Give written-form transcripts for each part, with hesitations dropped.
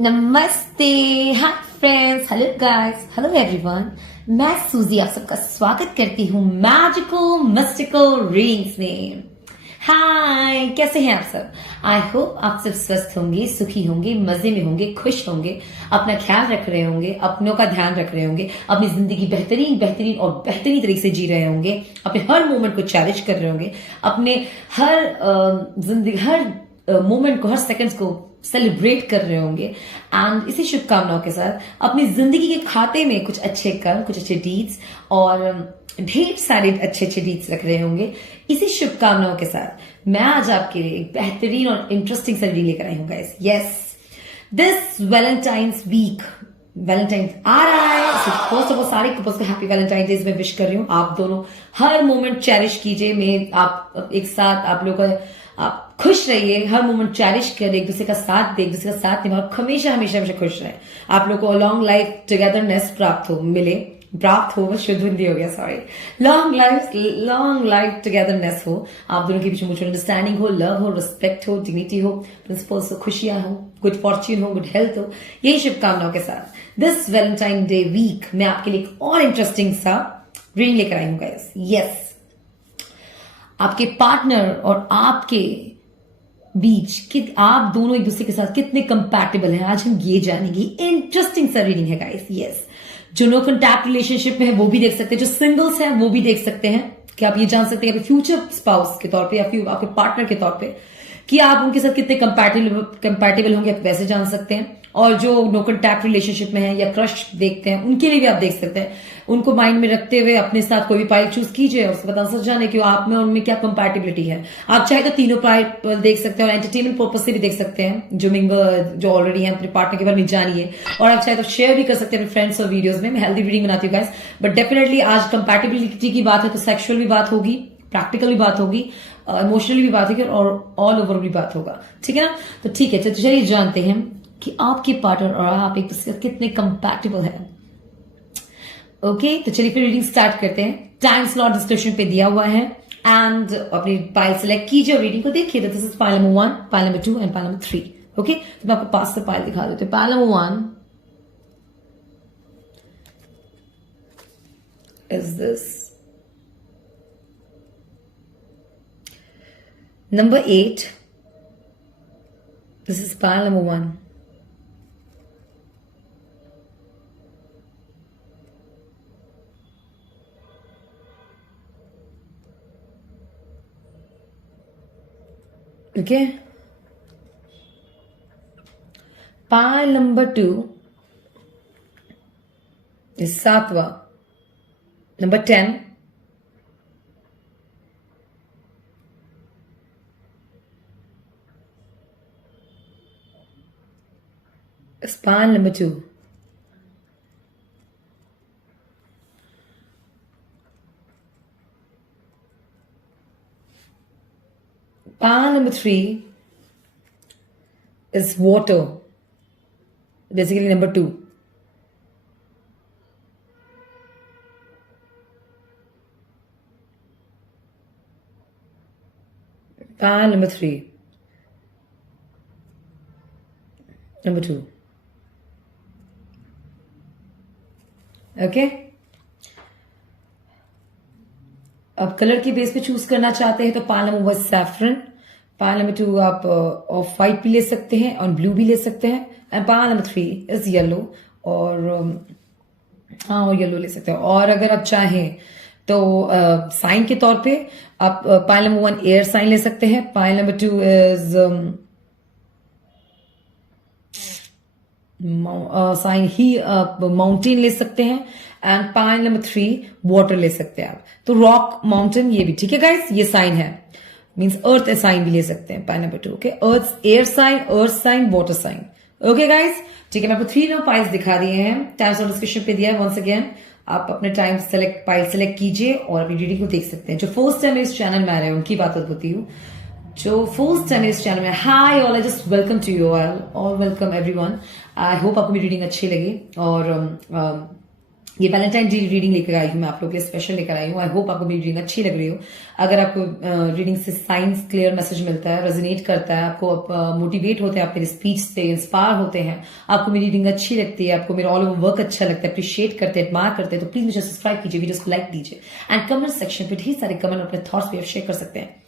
नमस्ते, hi friends, hello guys, hello everyone. मैं सूजी आप सबका स्वागत करती हूँ मैजिकल मिस्टिकल रीडिंग्स में। हाय, कैसे हैं आप सब? आई होप आप सब स्वस्थ होंगे, सुखी होंगे, मजे में होंगे, खुश होंगे, अपना ख्याल रख रहे होंगे, अपनों का ध्यान रख रहे होंगे, अपनी जिंदगी बेहतरीन बेहतरीन और बेहतरीन तरीके से जी रहे होंगे, अपने हर मोमेंट को चैलेंज कर रहे होंगे, अपने हर जिंदगी हर मोमेंट को, हर सेकंड्स को सेलिब्रेट कर रहे होंगे। एंड इसी शुभकामनाओं के साथ अपनी जिंदगी के खाते में कुछ अच्छे कर्म, कुछ अच्छे डीड्स और ढेर सारे अच्छे अच्छे डीड्स रख रहे होंगे। इसी शुभकामनाओं के साथ मैं आज आपके लिए एक बेहतरीन और इंटरेस्टिंग सा रीडिंग लेकर आई हूँ guys. Yes, this Valentine's week Valentine आ रहा है। फर्स्ट ऑफ ऑल सारे कपल्स को हैप्पी वैलेंटाइन डे में विश कर रही हूँ। आप दोनों हर मोमेंट चेरिश कीजिए। मैं आप एक साथ आप लोगों का आप खुश रहिए, हर मोमेंट चैरिश करें, एक दूसरे का साथ दे, एक दूसरे का साथ निभाओ, हमेशा हमेशा हमेशा खुश रहें। आप लोगों को लॉन्ग लाइफ टुगेदरनेस प्राप्त हो शुद्ध हिंदी हो गया, सॉरी। लॉन्ग लाइफ टुगेदरनेस हो, आप दोनों के बीच मुझे अंडरस्टैंडिंग हो, लव हो, रिस्पेक्ट हो, डिग्निटी हो, प्रिंसिपल्स हो, खुशियां हो, गुड फॉर्च्यून हो, गुड हेल्थ हो। यही शुभकामनाओं के साथ दिस वैलेंटाइन डे वीक मैं आपके लिए एक और इंटरेस्टिंग सा रीडिंग लेकर आई हूँ गाइस। यस, आपके पार्टनर और आपके बीच कि आप दोनों एक दूसरे के साथ कितने कंपैटिबल हैं, आज हम ये जानेंगे। इंटरेस्टिंग सा रीडिंग है गाइस। यस, जो नो कॉन्टैक्ट रिलेशनशिप में है वो भी देख सकते हैं, जो सिंगल्स हैं वो भी देख सकते हैं कि आप ये जान सकते हैं फ्यूचर स्पाउस के तौर पे या फिर आपके पार्टनर के तौर पे कि आप उनके साथ कितने कंपैटिबल होंगे, आप वैसे जान सकते हैं। और जो नो कॉन्टैक्ट रिलेशनशिप में है या क्रश देखते हैं उनके लिए भी आप देख सकते हैं। उनको माइंड में रखते हुए अपने साथ कोई भी पाइल चूज कीजिए, उसके बाद आंसर जाने कि आप में और उनमें क्या कंपैटिबिलिटी है। आप चाहे तो तीनों पाइल देख सकते हैं और एंटरटेनमेंट पर्पज से भी देख सकते हैं, जो ऑलरेडी है अपने पार्टनर के बारे में जानिए। और आप चाहे तो शेयर भी कर सकते हैं अपने फ्रेंड्स और वीडियोज में। मैं हेल्दी रीडिंग बनाती हूँ गाइस, बट डेफिनेटली आज कंपैटिबिलिटी की बात है तो सेक्सुअल भी बात होगी, प्रैक्टिकल भी बात होगी, इमोशनली भी बात होगी और ऑल ओवर भी बात होगा। ठीक है ना? तो ठीक है, तो चलिए जानते हैं कि आपके पार्टनर और आप एक दूसरे कितने कंपैटिबल हैं। ओके, तो चलिए फिर रीडिंग स्टार्ट करते हैं। टाइम स्लॉट डिस्क्रिप्शन पे दिया हुआ है एंड अपनी पाइल सेलेक्ट कीजिए और रीडिंग को देखिए। तो this is pile number 1, pile number 2 and pile number 3। Okay, तो मैं आपको पास से पाइल दिखा देती हूँ। Pile number 1 is this, number 8, this is pile number 1. Okay, pile number 2 is Satwa. Number 10 is pile number 2. Pile number 3 is water, basically number 2. Pile number 3, number 2. Okay, अब colour की base पे choose करना चाहते हैं तो pile number 1 saffron, pile number 2 आप of white भी ले सकते हैं और ब्लू भी ले सकते हैं, and pile number 3 is yellow और और येलो ले सकते हैं। और अगर आप चाहें तो साइन के तौर पे आप पाइल नंबर 1 एयर साइन ले सकते हैं, pile number 2 is sine he mountain ले सकते हैं, एंड पाइल नंबर 3 वाटर ले सकते हैं आप। तो रॉक, माउंटेन ये भी ठीक है गाइस, ये साइन है, मींस अर्थ साइन भी ले सकते हैं pile number 2। Okay, earth sign, water sign. Okay guys, ठीक है, मैं आपको 3 पाइल्स दिखा दिए हैं, टाइम्स ऑफ डिस्क्रिप्शन पे दिया है। वंस अगेन आप अपने टाइम पाइल सेलेक्ट कीजिए और अपनी रीडिंग को देख सकते हैं। जो फर्स्ट टाइम इस चैनल में आ रहे हैं उनकी बात होती हूँ, जो फर्स्ट टाइम इस चैनल में, hi all, I just welcome to you all welcome everyone. I hope आपको मेरी रीडिंग अच्छी लगी और ये वैलेंटाइन डे रीडिंग लेकर आई हूँ मैं आप लोगों के लिए, स्पेशल लेकर आई हूँ। आई होप आपको मेरी रीडिंग अच्छी लग रही हो। अगर आपको रीडिंग से साइंस क्लियर मैसेज मिलता है, रेजोनेट करता है, आपको मोटिवेट होते हैं आप मेरी स्पीच से, इंस्पायर होते हैं, आपको मेरी रीडिंग अच्छी लगती है, आपको मेरा ऑल ओवर वर्क अच्छा लगता है, अप्रिशिएट करते हैं, एडमायर करते हैं, तो प्लीज मुझे सब्सक्राइब कीजिए, वीडियोस को लाइक दीजिए एंड कमेंट सेक्शन पे ढेर सारे कमेंट अपने थॉट्स भी आप शेयर कर सकते हैं।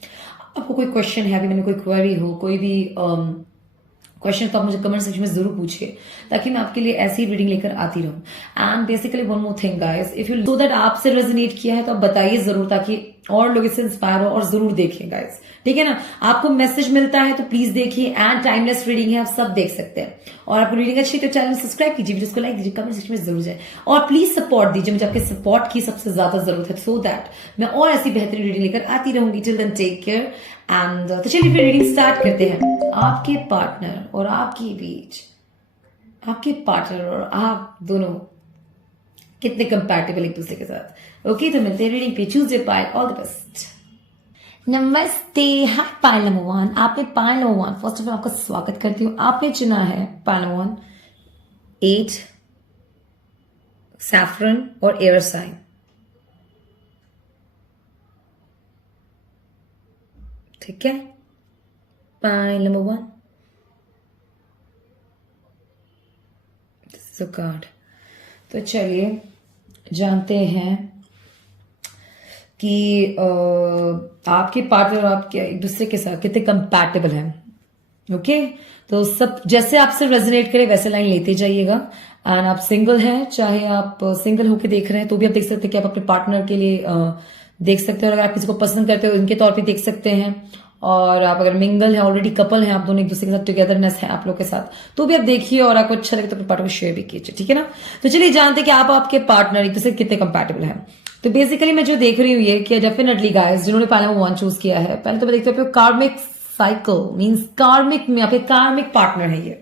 आपको कोई क्वेश्चन है, अभी मैंने कोई क्वेरी हो, कोई भी क्वेश्चन, तो आप मुझे कमेंट सेक्शन में जरूर पूछिए, ताकि मैं आपके लिए ऐसी रीडिंग लेकर आती रहूं। And basically one more thing guys, if you so that आपसे रेजोनेट किया है तो आप बताइए जरूर, ताकि और लोग इससे इंस्पायर हो, और जरूर देखिए गाइस, ठीक है ना। आपको मैसेज मिलता है तो प्लीज देखिए, एंड टाइमलेस रीडिंग है, आप सब देख सकते हैं। और आपको रीडिंग अच्छी तो चैनल सब्सक्राइब कीजिए, वीडियो को लाइक दीजिए, कमेंट सेक्शन में जरूर जाए, और प्लीज सपोर्ट दीजिए, मुझे आपके सपोर्ट की सबसे ज्यादा जरूरत है, सो दैट मैं और ऐसी बेहतरीन रीडिंग लेकर आती रहूंगी। Till then take care and तो चलिए फिर रीडिंग स्टार्ट करते हैं। आपके पार्टनर और आपके बीच, आपके पार्टनर और आप दोनों कितने कंपैटिबल एक दूसरे के साथ। ओके, तो मिलते हैं रीडिंग पे। Choose your pile, all the best. नमस्ते, हाय पाइल नंबर 1। आपने pile number 1, first of all आपका स्वागत करती हूँ। आपने चुना है पाइल नंबर 1, 8 सैफरन और एयर साइन। ठीक है, pile number 1, this is a card. तो चलिए जानते हैं कि आपके पार्टनर और आपके एक दूसरे के साथ कितने कंपैटिबल हैं। ओके, तो सब जैसे आपसे रेजोनेट करे वैसे लाइन लेते जाइएगा। एंड आप सिंगल हैं, चाहे आप सिंगल होके देख रहे हैं तो भी आप देख सकते हैं कि आप अपने पार्टनर के लिए देख सकते हो, और अगर आप किसी को पसंद करते हो इनके तौर पे देख सकते हैं। और आप अगर मिंगल है, ऑलरेडी कपल है, आप दोनों एक दूसरे के साथ टुगेदरनेस है आप लोग के साथ, तो भी आप देखिए, और आपको अच्छा लगे तो अपने पार्टनर को शेयर भी कीजिए, ठीक है ना। तो चलिए जानते हैं कि आप आपके पार्टनर एक दूसरे कितने कंपैटिबल हैं। तो बेसिकली मैं जो देख रही हूँ ये कि डेफिनेटली गाइस, जिन्होंने पहले 1 चूज किया है, पहले तो मैं देखती हूँ कार्मिक साइकिल, मींस कार्मिक में आपके कार्मिक पार्टनर है ये,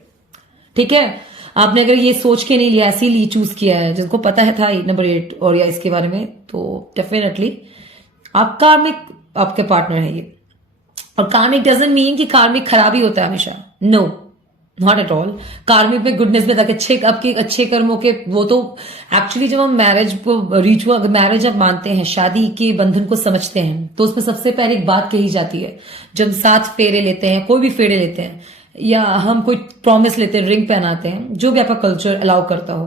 ठीक है। आपने अगर ये सोच के नहीं लिया, ऐसे ही चूज किया है, जिनको पता है था नंबर 8 और या इसके बारे में, तो डेफिनेटली आप कार्मिक आपके पार्टनर है ये। और कार्मिक डजंट मीन कि कार्मिक खराबी होता है हमेशा, नो नॉट एट ऑल। कार्मिक में गुडनेस में, ताकि आपके अच्छे कर्मों के, वो तो एक्चुअली जब हम मैरिज को रिचुअल, मैरिज आप मानते हैं, शादी के बंधन को समझते हैं, तो उसमें सबसे पहले एक बात कही जाती है, जब 7 फेरे लेते हैं, कोई भी फेरे लेते हैं, या हम कोई प्रॉमिस लेते हैं, रिंग पहनाते हैं, जो भी आपका कल्चर अलाउ करता हो,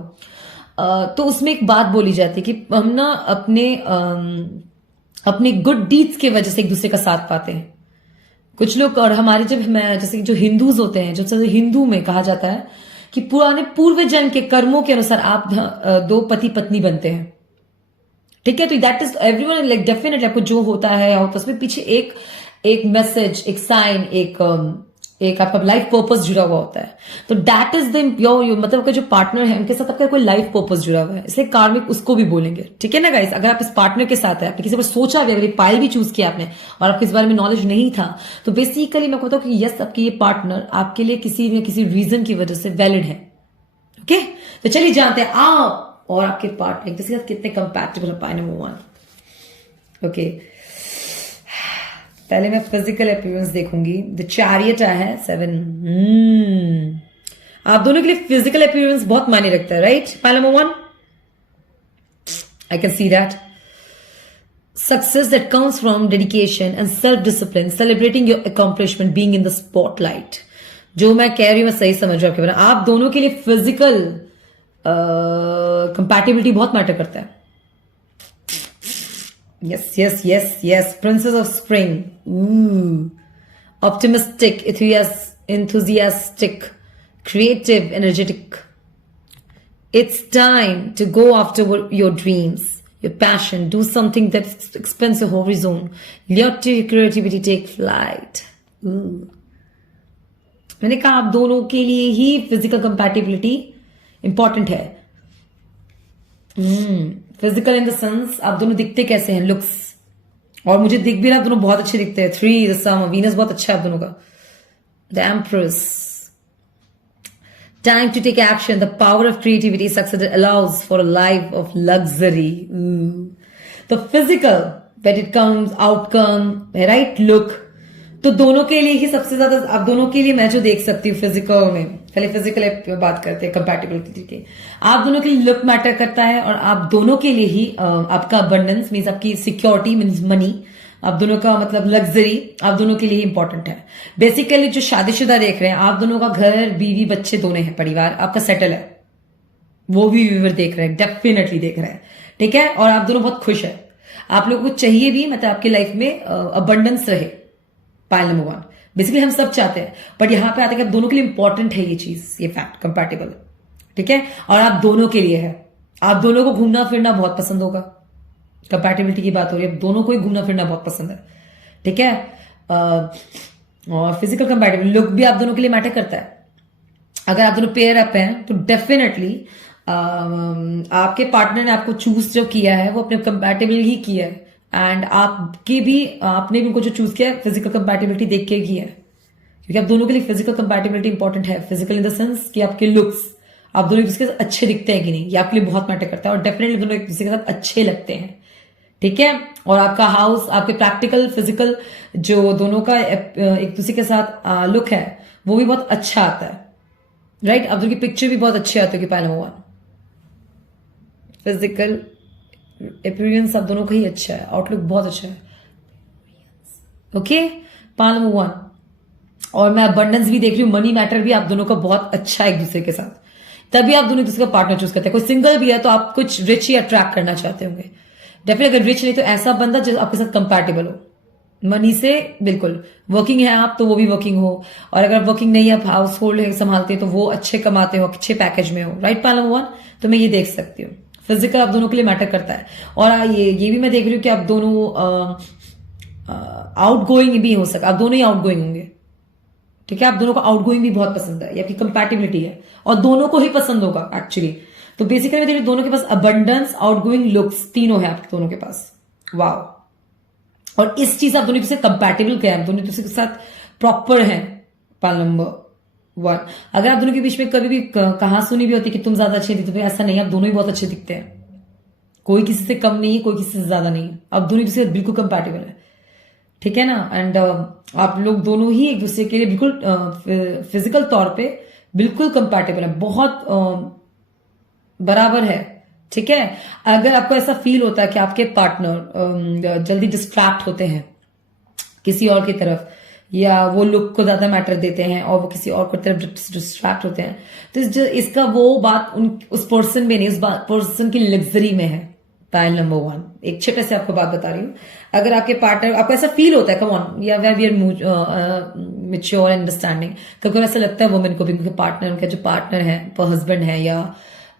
तो उसमें एक बात बोली जाती है कि हम ना अपने गुड डीड्स की वजह से एक दूसरे का साथ पाते हैं कुछ लोग। और हमारे जैसे जो हिंदूज होते हैं, जो हिंदू में कहा जाता है कि पुराने पूर्व जन्म के कर्मों के अनुसार आप 2 पति पत्नी बनते हैं, ठीक है। तो that is everyone, like definitely आपको जो होता है या होता है, उसमें पीछे एक मैसेज, एक साइन, एक आपका लाइफ पर्पस जुड़ा हुआ होता है। तो दैट इज द योर मतलब आपका जो पार्टनर है उनके साथ आपका कोई लाइफ पर्पस जुड़ा हुआ है, इसलिए कार्मिक उसको भी बोलेंगे, ठीक है ना गाइस। अगर आप इस पार्टनर के साथ है, आपने किसी पर सोचा भी, अगर पाइल भी चूज किया आपने और आपको इस बारे में नॉलेज नहीं था, तो बेसिकली मैं कहता हूं कि यस, आपके ये पार्टनर आपके लिए किसी न किसी रीजन की वजह से वैलिड है। ओके, तो चलिए जानते हैं आप और आपके पार्टनर एक दूसरे के साथ कितने कंपैटिबल है। Pile number 1, okay. पहले मैं फिजिकल अपीयरेंस देखूंगी। द चैरियट है 7। आप दोनों के लिए फिजिकल अपीयरेंस बहुत मायने रखता है, right. Pile number 1, I can see that success that comes from dedication and self discipline, celebrating your accomplishment, being in the spotlight। जो मैं कह रही हूं मैं सही समझ रहा हूं आपके बारे में। आप दोनों के लिए फिजिकल कंपैटिबिलिटी बहुत मैटर करता है। Yes, Princess of Spring। Optimistic, enthusiastic, creative, energetic। It's time to go after your dreams, your passion, do something that expands your horizon, let your creativity take flight। मैंने कहा आप दोनों के लिए ही physical compatibility important है। Physical in the sense आप दोनों दिखते कैसे हैं, लुक्स, और मुझे दिख भी रहा, आप दोनों बहुत अच्छे दिखते हैं। 3 द सम, वीनस बहुत अच्छा है आप दोनों का। The empress, time to take action, the power of creativity, success that allows for a life of luxury। The physical, that it comes, outcome, right look, तो दोनों के लिए ही सबसे ज्यादा, आप दोनों के लिए मैं जो देख सकती हूँ फिजिकल में, पहले फिजिकल बात करते हैं कंपैटिबिलिटी की, आप दोनों के लिए लुक मैटर करता है और आप दोनों के लिए ही आपका अबंडेंस मीन्स आपकी सिक्योरिटी मीन्स मनी, आप दोनों का मतलब लग्जरी आप दोनों के लिए इंपॉर्टेंट है। बेसिकली जो शादीशुदा देख रहे हैं, आप दोनों का घर बीवी बच्चे दोनों हैं, परिवार आपका सेटल है, वो भी व्यूवर देख रहे हैं, डेफिनेटली देख रहे हैं, ठीक है। और आप दोनों बहुत खुश है, आप लोगों को चाहिए भी मतलब आपकी लाइफ में अबंडेंस रहे, पाइल नंबर 1। बेसिकली हम सब चाहते हैं, बट यहां पे आते हैं कि दोनों के लिए इंपॉर्टेंट है ये चीज, ये फैक्ट कंपैटिबल, ठीक है। और आप दोनों के लिए है, आप दोनों को घूमना फिरना बहुत पसंद होगा, कंपैटिबिलिटी की बात हो रही है, दोनों को ही घूमना फिरना बहुत पसंद है, ठीक है। और फिजिकल कंपैटिबिलिटी, लुक भी आप दोनों के लिए मैटर करता है। अगर आप दोनों पेयर अप हैं तो डेफिनेटली आपके पार्टनर ने आपको चूज जो किया है वो अपने कंपैटिबल ही किया है, एंड आपके भी आपने भी उनको जो चूज किया है फिजिकल कंपैटिबिलिटी देख के किया है, क्योंकि आप दोनों के लिए फिजिकल कंपैटिबिलिटी इंपॉर्टेंट है। फिजिकल इन द सेंस कि आपके लुक्स, आप दोनों एक दूसरे के साथ अच्छे दिखते हैं कि नहीं, ये आपके लिए बहुत मैटर करता है, और डेफिनेटली दोनों एक दूसरे के साथ अच्छे लगते हैं, ठीक है। और आपका हाउस, आपके प्रैक्टिकल फिजिकल जो दोनों का एक दूसरे के साथ लुक है वो भी बहुत अच्छा आता है, राइट। आप दोनों की पिक्चर भी बहुत अच्छी आती है। पहला नंबर 1 फिजिकल अपीयरेंस आप दोनों का ही अच्छा है, आउटलुक बहुत अच्छा है, ओके। पॉइंट नंबर 1, और मैं अबंडेंस भी देख रही हूँ, मनी मैटर भी आप दोनों का बहुत अच्छा है एक दूसरे के साथ, तभी आप दोनों एक दूसरे का पार्टनर चूज करते हैं। कोई सिंगल भी है तो आप कुछ रिच ही अट्रैक्ट करना चाहते होंगे, डेफिनेटली। अगर रिच नहीं तो ऐसा बंदा जो आपके साथ कंपैटिबल हो मनी से, बिल्कुल। वर्किंग है आप तो वो भी वर्किंग हो, और अगर वर्किंग नहीं है, आप हाउस होल्ड संभालते हैं तो वो अच्छे कमाते हो, अच्छे पैकेज में हो, राइट। पॉइंट नंबर 1 तो मैं ये देख सकती हूँ, फिजिकल आप दोनों के लिए मैटर करता है। और ये भी मैं देख रही हूँ कि आप दोनों आउट गोइंग भी हो सकता, आप दोनों ही आउट गोइंग होंगे, ठीक है। आप दोनों को आउट गोइंग भी बहुत पसंद है, ये आपकी कंपैटिबिलिटी है, और दोनों को ही पसंद होगा एक्चुअली। तो बेसिकली मैं देख रही हूँ दोनों के पास अबंडेंस, आउट गोइंग, लुक्स तीनों है आप दोनों के पास, वाव। और इस चीज आप दोनों से कंपैटिबल क्या है, दोनों दूसरे के साथ प्रॉपर है। पॉइंट नंबर 1, अगर आप दोनों के बीच में कभी भी कहा सुनी भी होती कि तुम ज्यादा अच्छे दिखते हो, ऐसा नहीं, आप दोनों ही बहुत अच्छे दिखते हैं, कोई किसी से कम नहीं है, कोई किसी से ज्यादा नहीं है, आप दोनों एक दूसरे से बिल्कुल कंपैटिबल है, ठीक है ना। एंड आप लोग दोनों ही एक दूसरे के लिए बिल्कुल फिजिकल तौर पे बिल्कुल कंपैटिबल है, बहुत बराबर है, ठीक है। अगर आपको ऐसा फील होता है कि आपके पार्टनर जल्दी डिस्ट्रैक्ट होते हैं किसी और की तरफ, या वो लुक को ज्यादा मैटर देते हैं और वो किसी और की तरफ डिस्ट्रैक्ट होते हैं, तो इसका वो बात उस पर्सन में नहीं, उस पर्सन की लग्जरी में है। पॉइंट नंबर 1, एक छोटे से आपको बात बता रही हूँ। अगर आपके पार्टनर, आपको ऐसा फील होता है, कम ऑन, या वी आर मैच्योर अंडरस्टैंडिंग, कभी ऐसा लगता है वुमेन को भी, उनके पार्टनर, उनका जो पार्टनर है, हस्बैंड है, या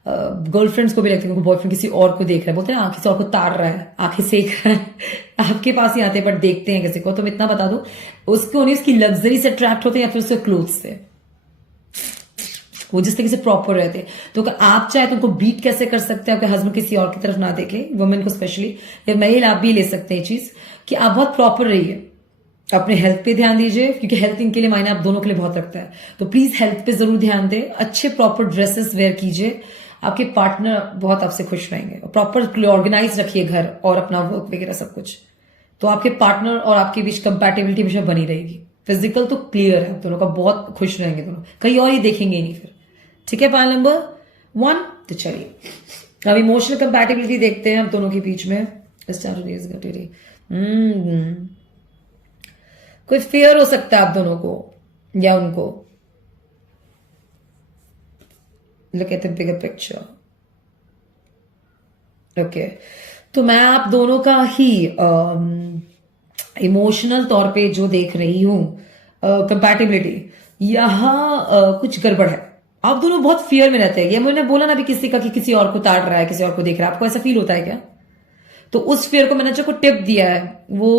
गर्लफ्रेंड्स को भी लगता है कि बॉयफ्रेंड किसी और को देख रहा है, बोलते हैं ना किसी और को तार रहा है, आंखें सेक रहा है, आपके पास ही आते हैं बट देखते हैं किसी को। तो मैं इतना बता दूं, उसको नहीं उसकी लग्जरी से अट्रैक्ट होते हैं या फिर उसके क्लोथ से, वो जिस तरीके से प्रॉपर रहते हैं। तो अगर आप चाहे तो उनको बीट कैसे कर सकते हैं, आपके हस्बैंड किसी और की तरफ ना देखे, वुमेन को स्पेशली, या मेल आप भी ले सकते हैं चीज कि आप बहुत प्रॉपर रहिए, अपने हेल्थ पे ध्यान दीजिए, क्योंकि हेल्थ इनके लिए मायने आप दोनों के लिए बहुत रखता है। तो प्लीज हेल्थ पे जरूर ध्यान दें, अच्छे प्रॉपर ड्रेसेस वेयर कीजिए, आपके पार्टनर बहुत आपसे खुश रहेंगे। प्रॉपर ऑर्गेनाइज रखिए घर और अपना वर्क वगैरह सब कुछ, तो आपके पार्टनर और आपके बीच कंपैटिबिलिटी हमेशा बनी रहेगी। फिजिकल तो क्लियर है, दोनों का बहुत खुश रहेंगे दोनों, कहीं और ही देखेंगे नहीं फिर, ठीक है। पॉइंट नंबर 1, तो चलिए अब इमोशनल कंपैटिबिलिटी देखते हैं आप दोनों के बीच में। कोई फियर हो सकता है आप दोनों को या उनको, look at the bigger picture, okay. तो मैं आप दोनों का ही इमोशनल तौर पे जो देख रही हूं कंपैटिबिलिटी, यहां कुछ गड़बड़ है। आप दोनों बहुत फियर में रहते हैं, ये मैंने बोला ना अभी किसी का कि किसी और को ताड़ रहा है, किसी और को देख रहा है, आपको ऐसा फील होता है क्या? तो उस फियर को मैंने जो को टिप दिया है वो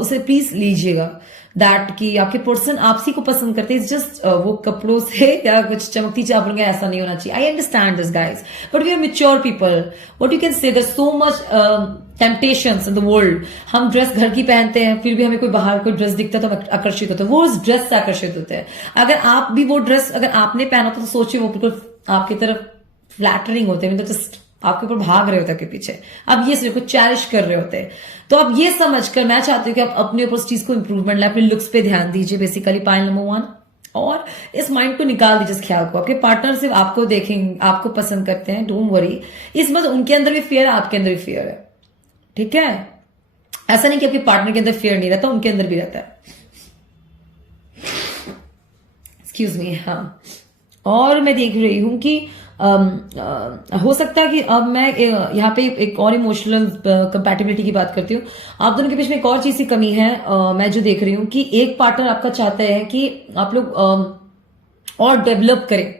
उसे प्लीज लीजिएगा, दैट कि आपके पर्सन आपसी को पसंद करते हैं, जस्ट वो कपड़ों से या कुछ चमकती चापड़ों, ऐसा नहीं होना चाहिए। I understand this guys, but we are mature people, what you can say, there so much temptations in the world. हम ड्रेस घर की पहनते हैं, फिर भी हमें कोई बाहर कोई ड्रेस दिखता है तो हम आकर्षित होते हैं, वो उस ड्रेस से आकर्षित होते हैं। अगर आप भी वो ड्रेस अगर आपने पहना तो सोचिए वो बिल्कुल आपकी तरफ फ्लैटरिंग होते हैं, तो जस्ट आपके ऊपर भाग रहे होते हैं आपके पीछे, आप ये चीज को चैरिश कर रहे होते हैं। तो अब ये समझकर मैं चाहती हूँ कि आप अपने ऊपर उस चीज को इंप्रूवमेंट लाए, अपने लुक्स पे ध्यान दीजिए, बेसिकली पॉइंट नंबर 1। और इस माइंड को निकाल दीजिए, इस ख्याल को। आपके पार्टनर सिर्फ आपको देखेंगे, आपको पसंद करते हैं, डोंट वरी। इस बात उनके अंदर भी फियर है, आपके अंदर भी फियर है, ठीक है। ऐसा नहीं कि आपके पार्टनर के अंदर फियर नहीं रहता, उनके अंदर भी रहता है। एक्सक्यूज मी, हाँ। और मैं देख रही हूं कि हो सकता है कि अब मैं यहाँ पे एक और इमोशनल कंपैटिबिलिटी की बात करती हूँ। आप दोनों के बीच में एक और चीज की कमी है, मैं जो देख रही हूँ कि एक पार्टनर आपका चाहता है कि आप लोग और डेवलप करें,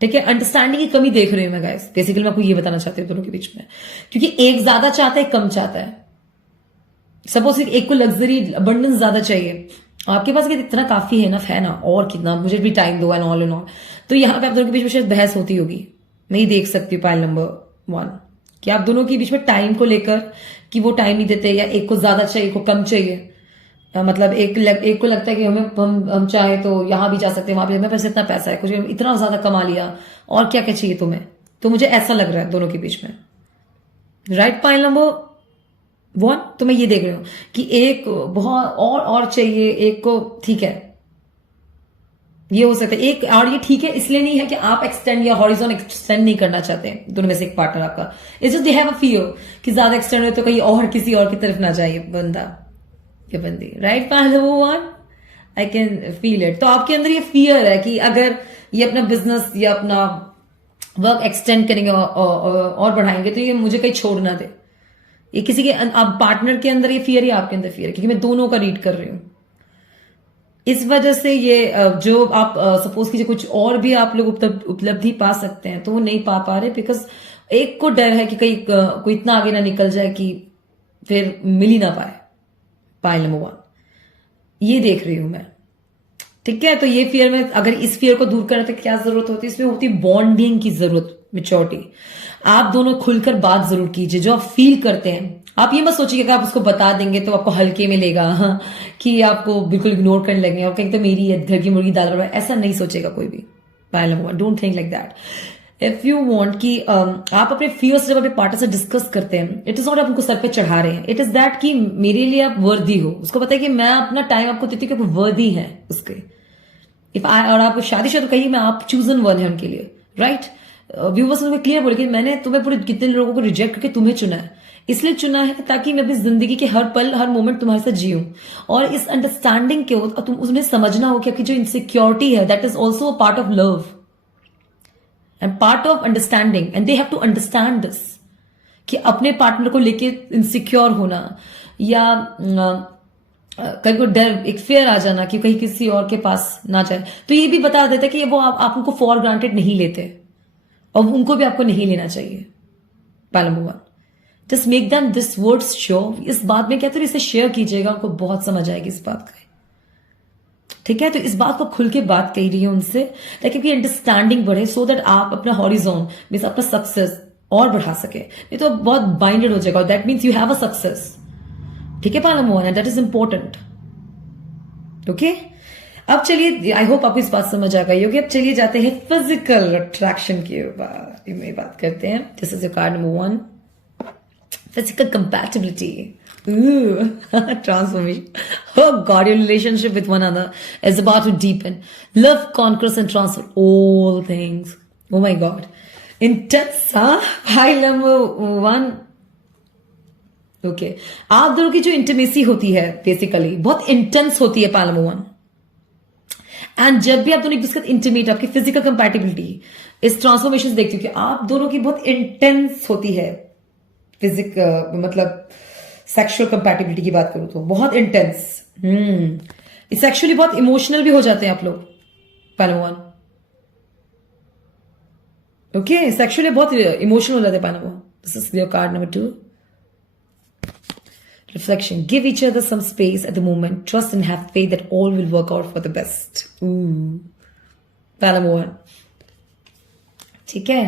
ठीक है। अंडरस्टैंडिंग की कमी देख रही हूं मैं गाइस, बेसिकली मैं आपको ये बताना चाहती हूँ दोनों के बीच में, क्योंकि एक ज्यादा चाहता है, कम चाहता है। सपोज एक को लग्जरी अबंडेंस ज्यादा चाहिए, आपके पास इतना काफी है, है ना, और कितना, मुझे भी टाइम दो, एंड ऑल एंड ऑल। तो यहाँ पे आप दोनों के बीच में शायद बहस होती होगी, मैं ये देख सकती हूँ पॉइंट नंबर 1 कि आप दोनों के बीच में टाइम को लेकर कि वो टाइम नहीं देते, या एक को ज्यादा चाहिए, एक को कम चाहिए। मतलब एक को लगता है कि हम चाहे तो यहाँ भी जा सकते हैं, वहां पे मेरे पास इतना पैसा है, कुछ इतना ज्यादा कमा लिया, और क्या क्या चाहिए तुम्हें। तो मुझे ऐसा लग रहा है दोनों के बीच में, राइट। पॉइंट नंबर 1, तो मैं ये देख रही हूं कि एक बहुत और चाहिए, एक को ठीक है, ये हो सकता है एक, और ये ठीक है इसलिए नहीं है कि आप एक्सटेंड या हॉरिजॉन एक्सटेंड नहीं करना चाहते हैं दोनों में से एक पार्टनर आपका, it's just they have a fear कि ज्यादा एक्सटेंड हो तो कहीं और किसी और की तरफ ना जाए बंदा या बंदी, right. Point 1, I can feel it. तो आपके अंदर ये फियर है कि अगर ये अपना बिजनेस या अपना वर्क एक्सटेंड करेंगे और बढ़ाएंगे तो ये मुझे कहीं छोड़ ना दे। ये किसी के आप पार्टनर के अंदर ये फियर है, आपके अंदर फियर है, क्योंकि मैं दोनों का रीड कर रही हूं। इस वजह से ये जो आप सपोज कीजिए कुछ और भी आप लोग उपलब्धि पा सकते हैं, तो वो नहीं पा रहे, बिकॉज एक को डर है कि कहीं कोई इतना आगे ना निकल जाए कि फिर मिल ही ना पाए। पॉइंट नंबर 1 ये देख रही हूं मैं, ठीक है। तो ये फियर में, अगर इस फियर को दूर करने तो क्या जरूरत होती है, इसमें होती बॉन्डिंग की जरूरत, मैच्योरिटी। आप दोनों खुलकर बात जरूर कीजिए, जो आप फील करते हैं। आप ये मत सोचिए कि आप उसको बता देंगे तो आपको हल्के में लेगा, हाँ, कि आपको बिल्कुल इग्नोर करने लगेंगे और कहेंगे तो मेरी घर की मुर्गी दाल बराबर, ऐसा नहीं सोचेगा कोई भी। Point number 1, don't think like that. If you want कि आप अपने फियर्स जब अपने पार्टनर से डिस्कस करते हैं, इट इज नॉट आप उनको सर पे चढ़ा रहे हैं, इट इज दैट कि मेरे लिए आप वर्दी हो। उसको पता है कि मैं अपना टाइम आपको देती हूँ कि आप वर्दी है उसके। इफ आई, और आप शादीशुदा कहिए, मैं आप चूजन वन है उनके लिए, राइट। व्यूवर्स में क्लियर बोले कि मैंने तुम्हें पूरे कितने लोगों को रिजेक्ट करके तुम्हें चुना है, इसलिए चुना है ताकि मैं अपनी जिंदगी के हर पल हर मोमेंट तुम्हारे साथ जीऊं। और इस अंडरस्टैंडिंग के हो तुम उन्हें समझना हो कि आपकी जो इनसिक्योरिटी है, that is also a part of love and part of understanding, and they have to understand this कि अपने पार्टनर को लेके इनसिक्योर होना या कहीं को डर, एक फेयर आ जाना कि कहीं किसी और के पास ना जाए, तो ये भी बता देते कि वो आप उनको फॉर ग्रांटेड नहीं लेते और उनको भी आपको नहीं लेना चाहिए। Point number 1, just make them this words sure. इस बात में क्या तो इसे शेयर कीजिएगा, उनको बहुत समझ आएगी इस बात का, ठीक है। तो इस बात को खुल के बात कही रही है उनसे ताकि उनकी अंडरस्टैंडिंग बढ़े, सो दैट आप अपना हॉरिजॉन मीन्स अपना सक्सेस और बढ़ा सके। नहीं तो बहुत बाइंडेड हो जाएगा, that means you have a success, ठीक है। Point number 1, that is important, okay. अब चलिए, आई होप आपको इस बात समझ आ गई होगी। अब चलिए जाते हैं फिजिकल अट्रैक्शन के बारे में बात करते हैं। This is your card number 1, physical compatibility, transformation. Oh God, your relationship with one another is about to deepen. Love conquers and transforms all things. Oh my God, intense, huh? Pile number 1. Okay, आप दोनों की जो intimacy होती है basically बहुत intense होती है। Pile number 1, and जब भी आप दोनों एक दूसरे के साथ इंटीमेट, आपकी फिजिकल कंपैटिबिलिटी इस ट्रांसफॉर्मेशन देखती हूँ कि आप दोनों की बहुत इंटेंस होती है। मतलब सेक्सुअल कंपैटिबिलिटी की बात करूं तो बहुत इंटेंस, सेक्सुअली बहुत इमोशनल भी हो जाते हैं आप लोग। पॉइंट नंबर 1, ओके, सेक्सुअली बहुत इमोशनल हो जाते हैं। Point number 1, this is your card number 2, reflection. Give each other some space at the moment. Trust and have faith that all will work out for the best. Pile number 1, ठीक है,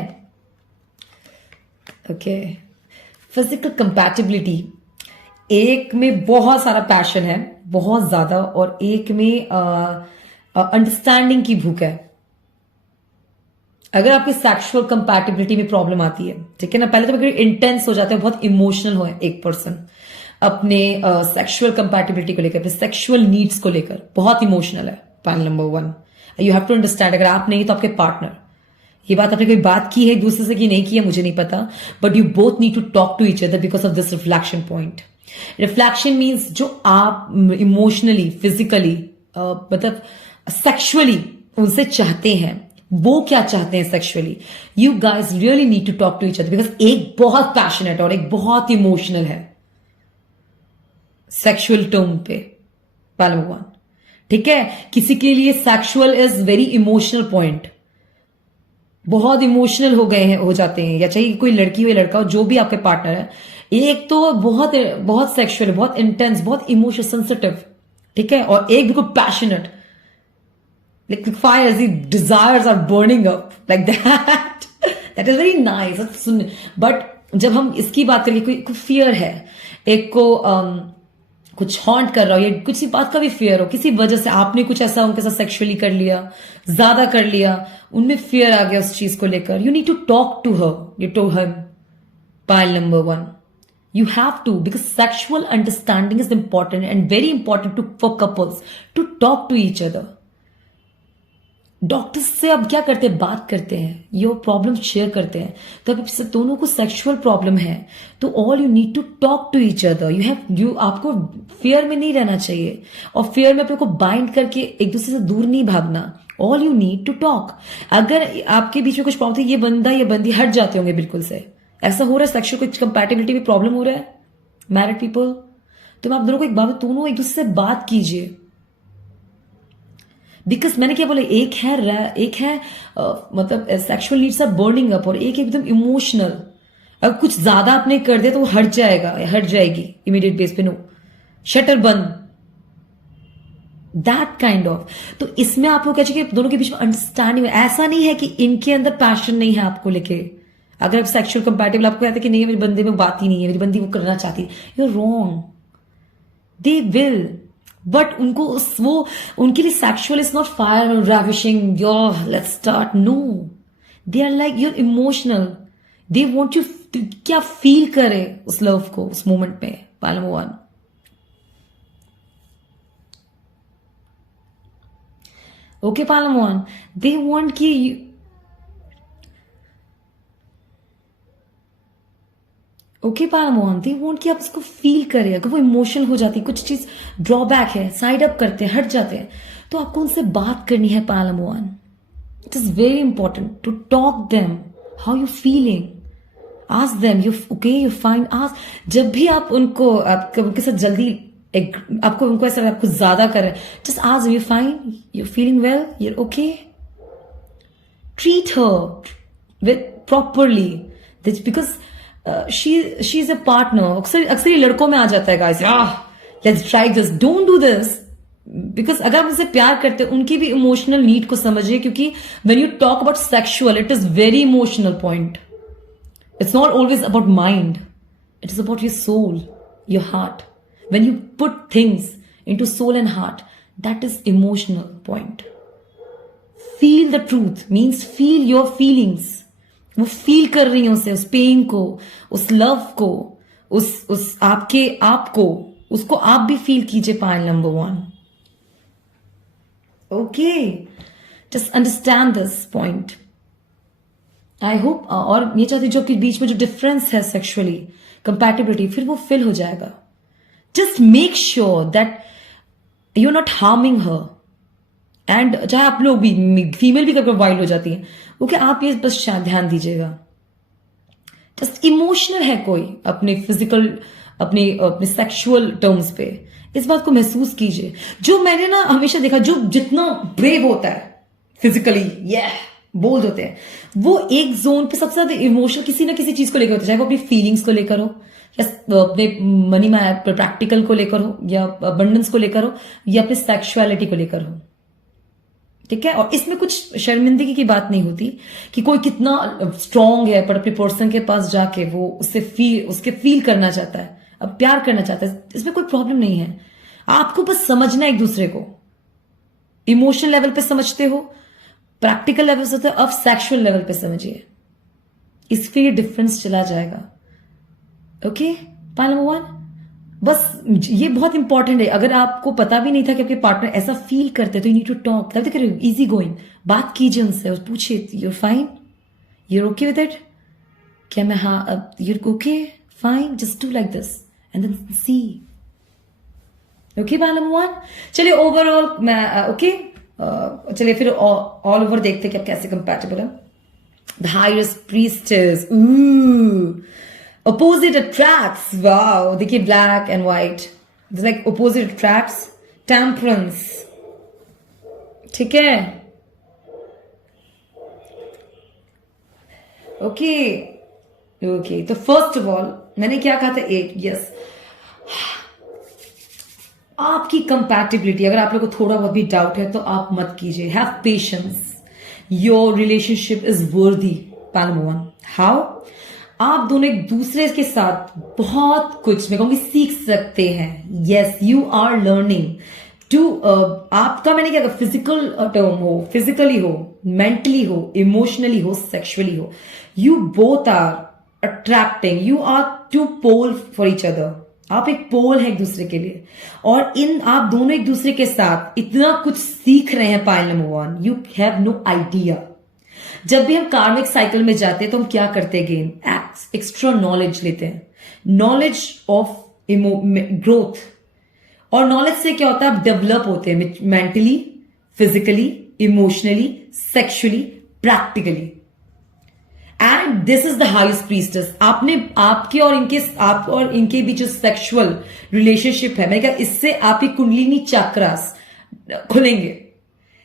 okay. Physical compatibility, एक में बहुत सारा passion है, बहुत ज्यादा, और एक में अंडरस्टैंडिंग की भूख है। अगर आपकी सेक्सुअल कंपैटिबिलिटी में प्रॉब्लम आती है, ठीक है ना, पहले तो अगर इंटेंस हो जाता है, बहुत इमोशनल हो एक पर्सन अपने सेक्सुअल कंपैटिबिलिटी को लेकर, सेक्सुअल नीड्स को लेकर बहुत इमोशनल है, point number 1 you have to understand. अगर आप नहीं तो आपके पार्टनर, ये बात आपने कोई बात की है एक दूसरे से कि नहीं की है मुझे नहीं पता, but you both need to talk to each other because of this reflection point. Reflection means जो आप इमोशनली, फिजिकली, मतलब सेक्सुअली उनसे चाहते हैं, वो क्या चाहते हैं sexually, you guys really need to talk to each other because एक बहुत पैशनेट और एक बहुत इमोशनल है सेक्सुअल टर्म पे, पालमवान, ठीक है। किसी के लिए sexual is very emotional point, बहुत इमोशनल हो गए हैं, हो जाते हैं, या चाहे कोई लड़की हो या लड़का हो, जो भी आपके पार्टनर है, एक तो बहुत बहुत सेक्सुअल, बहुत इंटेंस, बहुत इमोशनल सेंसिटिव, ठीक है, और एक बिल्कुल passionate, like fire, the desires are burning up like that. That is very nice. But जब हम इसकी बात करें, कोई फियर है, एक को कुछ हॉन्ट कर रहा हो, या कुछ बात का भी फियर हो, किसी वजह से आपने कुछ ऐसा उनके साथ सेक्सुअली कर लिया, ज्यादा कर लिया, उनमें फियर आ गया उस चीज को लेकर, you need to talk to her, you to him, pile number 1 you have to, because sexual understanding is important and very important for couples to talk to each other. Doctors से अब क्या करते हैं, बात करते हैं, योर प्रॉब्लम शेयर करते हैं। तो अगर दोनों को सेक्सुअल प्रॉब्लम है तो all you need to talk to each other, आपको फियर में नहीं रहना चाहिए, और फियर में अपने को बाइंड करके एक दूसरे से दूर नहीं भागना। All you need to talk. अगर आपके बीच में कुछ प्रॉब्लम थी, ये बंदा या बंदी हट जाते होंगे बिल्कुल से, ऐसा हो रहा है सेक्सुअल कुछ कंपैटिबिलिटी में प्रॉब्लम हो रहा है, मैरिड पीपल, तो मैं आप दोनों को दोनों एक दूसरे से बात कीजिए। बिकॉज मैंने क्या बोला, एक है मतलब sexual needs are burning up, और एक एकदम इमोशनल, अगर कुछ ज्यादा आपने कर दिया तो वो हट जाएगा या हट जाएगी इमीडिएट बेस पे, नो शटर बंद, दैट काइंड ऑफ। तो इसमें आप लोग कह चाहिए दोनों के बीच में अंडरस्टैंडिंग, ऐसा नहीं है कि इनके अंदर पैशन नहीं है आपको लेके। अगर सेक्सुअल कंपैटिबल आपको कहते हैं कि नहीं मेरे बंदे में बात ही नहीं है, मेरी बंदी वो करना चाहती है, you are wrong, they will, but उनको वो उनके लिए सेक्सुअल इज नॉट फायर और ravishing your let's start, no, they are like your emotional, they want you क्या फील करे उस लव को उस मोमेंट में। पालमोवन, ओके पालमोवन, दे वांट कि ओके पालमोहन, दे वांट कि आप उसको फील करें। अगर वो इमोशनल हो जाती है, कुछ चीज ड्रॉबैक है, साइड अप करते हैं, हट जाते हैं, तो आपको उनसे बात करनी है पालमोहन। It is very important to talk them, how you feeling, ask them, you okay, you fine, ask. जब भी आप उनको उनके साथ जल्दी आपको उनको ऐसा आपको ज्यादा कर रहे हैं, just ask, you fine, you feeling well, you okay, treat her with properly, because she is a partner. अक्सर ये लड़कों में आ जाता है, guys, let's try this, don't do this, because अगर आप उनसे प्यार करते हैं, उनकी भी इमोशनल नीड को समझिए, क्योंकि when you talk about sexual, it is very emotional point. It's not always about mind. It is about your soul, your heart. When you put things into soul and heart, that is emotional point. Feel the truth means feel your feelings. वो feel कर रही हैं उसे, उस pen को, उस love को, उस आपके आप को, उसको आप भी फील कीजिए। Point number 1, okay, just understand this point. I hope, और ये चाहती जो कि बीच में जो डिफरेंस है सेक्सुअली कंपैटिबिलिटी, फिर वो फिल हो जाएगा। Just make sure that you are not harming her, and चाहे आप लोग भी, फीमेल भी कभी वाइल्ड हो जाती है, ओके, आप ये बस ध्यान दीजिएगा। जस्ट इमोशनल है कोई अपने फिजिकल, अपने सेक्सुअल टर्म्स पे, इस बात को महसूस कीजिए। जो मैंने ना हमेशा देखा, जो जितना ब्रेव होता है फिजिकली, बोल्ड होते हैं, वो एक जोन पे सबसे ज्यादा इमोशनल किसी ना किसी चीज को लेकर होता है, चाहे वो अपनी फीलिंग्स को लेकर हो, या अपने मनी में प्रैक्टिकल को लेकर हो, या अबंडेंस को लेकर हो, या अपने सेक्सुअलिटी को लेकर हो, ठीक है। और इसमें कुछ शर्मिंदगी की बात नहीं होती कि कोई कितना स्ट्रांग है, पर अपने पर्सन के पास जाके वो उसके फील करना चाहता है, अब प्यार करना चाहता है, इसमें कोई प्रॉब्लम नहीं है। आपको बस समझना एक दूसरे को, इमोशनल लेवल पे समझते हो, प्रैक्टिकल लेवल से होता है, अब सेक्सुअल लेवल पे समझिए, इसके लिए डिफरेंस चला जाएगा। ओके, पॉइंट नंबर 1, बस ये बहुत इंपॉर्टेंट है। अगर आपको पता भी नहीं था कि आपके पार्टनर ऐसा फील करते तो यू नीड टू टॉक, तब तक इजी गोइंग, बात कीजिए उनसे और पूछिए you're fine, you're okay with it, क्या मैं, हाँ you're okay fine, just do like this and then see. Okay point number 1, चलिए ओवरऑल मैं ओके चलिए फिर ऑल ओवर देखते कि आप कैसे कंपैटिबल है। The highest priestess, opposite attracts, wow, देखिए black and white, it's like opposite attracts, temperance, ठीक है, ओके ओके। तो फर्स्ट ऑफ ऑल मैंने क्या कहा था, 8, यस, आपकी कंपैटिबिलिटी, अगर आप लोगों को थोड़ा बहुत भी डाउट है तो आप मत कीजिए, have patience, your relationship is वर्दी। पॉइंट नंबर 1, हाउ, आप दोनों एक दूसरे के साथ बहुत कुछ, मैं कहूंगी, सीख सकते हैं। Yes, you are learning to, आपका मैंने क्या कहा, फिजिकल टर्म हो, फिजिकली हो, मेंटली हो, इमोशनली हो, सेक्सुअली हो, you both are attracting, you are two pole for each other, आप एक पोल है एक दूसरे के लिए, और इन आप दोनों एक दूसरे के साथ इतना कुछ सीख रहे हैं। Point number 1, you have no idea. जब भी हम कार्मिक साइकिल में जाते हैं तो हम क्या करते हैं, गेन एक्स्ट्रा नॉलेज लेते हैं, नॉलेज ऑफ ग्रोथ, और नॉलेज से क्या होता है, आप डेवलप होते हैं mentally, physically, emotionally, sexually, practically, and this is the highest priestess. आपने आपके और इनके, आप और इनके बीच जो सेक्सुअल रिलेशनशिप है, मैंने कहा इससे आपकी कुंडलिनी चक्रास खुलेंगे।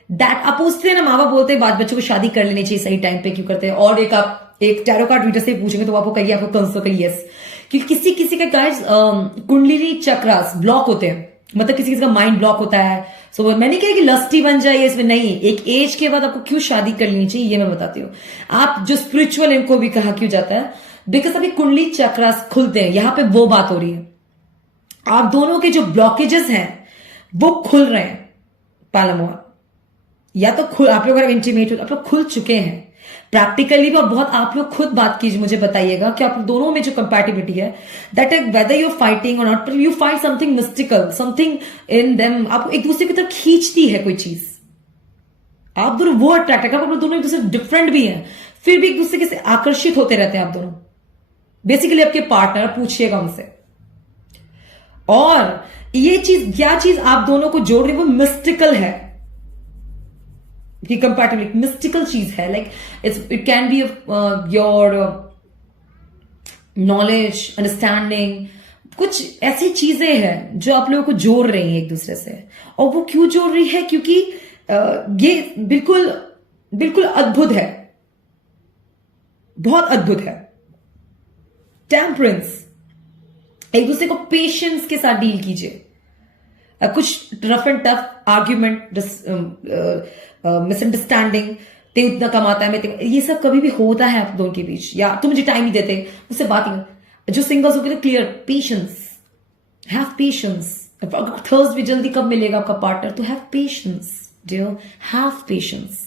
दैट आप पूछते हैं ना, माँ बाप बोलते हैं बाद बच्चों को शादी कर लेनी चाहिए, सही टाइम पे क्यों करते हैं, और एक आप एक टैरो कार्ड रीडर से पूछेंगे तो आपको कहिए, आपको कंसो कहिए यस, क्योंकि किसी किसी का गाइस कुंडलिनी चक्रास ब्लॉक होते हैं, मतलब किसी किसी का माइंड ब्लॉक होता है। सो मैंने क्या कि लस्टी बन जाए इसमें नहीं, एक एज के बाद आपको क्यों शादी कर लेनी चाहिए ये मैं बताती हूँ। आप जो स्पिरिचुअल, इनको भी कहा क्यों जाता है, बिकॉज अभी कुंडली चक्रास खुलते हैं, यहां पे वो बात हो रही है, आप दोनों के जो ब्लॉकेजेस हैं वो खुल रहे हैं। पालामोआ या तो खुल, आप लोग अगर इंटीमेट हो, आप लोग खुल चुके हैं प्रैक्टिकली भी, और बहुत आप लोग खुद बात कीजिए, मुझे बताइएगा कि आप दोनों में जो कंपैटिबिलिटी है, that is whether you fighting और not, you find something mystical, something in them, आपको एक दूसरे की तरफ खींचती है कोई चीज, आप दोनों वो अट्रैक्ट है, आप लोग दोनों एक दूसरे डिफरेंट भी हैं, फिर भी एक दूसरे से आकर्षित होते रहते हैं आप दोनों। बेसिकली आपके पार्टनर, पूछिएगा उनसे, और ये चीज, क्या चीज आप दोनों को जोड़ रही है, वो मिस्टिकल है, कंपैटिबिलिटी मिस्टिकल चीज है, like it can be your knowledge, understanding, कुछ ऐसी चीजें हैं जो आप लोगों को जोड़ रही हैं एक दूसरे से। और वो क्यों जोड़ रही है, क्योंकि ये बिल्कुल बिल्कुल अद्भुत है, बहुत अद्भुत है। टेम्परेंस, एक दूसरे को पेशेंस के साथ डील कीजिए। कुछ rough and tough argument, misunderstanding, ते उतना कमाता है, मैं, ये सब कभी भी होता है आप दोनों के बीच, या तुम मुझे टाइम नहीं देते, उससे बात ही, जो सिंगल्स होते हैं clear, patience, have patience. Thirst भी जल्दी कब मिलेगा आपका पार्टनर, तो have patience dear, have patience,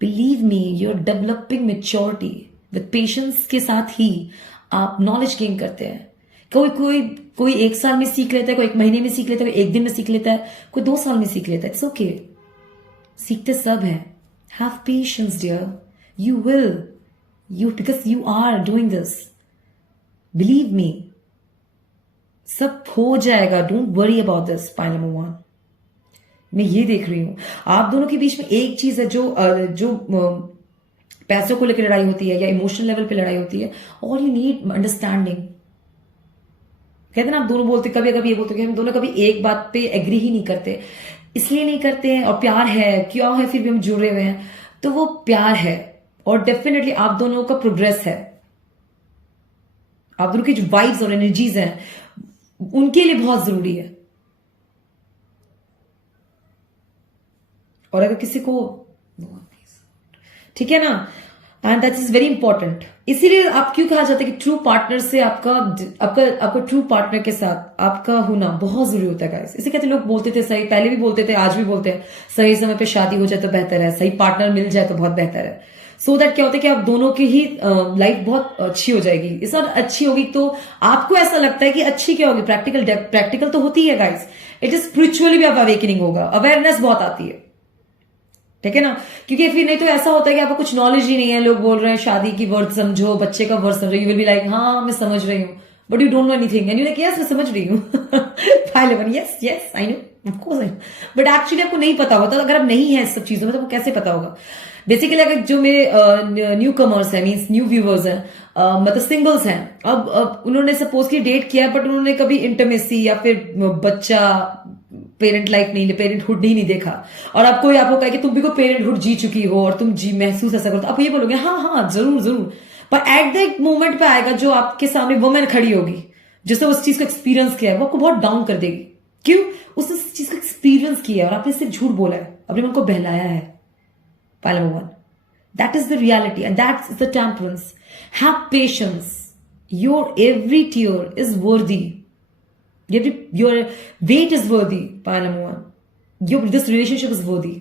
believe me, you are developing maturity. With patience के साथ ही आप नॉलेज गेन करते हैं। कोई 1 साल में सीख लेता है, कोई 1 महीने में सीख लेता है, कोई 1 दिन में सीख लेता है, कोई 2 साल में सीख लेता है, इट्स ओके, सीखते सब हैं। Have patience dear, you will, you, because you are doing this, believe me, सब हो जाएगा, don't worry about this. Point number 1, मैं ये देख रही हूं आप दोनों के बीच में एक चीज है जो पैसों को लेकर लड़ाई होती है या इमोशनल लेवल पे लड़ाई होती है, और यू नीड अंडरस्टैंडिंग। कहते ना, आप दोनों बोलते, कभी कभी ये बोलते कि हम दोनों कभी एक बात पे एग्री ही नहीं करते, इसलिए नहीं करते हैं, और प्यार है, क्यों है, फिर भी हम जुड़े हुए हैं, तो वो प्यार है, और डेफिनेटली आप दोनों का प्रोग्रेस है, आप दोनों की जो वाइब्स और एनर्जीज हैं उनके लिए बहुत जरूरी है। और अगर किसी को, ठीक है ना, and that is very important. इसीलिए आप क्यों कहा जाता है कि ट्रू पार्टनर से आपका आपका आपका ट्रू पार्टनर के साथ आपका होना बहुत जरूरी होता है गाइस। इसे कहते लोग बोलते थे, सही पहले भी बोलते थे, आज भी बोलते हैं, सही समय पे शादी हो जाए तो बेहतर है, सही पार्टनर मिल जाए तो बहुत बेहतर है। सो दैट क्या होता है कि आप दोनों की ही लाइफ बहुत अच्छी हो जाएगी। इस बार अच्छी होगी तो आपको ऐसा लगता है कि अच्छी क्या होगी, प्रैक्टिकल तो होती है गाइस। इट इज स्पिरिचुअली भी आप अवेकनिंग होगा, अवेयरनेस बहुत आती है, ठीक है ना। क्योंकि फिर नहीं तो ऐसा होता है कि आपको कुछ नॉलेज ही नहीं है, लोग बोल रहे हैं शादी की वर्ड समझो, बच्चे का वर्ड समझो, यू विल बी लाइक हाँ मैं समझ रही हूँ, but you don't know anything and you like yes मैं समझ रही हूँ file one yes yes I know of course I know, but actually आपको नहीं पता होता। तो अगर आप नहीं है इस सब चीजों में तो आपको कैसे पता होगा। बेसिकली अगर जो मेरे न्यू कमर्स है, मीन्स न्यू व्यूवर्स हैं, मतलब सिंगल्स हैं, अब उन्होंने सपोज की डेट किया बट उन्होंने कभी इंटरमेसी या फिर बच्चा पेरेंट लाइफ नहीं, पेरेंटहुड ही नहीं देखा, और आपको कहा कि तुम भी को पेरेंटहुड जी चुकी हो और तुम जी महसूस ऐसा करो, तो आप ये बोलोगे हाँ हाँ जरूर जरूर, पर एट द मोमेंट पे आएगा जो आपके सामने वुमेन खड़ी होगी जिसने उस चीज को एक्सपीरियंस किया है, वो आपको बहुत डाउन कर देगी। क्यों? उसने उस चीज को एक्सपीरियंस किया है और आपने सिर्फ झूठ बोला है, अपने मन को बहलाया है। Pile number one. That is the reality and that's the temperance. Have patience. Your every tear is worthy. Your weight is worthy. Pile number one. This relationship is worthy.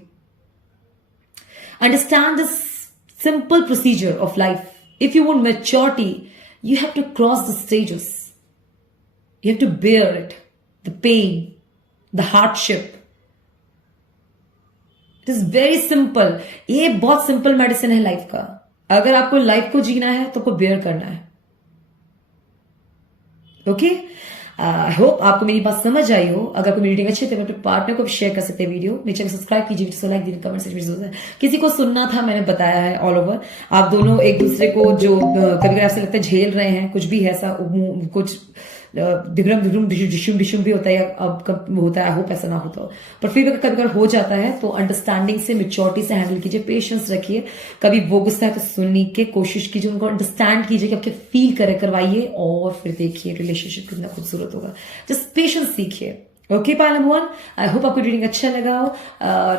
Understand this simple procedure of life. If you want maturity, you have to cross the stages. You have to bear it. The pain, the hardship. It is very simple. ये बहुत simple medicine है life का। अगर आपको life को जीना है तो आपको बेयर करना है। ओके, आई होप आपको मेरी बात समझ आई हो। अगर आपको मेरी रीडिंग अच्छी तो अपने पार्टनर को भी शेयर कर सकते हैं वीडियो। मेरे चैनल सब्सक्राइब कीजिए, वीडियो लाइक दीजिए, कमेंट सेक्शन में किसी को सुनना था मैंने बताया है ऑल ओवर। आप दोनों एक दूसरे को जो कभी कभी आपसे लगता है झेल रहे हैं, कुछ भी ऐसा कुछ डिग्रम डिशुम भी होता है, अब होता है, आई होप ऐसा ना होता हो, पर फिर कभी कभी हो जाता है तो अंडरस्टैंडिंग से, मेच्योरिटी से हैंडल कीजिए, पेशेंस रखिए। कभी वो गुस्सा है तो सुनने की कोशिश कीजिए, उनको अंडरस्टैंड कीजिए कि आपके फील करवाइए, और फिर देखिए रिलेशनशिप कितना खूबसूरत होगा। जस्ट पेशेंस सीखिए। ओके पाइल नंबर वन, आई होप आपको रीडिंग अच्छा लगा हो, और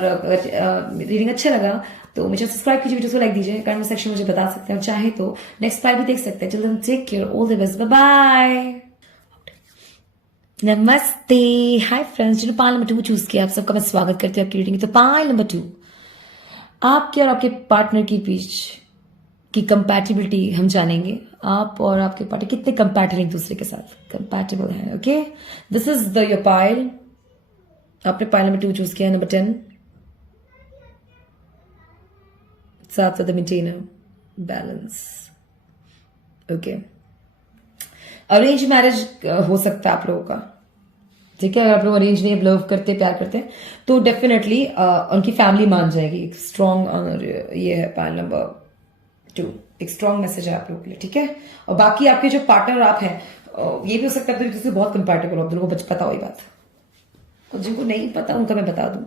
रीडिंग अच्छा लगा तो मुझे सब्सक्राइब कीजिए, वीडियो को लाइक दीजिए, कमेंट सेक्शन में मुझे बता सकते हैं, और चाहे तो नेक्स्ट पार्ट भी देख सकते हैं। चलो take care, all the best, bye bye. नमस्ते, हाय फ्रेंड्स, जिन्होंने पाइल नंबर 2 चूज किया आप सबका मैं स्वागत करती हूँ आपकी रीडिंग। तो पाइल नंबर 2, आपके और आपके पार्टनर की बीच की कंपैटिबिलिटी हम जानेंगे। आप और आपके पार्टनर कितने कंपैटिबल एक दूसरे के साथ कंपैटिबल हैं। Okay, this is the your pile. आपने पाइल नंबर 2 चूज किया, नंबर 10, साथ the maintainer, balance. Okay, arrange marriage हो सकता है आप लोगों का, ठीक है। अगर आप लोग अरेंज नहीं, लव करते, प्यार करते हैं तो डेफिनेटली उनकी फैमिली मान जाएगी। एक स्ट्रॉन्ग ये है पाइल नंबर 2, एक स्ट्रॉन्ग मैसेज है आप लोगों के लिए, ठीक है। और बाकी आपके जो पार्टनर आप हैं, ये भी हो सकता है तो बहुत कंपैटिबल हो, आप दोनों को पता हो ये बात। और जिनको नहीं पता उनका मैं बता दूं,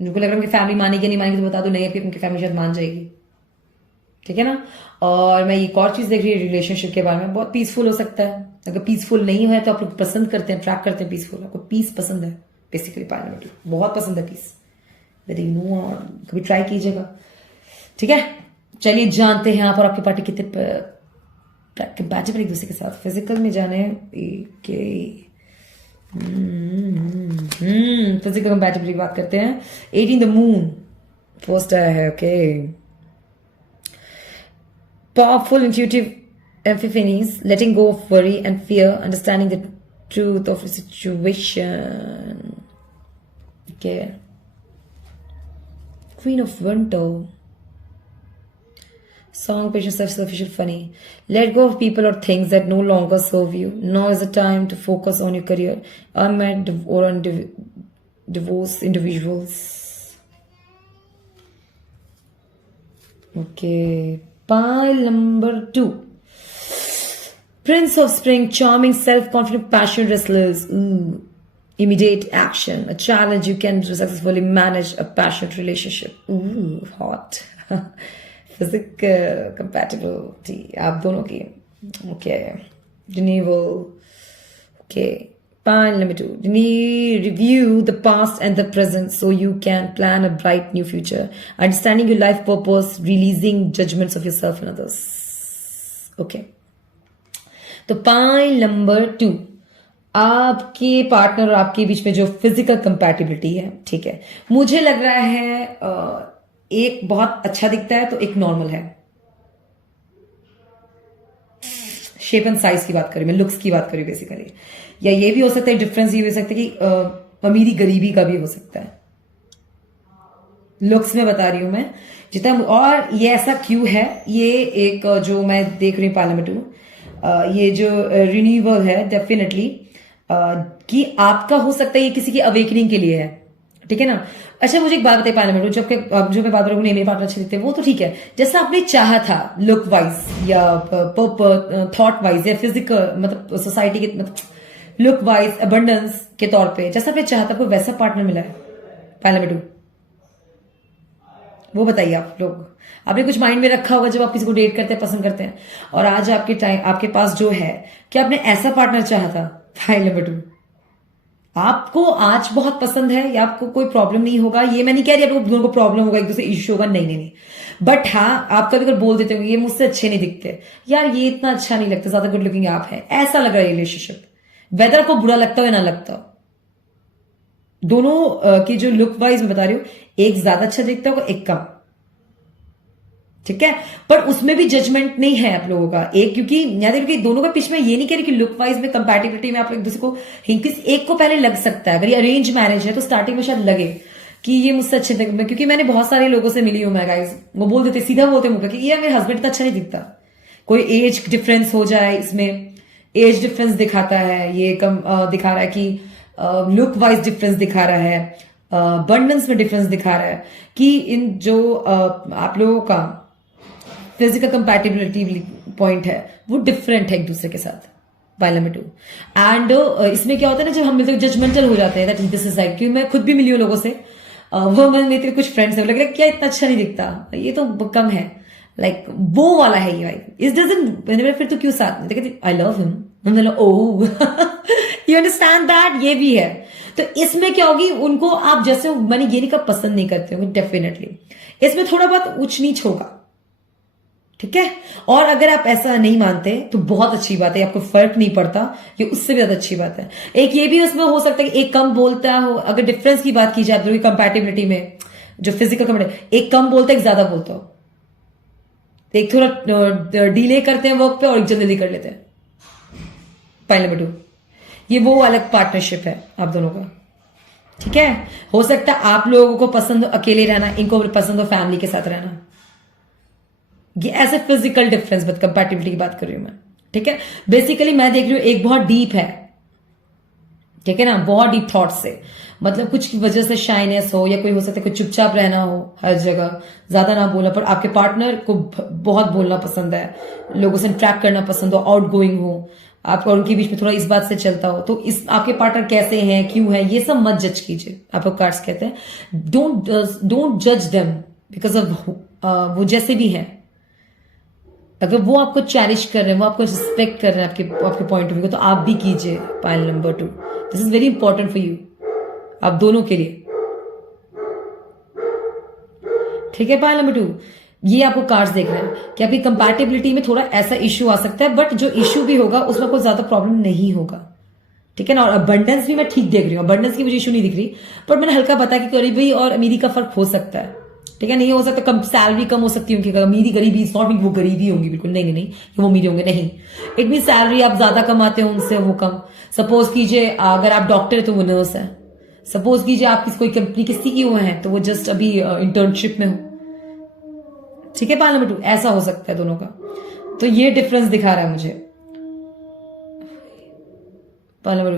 जिनको लग रहा है उनकी फैमिली मानेगी नहीं मानेगी तो बता दूं, नहीं फिर उनकी फैमिली शायद मान जाएगी, ठीक है ना। और मैं एक और चीज देख रही हूँ रिलेशनशिप के बारे में, बहुत पीसफुल हो सकता है। अगर पीसफुल नहीं है तो आप लोग पसंद करते हैं, ट्रैक करते हैं पीसफुल, आपको पीस पसंद है बेसिकली, पाइल नंबर 2 बहुत पसंद है पीस, वेरी नो, कभी ट्राई कीजिएगा, ठीक है। चलिए जानते हैं आप और आपकी पार्टी कितने कंपैटिबल एक दूसरे के साथ। फिजिकल में जाने फिजिकल कंपैटिबिलिटी की बात करते हैं। 18 द मून फर्स्ट आया है। Okay, powerful intuitive epiphanies, letting go of worry and fear, understanding the truth of a situation. Okay, Queen of Winter, song, patience, self-sufficient, funny. Let go of people or things that no longer serve you. Now is the time to focus on your career, unmet or divorced individuals. Okay, pile number 2, Prince of Spring, charming, self-confident, passionate, restless. Immediate action, a challenge you can successfully manage a passionate relationship. Hot. Physical compatibility आप दोनों की। Okay, renewal. Okay, Point number 2. Review the past and the present so you can plan a bright new future. Understanding your life purpose, releasing judgments of yourself and others. Okay. तो point number 2, आपके partner और आपके बीच में जो physical compatibility है, ठीक है, मुझे लग रहा है एक बहुत अच्छा दिखता है तो एक नॉर्मल है। शेप एंड साइज की बात करें, मैं लुक्स की बात करूं बेसिकली, या ये भी हो सकता है, डिफरेंस ये भी हो सकता है कि अमीरी गरीबी का भी हो सकता है। लुक्स में बता रही हूं मैं जितना, और ये ऐसा क्यों है, ये एक जो मैं देख रही हूँ पार्लियामेंट में, ये जो रिन्यूअल है डेफिनेटली कि आपका हो सकता है ये किसी की अवेकनिंग के लिए है, ठीक है ना। अच्छा मुझे एक बात बताइए पार्लियामेंट, जो मैं बात करूँ मेरे पार्टनर अच्छे दिखते हैं वो तो ठीक है, जैसा आपने चाहा था लुक वाइज या थॉट वाइज या फिजिकल मतलब सोसाइटी के मतलब लुक वाइज अबंडेंस के तौर पे जैसा आपने चाहा था, आपको वैसा पार्टनर मिला है पार्लियामेंट, वो बताइए आप लोग। आपने कुछ माइंड में रखा होगा जब आप किसी को डेट करते हैं, पसंद करते हैं, और आज आपके पास जो है, क्या आपने ऐसा पार्टनर चाहा था? फाइल नंबर 2, आपको आज बहुत पसंद है या आपको कोई प्रॉब्लम नहीं होगा, ये मैं नहीं कह रही आप दोनों को प्रॉब्लम होगा, एक दूसरे इश्यू होगा, नहीं नहीं नहीं, बट हाँ आप कभी अगर बोल देते हो ये मुझसे अच्छे नहीं दिखते, यार ये इतना अच्छा नहीं लगता, ज्यादा गुड लुकिंग आप है, ऐसा लग रहा है रिलेशनशिप, वेदर को बुरा लगता हो या ना लगता हो, दोनों की जो लुक वाइज मैं बता रही हूं, एक ज्यादा अच्छा दिखता होगा एक कम, ठीक है, पर उसमें भी जजमेंट नहीं है आप लोगों का एक, क्योंकि दोनों का बीच में ये नहीं कह रही कि लुक वाइज में कंपैटिबिलिटी में आप एक दूसरे को एक को पहले लग सकता है, अगर ये अरेंज मैरिज है तो स्टार्टिंग में शायद लगे कि ये मुझसे अच्छे दिखते, क्योंकि मैंने बहुत सारे लोगों से मिली हूं मैं गाइज, वो बोल देते सीधा बोलते मुझे कि ये मेरे हस्बैंड इतना अच्छा नहीं दिखता, कोई एज डिफरेंस हो जाए, इसमें एज डिफरेंस दिखाता है, ये कम दिखा रहा है कि लुक वाइज डिफरेंस दिखा रहा है, बंडन्स में डिफरेंस दिखा रहा है, कि इन जो आप लोगों का फिजिकल कंपैटिबिलिटी पॉइंट है वो डिफरेंट है एक दूसरे के साथ, पार्लियामेंट 2। एंड इसमें क्या होता है ना, जब हम मिलते हैं जजमेंटल हो जाते हैं, दैट दिस इज लाइक, क्योंकि मैं खुद भी मिली हूं लोगों से, वो मेरे कुछ फ्रेंड्स हैं, लग रहा है क्या इतना अच्छा नहीं दिखता, ये तो कम है, लाइक वो वाला है ये वाइफ, इट डजंट, फिर तो क्यों साथ में, कहते I love him, oh you understand that, ये भी है। तो इसमें क्या होगी, उनको आप जैसे, मैंने ये नहीं कहा पसंद नहीं करते होंगे, डेफिनेटली इसमें थोड़ा बहुत ऊंच नीच होगा, ठीक है, और अगर आप ऐसा नहीं मानते तो बहुत अच्छी बात है, आपको फर्क नहीं पड़ता, ये उससे भी ज्यादा अच्छी बात है। एक ये भी उसमें हो सकता है कि एक कम बोलता हो, अगर डिफरेंस की बात की जाए तो कंपैटिबिलिटी में जो फिजिकल कंपैटिबिलिटी, एक कम बोलता है एक ज्यादा बोलता हो, एक थोड़ा डिले करते हैं वर्क पे और एक जल्दी कर लेते हैं, पहले बटू, ये वो अलग पार्टनरशिप है आप दोनों का, ठीक है। हो सकता है आप लोगों को पसंद हो अकेले रहना, इनको पसंद हो फैमिली के साथ रहना, ये ऐसे फिजिकल डिफरेंस बट कंपैटिबिलिटी की बात कर रही हूं मैं, ठीक है। बेसिकली मैं देख रही हूं एक बहुत डीप है, ठीक है ना, बहुत डीप थॉट से, मतलब कुछ की वजह से शाइनेस हो, या कोई हो सकता है कोई चुपचाप रहना हो हर जगह, ज्यादा ना बोलना, पर आपके पार्टनर को बहुत बोलना पसंद है, लोगों से इंटरेक्ट करना पसंद हो, आउट गोइंग हो, आपको उनके बीच में थोड़ा इस बात से चलता हो, तो इस आपके पार्टनर कैसे हैं, क्यों है, ये सब मत जज कीजिए, आपको कार्ड्स कहते हैं, डोंट जज देम बिकॉज ऑफ वो जैसे भी हैं, अगर वो आपको चैरिश कर रहे हैं, वो आपको रिस्पेक्ट कर रहे हैं आपके पॉइंट ऑफ व्यू को, तो आप भी कीजिए। Pile number 2, this is very important for you, आप दोनों के लिए, ठीक है। पाइल नंबर 2, ये आपको कार्ड्स देख रहे हैं कि आपकी कंपैटिबिलिटी में थोड़ा ऐसा इश्यू आ सकता है, बट जो इश्यू भी होगा उसमें कोई ज्यादा प्रॉब्लम नहीं होगा, ठीक है ना। और अबंडेंस भी मैं ठीक देख रही हूँ, अबंडेंस की मुझे इश्यू नहीं दिख रही, पर मैंने हल्का बताया कि गरीबी और अमीरी का फर्क हो सकता है, ठीक है, नहीं हो सकता, कम सैलरी कम हो सकती है उनकी, अमीरी गरीबी इज नॉट मीन वो गरीबी होंगी, बिल्कुल नहीं नहीं, वो अमीरी होंगे नहीं, इट मीन सैलरी आप ज्यादा कमाते हो उनसे, वो कम। सपोज कीजिए अगर आप डॉक्टर है तो वो नर्स है, सपोज कीजिए आप कोई कंपनी के सीईओ हैं तो वो जस्ट अभी इंटर्नशिप में हो, ठीक है। पाल नंबर 2, ऐसा हो सकता है दोनों का, तो ये डिफरेंस दिखा रहा है मुझे। पाल number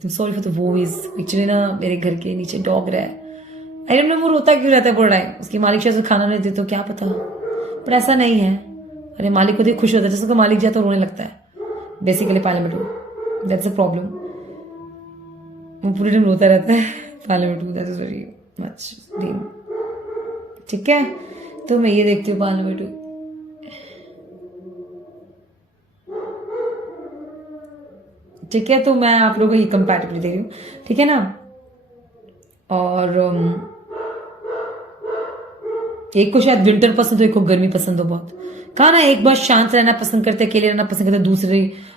2, sorry for the voice, actually ना मेरे घर के नीचे डॉग रहा है, आई डोंट नो वो रोता क्यों रहता है पूरा टाइम, उसकी मालिक शायद खाना नहीं देते तो क्या पता, पर ऐसा नहीं है, अरे मालिक को देख खुश होता है, जैसे उसका मालिक जाए तो रोने लगता है, basically parliament 2, that's a problem, वो पूरे टाइम रोता रहता है, parliament 2, that is very much deem, ठीक है। तो मैं ये देखती हूँ पार्लियामेंट 2, ठीक है, तो मैं आप लोगों को ये कंपैटिबिलिटी दे रही हूँ, ठीक है ना। और एक को शायद विंटर पसंद हो, एक को गर्मी पसंद हो बहुत। कहा ना, एक बार शांत रहना पसंद करते, अकेले रहना पसंद करते,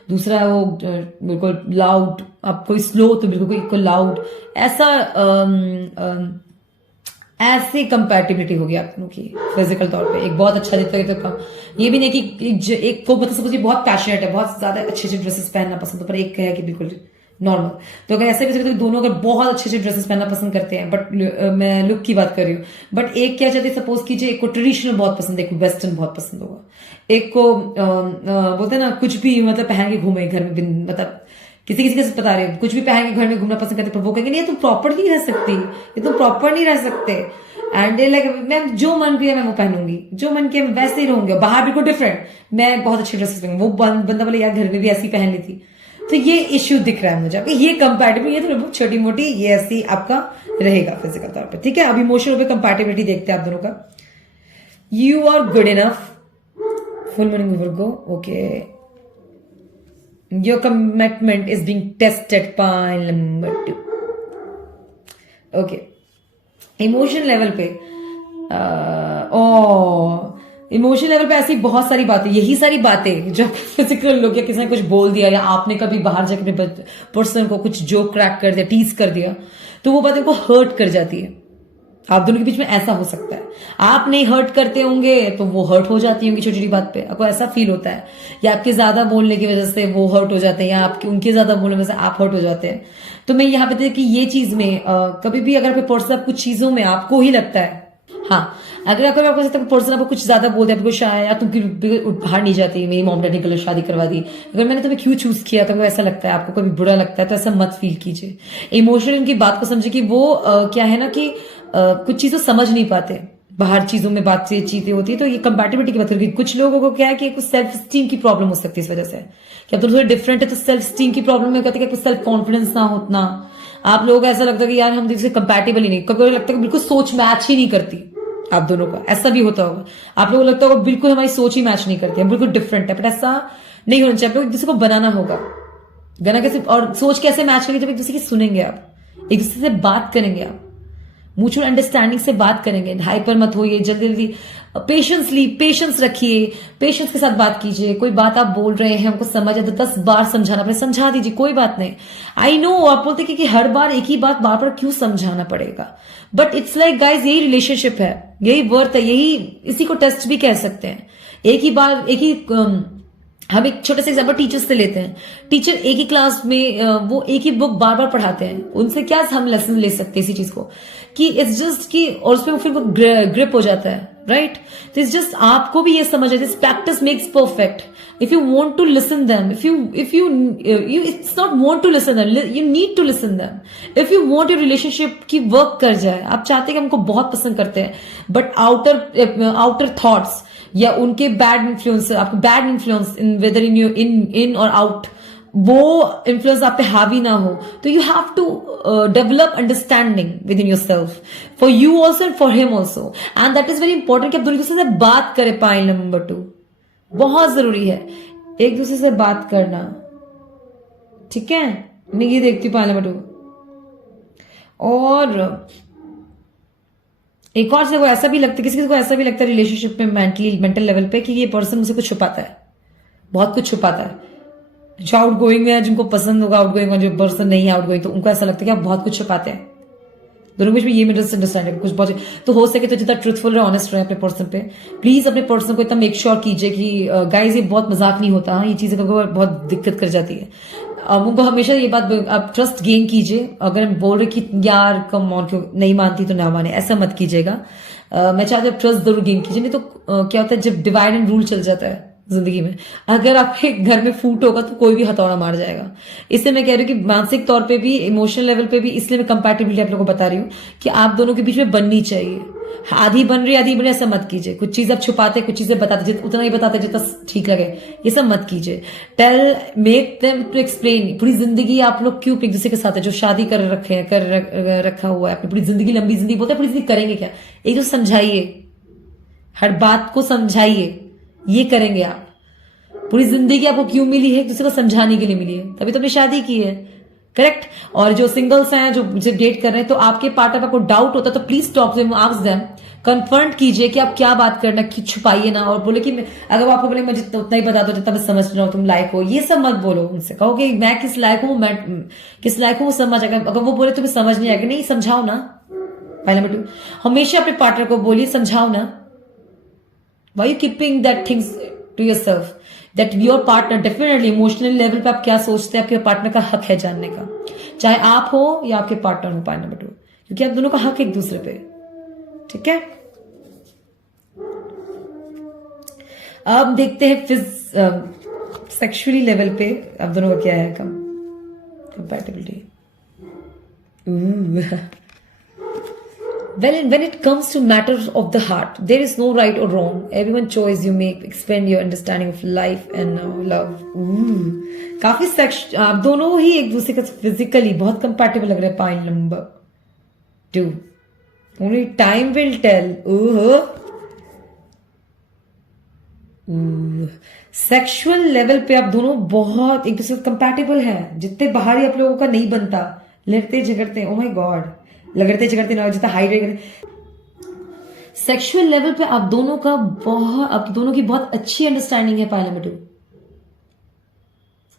दूसरा वो बिल्कुल लाउड, आप कोई स्लो तो बिल्कुल कोई लाउड, ऐसा ऐसी कंपैटिबिलिटी होगी आप लोगों की फिजिकल तौर पे। एक बहुत अच्छा दिखता है तो ये भी नहीं कि एक को मतलब सपोज बहुत पैशनेट है, बहुत ज्यादा अच्छे अच्छे ड्रेसेस पहनना पसंद है, पर एक है कि बिल्कुल नॉर्मल। तो अगर ऐसे भी तो दोनों अगर बहुत अच्छे अच्छे ड्रेसेस पहनना पसंद करते हैं, बट मैं लुक की बात कर रही हूँ, बट एक क्या चाहती है, सपोज कीजिए एक को ट्रेडिशनल बहुत पसंद है, एक को वेस्टर्न बहुत पसंद होगा, एक को बोलते हैं ना कुछ भी मतलब पहन के घूमे घर में, मतलब किसी किसी का बता रहे हो कुछ भी पहन के घर में घूमना पसंद करते, पर वो कहेंगे नहीं तुम प्रॉपर नहीं रह सकती, ये तुम प्रॉपर नहीं रह सकते। एंड लाइक मैं जो मन किया मैं वो पहनूंगी, जो मन किया मैं वैसे ही रहूंगी, बाहर बिल्कुल डिफरेंट, मैं बहुत अच्छी ड्रेसेस पहनूंगी, वो बंदा बोले यार घर में भी ऐसी पहन ली थी। तो ये इश्यू दिख रहा है मुझे आपको, ये कंपैटिबल, ये तो बहुत छोटी मोटी ये ऐसी आपका रहेगा फिजिकल तौर पर, ठीक है। अब इमोशनल पे कंपैटिबिलिटी देखते हैं आप दोनों का। You are good enough, full meaning Virgo, okay. Your commitment is being tested by number 2. Okay. Emotion level पे इमोशन लेवल पे ऐसी बहुत सारी बातें, यही सारी बातें जो फिजिकल लोग या किसी ने कुछ बोल दिया, या आपने कभी बाहर जाकर अपने पर्सन को कुछ जोक क्रैक कर दिया, टीज कर दिया, तो वो बातें को हर्ट कर जाती है। आप दोनों के बीच में ऐसा हो सकता है, आप नहीं हर्ट करते होंगे तो वो हर्ट हो जाती होंगी छोटी छोटी बात पे, आपको ऐसा फील होता है, या आपके ज्यादा बोलने की वजह से वो हर्ट हो जाते हैं, या आपके उनके ज्यादा बोलने की वजह से आप हर्ट हो जाते हैं। तो मैं यहाँ पे देखिए कि ये चीज में कभी भी अगर आपके पर्सन कुछ चीजों में आपको ही लगता है, हाँ अगर आपको पर्सन आपको कुछ ज्यादा बोल दिया, आपको शायद या तुम बाहर नहीं जाती, मेरी मॉम डैडी ने शादी करवा दी, अगर मैंने तुम्हें क्यों चूज किया, तो ऐसा लगता है आपको, कभी बुरा लगता है, तो ऐसा मत फील कीजिए। इमोशनल इनकी बात को समझे कि वो क्या है ना कि कुछ चीजें समझ नहीं पाते, बाहर चीजों में बात से चीजें होती है, तो ये कंपैटिबिलिटी की बात करेगी। कुछ लोगों को क्या है कि कुछ सेल्फ स्टीम की प्रॉब्लम हो सकती है इस वजह से, कि अब तो थोड़े डिफरेंट है, तो सेल्फ स्टीम की प्रॉब्लम में कहते हैं कि सेल्फ कॉन्फिडेंस ना होना, आप लोगों को ऐसा लगता है कि यार हम किसी से कंपैटिबल ही नहीं, कभी लगता है कि बिल्कुल सोच मैच ही नहीं करती आप दोनों का, ऐसा भी होता होगा। आप लोगों को लगता होगा बिल्कुल हमारी सोच ही मैच नहीं करती है, बिल्कुल डिफरेंट है, बट ऐसा नहीं होना चाहिए। आप लोग एक दूसरे को बनाना होगा, गाना कैसे और सोच कैसे मैच करेंगे, जब एक दूसरे की सुनेंगे, आप एक दूसरे से बात करेंगे, आप म्यूचुअल अंडरस्टैंडिंग से बात करेंगे, हाइपर मत होइए, जल्दी जल्दी पेशेंस रखिए, पेशेंस के साथ बात कीजिए। कोई बात आप बोल रहे हैं हमको समझ है तो 10 बार समझाना पड़े, समझा दीजिए, कोई बात नहीं। आई नो आप बोलते कि हर बार एक ही बात बार बार क्यों समझाना पड़ेगा, बट इट्स लाइक गाइज यही रिलेशनशिप है, यही वर्थ है, यही इसी को टेस्ट भी कह सकते हैं। एक ही बार एक ही हम एक छोटे से एग्जाम्पल टीचर्स से लेते हैं, टीचर एक ही क्लास में वो एक ही बुक बार बार पढ़ाते हैं, उनसे क्या हम लेसन ले सकते हैं इसी चीज को, कि इट्स जस्ट कि और उसमें फिर वो ग्रिप हो जाता है, राइट। तो इट्स जस्ट आपको भी ये समझ आती है, practice makes perfect. If you want to listen them, if you it's not want to listen them, you need to listen them. If you want your relationship की वर्क कर जाए, आप चाहते हैं कि हमको बहुत पसंद करते हैं, बट आउटर थॉट्स या उनके बैड इन्फ्लुएंस, आपको बैड इन्फ्लुएंस इन वेदर इन और आउट, वो इन्फ्लुएंस आप पे हावी ना हो, तो you have to develop understanding within yourself, for you also and for him also, and that is very important कि आप दोनों दूसरे से बात करें। पॉइंट नंबर 2 बहुत जरूरी है, एक दूसरे से बात करना, ठीक है। मैं ये देखती हूँ पॉइंट नंबर 2। और एक और से को ऐसा भी लगता है, किसी को ऐसा भी लगता है रिलेशनशिप में मेंटल लेवल पे कि ये पर्सन मुझसे कुछ छुपाता है, बहुत कुछ छुपाता है। जो आउट गोइंग है, जिनको पसंद होगा आउट गोइंग, और जो पर्सन नहीं है आउट गोइंग, तो उनको ऐसा लगता है कि आप बहुत कुछ छुपाते हैं। दोनों बीच में ये मिसअंडरस्टैंडिंग कुछ बहुत, तो हो सके तो जितना ट्रूथफुल रहे, ऑनेस्ट रहे अपने पर्सन पे। प्लीज अपने पर्सन को इतना मेक श्योर कीजिए कि गाइज ये बहुत मजाक नहीं होता, ये चीजें कभी बहुत दिक्कत कर जाती है। उनको हमेशा ये बात, आप ट्रस्ट गेन कीजिए। अगर हम बोल रहे कि यार कम ऑन क्यों नहीं मानती तो ना माने, ऐसा मत कीजिएगा। मैं चाहती हूँ ट्रस्ट जरूर गेन कीजिए, नहीं तो क्या होता है जब डिवाइड एंड रूल चल जाता है जिंदगी में, अगर आपके घर में फूट होगा तो कोई भी हथौड़ा मार जाएगा। इससे मैं कह रही हूँ कि मानसिक तौर पे भी, इमोशनल लेवल पे भी, इसलिए मैं कंपैटिबिलिटी आप लोगों को बता रही हूँ कि आप दोनों के बीच में बननी चाहिए। आधी बन रही आधी बन रही, ऐसा मत कीजिए। कुछ चीज आप छुपाते, कुछ चीजें बताते, उतना ही बताते जितना ठीक लगे, ये सब मत कीजिए। Tell, make them to explain. पूरी जिंदगी आप लोग क्यों एक दूसरे के साथ है, जो शादी कर रखे हैं, रखा हुआ है, अपनी पूरी जिंदगी, लंबी जिंदगी बोलते हैं, पूरी जिंदगी करेंगे क्या? एक तो समझाइए, हर बात को समझाइए, ये करेंगे आप। पूरी जिंदगी आपको क्यों मिली है? एक दूसरे को समझाने के लिए मिली है, तभी तो आपने शादी की है, करेक्ट? और जो सिंगल्स हैं, जो डेट कर रहे हैं, तो आपके पार्टनर पर कोई डाउट होता है तो please talk to ask them, confirm कीजिए कि आप क्या बात करना, कि छुपाइए ना। और बोले कि अगर वो आपको बोले मुझे तो उतना ही बता दो जितना मैं समझ रहा हूँ, तुम लायक हो, ये सब मत बोलो। उनसे कहो कि मैं किस लायक हूँ, मैं किस लायक हूँ, वो समझ आएगा। अगर वो बोले तुम्हें समझ नहीं आएगा, नहीं समझाओ ना। पहला नंबर 2, हमेशा अपने पार्टनर को बोलिए समझाओ ना। Why you keeping that things to yourself? That your partner definitely emotional level पे आप क्या सोचते हैं, आपके पार्टनर का हक है जानने का, चाहे आप हो या आपके पार्टनर हो। पॉइंट नंबर 2, क्योंकि आप दोनों का हक एक दूसरे पे, ठीक है? अब देखते हैं सेक्सुअली लेवल पे आप दोनों का क्या है compatibility. When it comes to matters of the heart, there is no right or wrong. Everyone choice you make expand your understanding of life and love. काफी आप दोनों ही एक दूसरे का फिजिकली बहुत कंपैटिबल लग रहे हैं। Point number 2, only time will tell. Sexual level पे आप दोनों बहुत एक दूसरे कंपैटिबल हैं, जितने बाहरी आप लोगों का नहीं बनता, लड़ते झगड़ते, ओ माय गॉड, लगड़ते झगड़ते ना, जितना हाइड्रेट। सेक्सुअल लेवल पे आप दोनों की बहुत अच्छी अंडरस्टैंडिंग है। पॉइंट नंबर 2,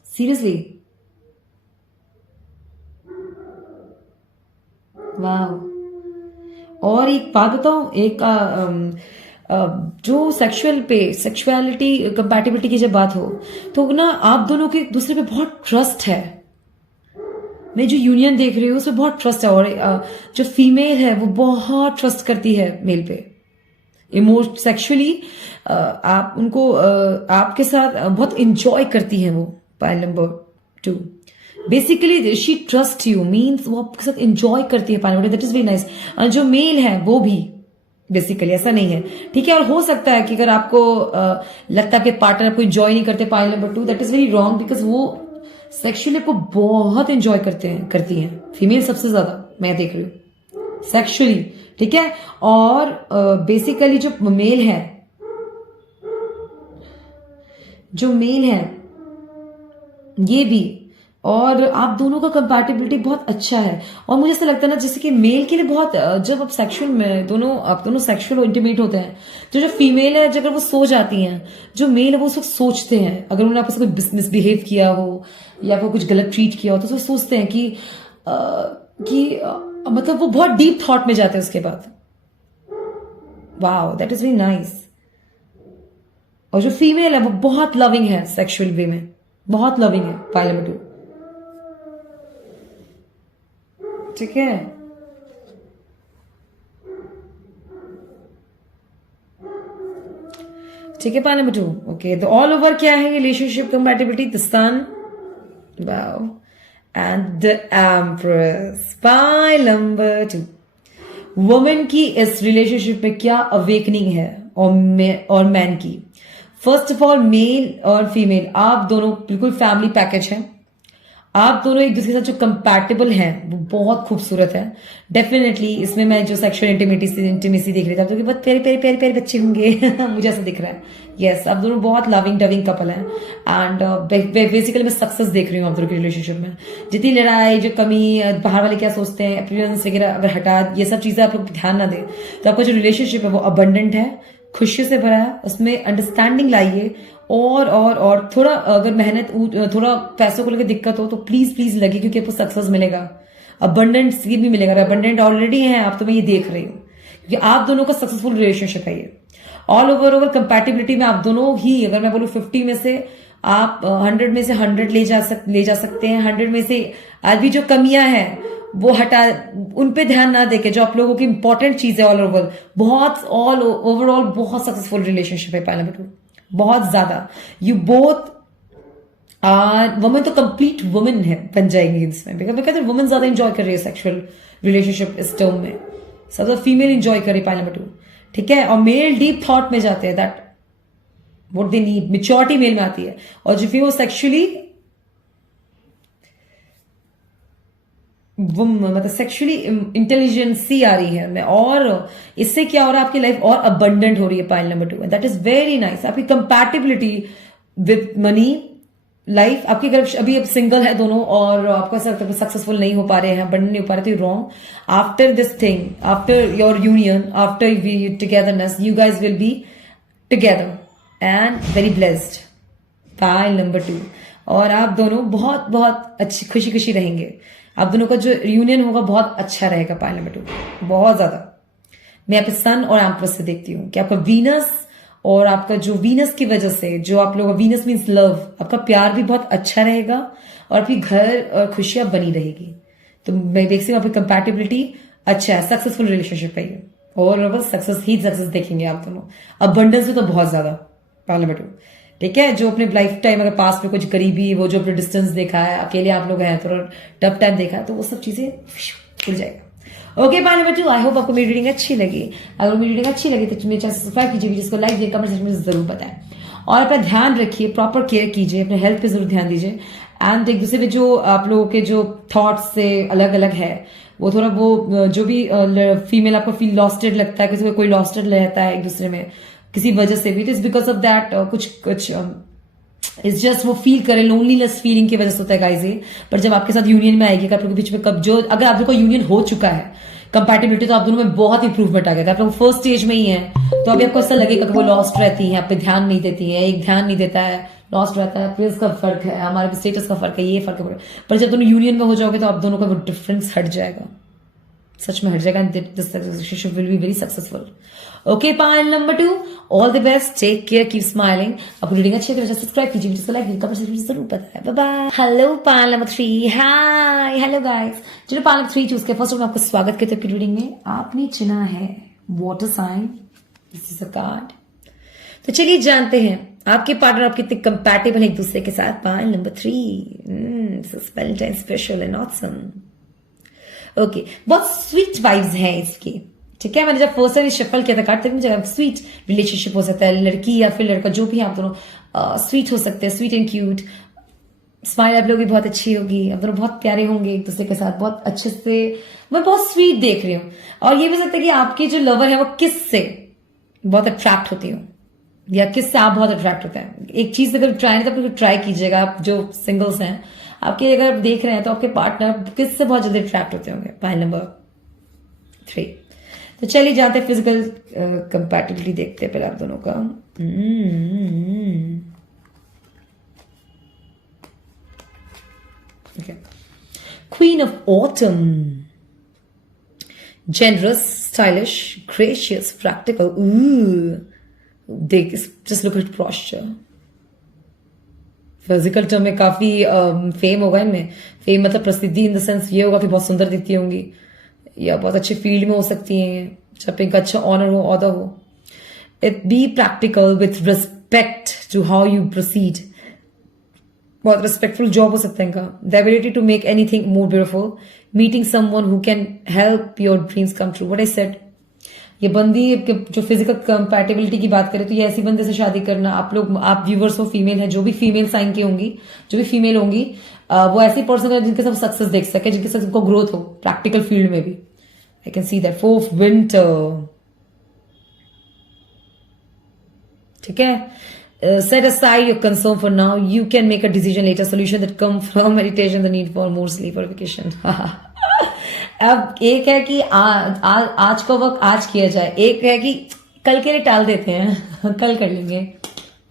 सीरियसली, वाह। और एक बात बताऊं, जो सेक्सुअलिटी कंपैटिबिलिटी की जब बात हो तो ना आप दोनों के एक दूसरे पे बहुत ट्रस्ट है। मैं जो यूनियन देख रही हूँ उसमें बहुत ट्रस्ट है, और जो फीमेल है वो बहुत ट्रस्ट करती है मेल पे। सेक्सुअली आप उनको आपके साथ बहुत इंजॉय करती हैं वो। Point number 2, basically she trust you means वो आपके साथ इंजॉय करती है। Point number 2, that is very nice. जो मेल है वो भी बेसिकली ऐसा नहीं है, ठीक है? और हो सकता है कि अगर आपको लगता है कि पार्टनर आपको इंजॉय नहीं करते, point number 2, that is very wrong, because वो सेक्सुअली को बहुत एंजॉय करती हैं फीमेल सबसे ज्यादा, मैं देख रही हूँ सेक्सुअली, ठीक है? और बेसिकली जो मेल है ये भी, और आप दोनों का कंपैटिबिलिटी बहुत अच्छा है। और मुझे ऐसा लगता है ना, जैसे कि मेल के लिए बहुत, जब आप सेक्सुअल में आप दोनों सेक्सुअल इंटीमेट होते हैं, तो जो फीमेल है अगर वो सो जाती हैं, जो मेल है वो सब सोचते हैं। अगर उन्होंने आपस में कोई मिसबिहेव किया हो या फिर कुछ गलत ट्रीट किया हो तो सोचते हैं कि मतलब वो बहुत डीप थॉट में जाते हैं उसके बाद। Wow, that is very nice. और जो फीमेल है वो बहुत लविंग है, सेक्सुअल वे में बहुत लविंग है। पॉइंट नंबर 2, ठीक है? ठीक है, पॉइंट नंबर 2, ओके। तो ऑल ओवर क्या है relationship compatibility? The sun, wow, and the empress. Point number 2, women की इस रिलेशनशिप में क्या अवेकनिंग है और मैन की। फर्स्ट ऑफ ऑल, मेल और फीमेल आप दोनों बिल्कुल फैमिली पैकेज हैं। आप दोनों एक दूसरे के साथ जो कंपैटिबल हैं वो बहुत खूबसूरत है। डेफिनेटली इसमें मैं जो सेक्सुअल इंटीमेसी देख रही था तो बहुत प्यारे बच्चे होंगे मुझे ऐसा दिख रहा है। यस, आप दोनों बहुत लविंग डविंग कपल हैं, एंड बेसिकली मैं सक्सेस देख रही हूँ आप दोनों की रिलेशनशिप में। जितनी लड़ाई, जो कमी, बाहर वाले क्या सोचते हैं, अपीयरेंस वगैरह अगर हटा, ये सब चीजें आप लोग ध्यान ना दें तो आपका जो रिलेशनशिप है वो अबंडेंट है, खुशियों से भरा है। उसमें अंडरस्टैंडिंग लाइए, और थोड़ा अगर मेहनत, थोड़ा पैसों को लेकर दिक्कत हो तो प्लीज लगे, क्योंकि आपको सक्सेस मिलेगा, अबंडेंट भी मिलेगा। अबंडेंट ऑलरेडी है आप, तो मैं ये देख रही हूँ, क्योंकि आप दोनों का सक्सेसफुल रिलेशनशिप है ये। ऑल ओवर कंपैटिबिलिटी में आप दोनों ही, अगर मैं बोलूँ 50 में से आप 100 में से 100 ले जा सकते हैं। 100 में से आज भी जो कमियां हैं वो हटा, उन पे ध्यान ना देके जो आप लोगों की इंपॉर्टेंट चीज है, ऑल ओवरऑल बहुत सक्सेसफुल रिलेशनशिप है। पहला बेटू बहुत ज्यादा, यू बोथ वुमेन तो कंप्लीट वुमेन है बन जाएंगी इसमें, बिकॉज वुमेन ज्यादा इंजॉय कर रही है सेक्सुअल रिलेशनशिप इस टर्म में, ज्यादा फीमेल इंजॉय कर रही है। पॉइंट नंबर 2, ठीक है? और मेल डीप थॉट में जाते हैं, that what they need, maturity male में आती है। और जो फीमेल सेक्सुअली मतलब सेक्सुअली इंटेलिजेंसी आ रही है, और इससे क्या हो रहा है, आपकी लाइफ और अबंडेंट हो रही है। Point number 2, that is very nice. आपकी कंपैटिबिलिटी विद मनी लाइफ आपकी, अगर अभी अब सिंगल है दोनों और आपको ऐसा लगता है सक्सेसफुल नहीं हो पा रहे हैं, बनने नहीं हो पा रहे, तो wrong. After this thing, after your union, after we togetherness, you guys will be together and very blessed. Pile number 2. और आप दोनों बहुत बहुत अच्छी खुशी खुशी रहेंगे. आप दोनों का जो यूनियन होगा बहुत अच्छा रहेगा. पाइल नंबर 2 बहुत ज्यादा. मैं यहाँ पे सन और एम्प्रेस से देखती हूँ कि आपका वीनस और आपका जो वीनस की वजह से जो आप लोग, वीनस मीन्स लव, आपका प्यार भी बहुत अच्छा रहेगा और आपकी घर और खुशियां बनी रहेगी. तो मैं देखती हूँ आपकी कंपैटिबिलिटी अच्छा है, सक्सेसफुल रिलेशनशिप है ये. और बस सक्सेस ही सक्सेस देखेंगे आप दोनों. अबंडेंस में तो बहुत ज्यादा. Pile number 2. ठीक है. जो अपने लाइफ टाइम अगर पास में कुछ गरीबी, वो जो अपने डिस्टेंस देखा है, अकेले आप लोग हैं, थोड़ा टफ टाइम देखा है, तो वो सब चीजें खुल जाएगा. Okay pile number 2. आई होप आपको मेरी रीडिंग अच्छी लगी. अगर मेरी रीडिंग अच्छी लगी तो मेरे चैनल सब्सक्राइब कीजिए, जिसको लाइक दिए, कमेंट सेक्शन में जरूर बताएं. और अपना ध्यान रखिए, प्रॉपर केयर कीजिए, अपने हेल्थ पे जरूर ध्यान दीजिए. एंड एक दूसरे पे जो आप लोगों के जो थॉट्स से अलग अलग है, वो थोड़ा वो जो भी फीमेल आपको फील लॉस्टेड लगता है, किसी को कोई लॉस्टेड रहता है एक दूसरे में किसी वजह से भी, तो इट्स बिकॉज ऑफ दैट कुछ इट्स जस्ट वो फील करे, लोनलीनेस फीलिंग की वजह से होता है गाइस ये. पर जब आपके साथ यूनियन में आएगी, आप लोगों के बीच में कब जो अगर आप लोग का यूनियन हो चुका है, कंपैटिबिलिटी, तो आप दोनों में बहुत इंप्रूवमेंट आ गया. आप लोग फर्स्ट स्टेज में ही है, तो अभी आपको ऐसा लगेगा कि वो लॉस्ट रहती है, आप पे ध्यान नहीं देती है, एक ध्यान नहीं देता है, लॉस्ट रहता है. प्रेस का फर्क है, हमारे स्टेटस का फर्क है, ये फर्क है. पर जब दोनों यूनियन में हो जाओगे तो आप दोनों का वो डिफरेंस हट जाएगा, सच में हट जाएगा. This relationship will be very successful. Okay pile number 2. All the best, take care, keep smiling. आपको रीडिंग अच्छी है तो सब्सक्राइब कीजिए, वीडियो को लाइक कीजिए, कमेंट सेक्शन में जरूर बताएं. Bye bye. Hello pile number 3. Hi hello guys. चलो पाइल नंबर 3 चूज किया. फर्स्ट ऑफ ऑल आपका स्वागत करते हैं रीडिंग में. आपने चुना है water sign. This is a card. तो चलिए जानते हैं आपके पार्टनर आप कितने कंपैटिबल है एक दूसरे के साथ. Pile number 3. Valentine special and awesome. Okay, बहुत स्वीट वाइब्स हैं इसकी. ठीक है. मैंने जब फर्स्ट टाइम शफल किया था कार्ड, तक मुझे स्वीट रिलेशनशिप हो सकता है, लड़की या फिर लड़का, जो भी है आप दोनों स्वीट हो सकते हैं, स्वीट एंड क्यूट. स्माइल आप लोग की बहुत अच्छी होगी, आप दोनों बहुत प्यारे होंगे एक दूसरे के साथ, बहुत अच्छे से. मैं बहुत स्वीट देख रही हूँ. और ये भी सकता है कि आपके जो लवर है वो किस से बहुत अट्रैक्ट होती हो, या किस से आप बहुत अट्रैक्ट होते हैं. एक चीज अगर ट्राई नहीं तो ट्राई कीजिएगा. आप जो सिंगल्स हैं, आपके अगर आप देख रहे हैं तो आपके पार्टनर किस से बहुत जल्दी अट्रैक्ट होते होंगे. Pile number 3. तो चलिए जानते हैं फिजिकल कंपैटिबिलिटी देखते हैं पहले आप दोनों का. Okay. Queen of autumn. Generous, stylish, gracious, practical. देख, just look at posture. Physical term में काफी फेम होगा इनमें. फेम मतलब प्रसिद्धि इन द सेंस ये होगा कि बहुत सुंदर दिखती होंगी, या बहुत अच्छे फील्ड में हो सकती हैं, जब एक अच्छा ऑनर हो, ऑर्डर हो. It be practical with respect to how you proceed. बहुत रिस्पेक्टफुल जॉब हो सकता है इनका. The ability to make anything more beautiful. Meeting someone who can help your dreams come true. What I said. ये बंदी जो physical compatibility की बात करें तो ये ऐसी बंदे से शादी करना. आप लोग, आप व्यूवर्स हो, फीमेल है, जो भी फीमेल साइन की होंगी, जो भी फीमेल होंगी, वो ऐसी पर्सन है जिनके साथ सक्सेस देख सके, जिनके साथ उनको ग्रोथ हो प्रैक्टिकल फील्ड में भी. I can see that. 4th winter. ठीक है. Set aside your concern for now. You can make a decision later. Solution that come from meditation, the need for more sleep or vacation. अब एक है कि आज का वक्त आज किया जाए, एक है कि कल के लिए टाल देते हैं. कल कर लेंगे,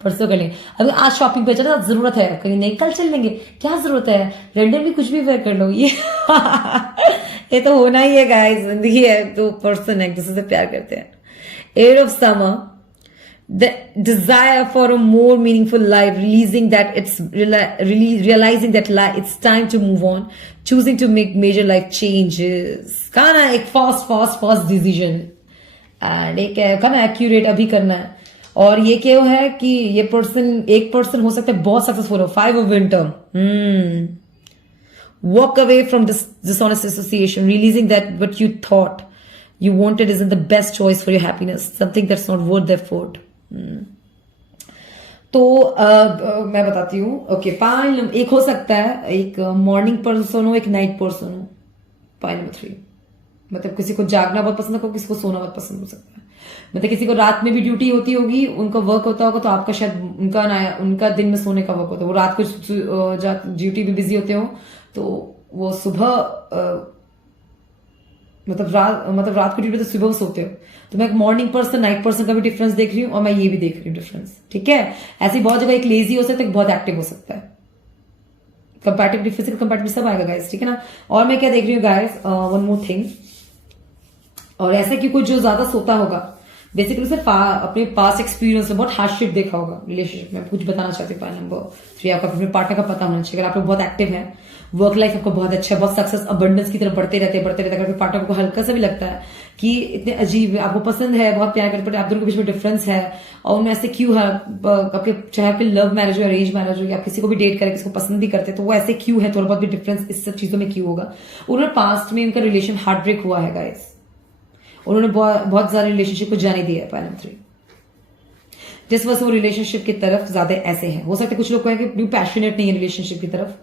परसों कर लेंगे. अभी आज शॉपिंग पे चलो, जरूरत है, कहीं नहीं कल चल लेंगे, क्या जरूरत है, रेंडम भी कुछ भी वेयर कर लो. ये तो होना ही है गाइस. जिंदगी है तो पर्सन है, एक दूसरे से प्यार करते हैं. Air of summer. The desire for a more meaningful life, realizing that it's time to move on, choosing to make major life changes. कहना एक fast decision, and एक कहना accurate अभी करना है. और ये क्या है कि ये एक पर्सन हो सकता है बहुत सक्सेसफुल हो. 5 of winter. Walk away from this dishonest association, realizing that what you thought you wanted isn't the best choice for your happiness, something that's not worth the effort. तो मैं बताती हूँ. ओके, पाइल एक हो सकता है, एक मॉर्निंग पर्सन हो, एक नाइट पर्सन हो. पाइल नंबर 3 मतलब किसी को जागना बहुत पसंद है, किसी को सोना बहुत पसंद हो सकता है. मतलब किसी को रात में भी ड्यूटी होती होगी, उनका वर्क होता होगा, तो आपका शायद उनका दिन में सोने का वर्क होता है, वो रात को ड्यूटी भी बिजी होते हो, तो वो सुबह मतलब रात को ड्यूटी तो सुबह सोते हो। तो मैं एक मॉर्निंग पर्सन नाइट पर्सन का भी डिफरेंस देख रही हूँ, और मैं ये भी देख रही हूँ डिफरेंस। ठीक है, ऐसी बहुत जगह एक लेजी हो सकता है, एक बहुत एक्टिव हो सकता है। कंपैटिबिलिटी, फिजिकल कंपैटिबिलिटी सब आएगा गाइस, ठीक है ना। और मैं क्या देख रही हूँ गाइस, वन मोर थिंग, और ऐसा कि कोई जो ज्यादा सोता होगा, बेसिकली सिर्फ अपने पास एक्सपीरियंस में बहुत हार्डशिप देखा होगा रिलेशनशिप में। कुछ बताना चाहती हूँ। पॉइंट नंबर 3, आपका अपने पार्टनर का पता होना चाहिए। अगर आप लोग बहुत एक्टिव हैं, वर्क लाइफ आपका बहुत अच्छा है, बहुत सक्सेस अबंडेंस की तरफ बढ़ते रहते हैं। अगर पार्टनर को हल्का सा भी लगता है कि इतने अजीब, आपको पसंद है, बहुत प्यार करते, बट आप दोनों के बीच में डिफरेंस है, और उनमें ऐसे क्यों है, आपके चाहे आपके लव मैरिज हो, अरेंज मैरिज हो, या आप किसी को भी डेट करें, किसी को पसंद भी करते, तो वो ऐसे क्यों है, थोड़ा बहुत भी डिफरेंस इस सब चीजों में क्यों होगा। उन्होंने पास्ट में उनका रिलेशन हार्ट ब्रेक हुआ है गाइस, उन्होंने बहुत ज्यादा रिलेशनशिप को जाने दिया है। पॉइंट 3, जिस वजह से वो रिलेशनशिप की तरफ ज्यादा ऐसे हैं। हो सकता है कुछ लोग कहें कि पैशनेट नहीं है रिलेशनशिप की तरफ,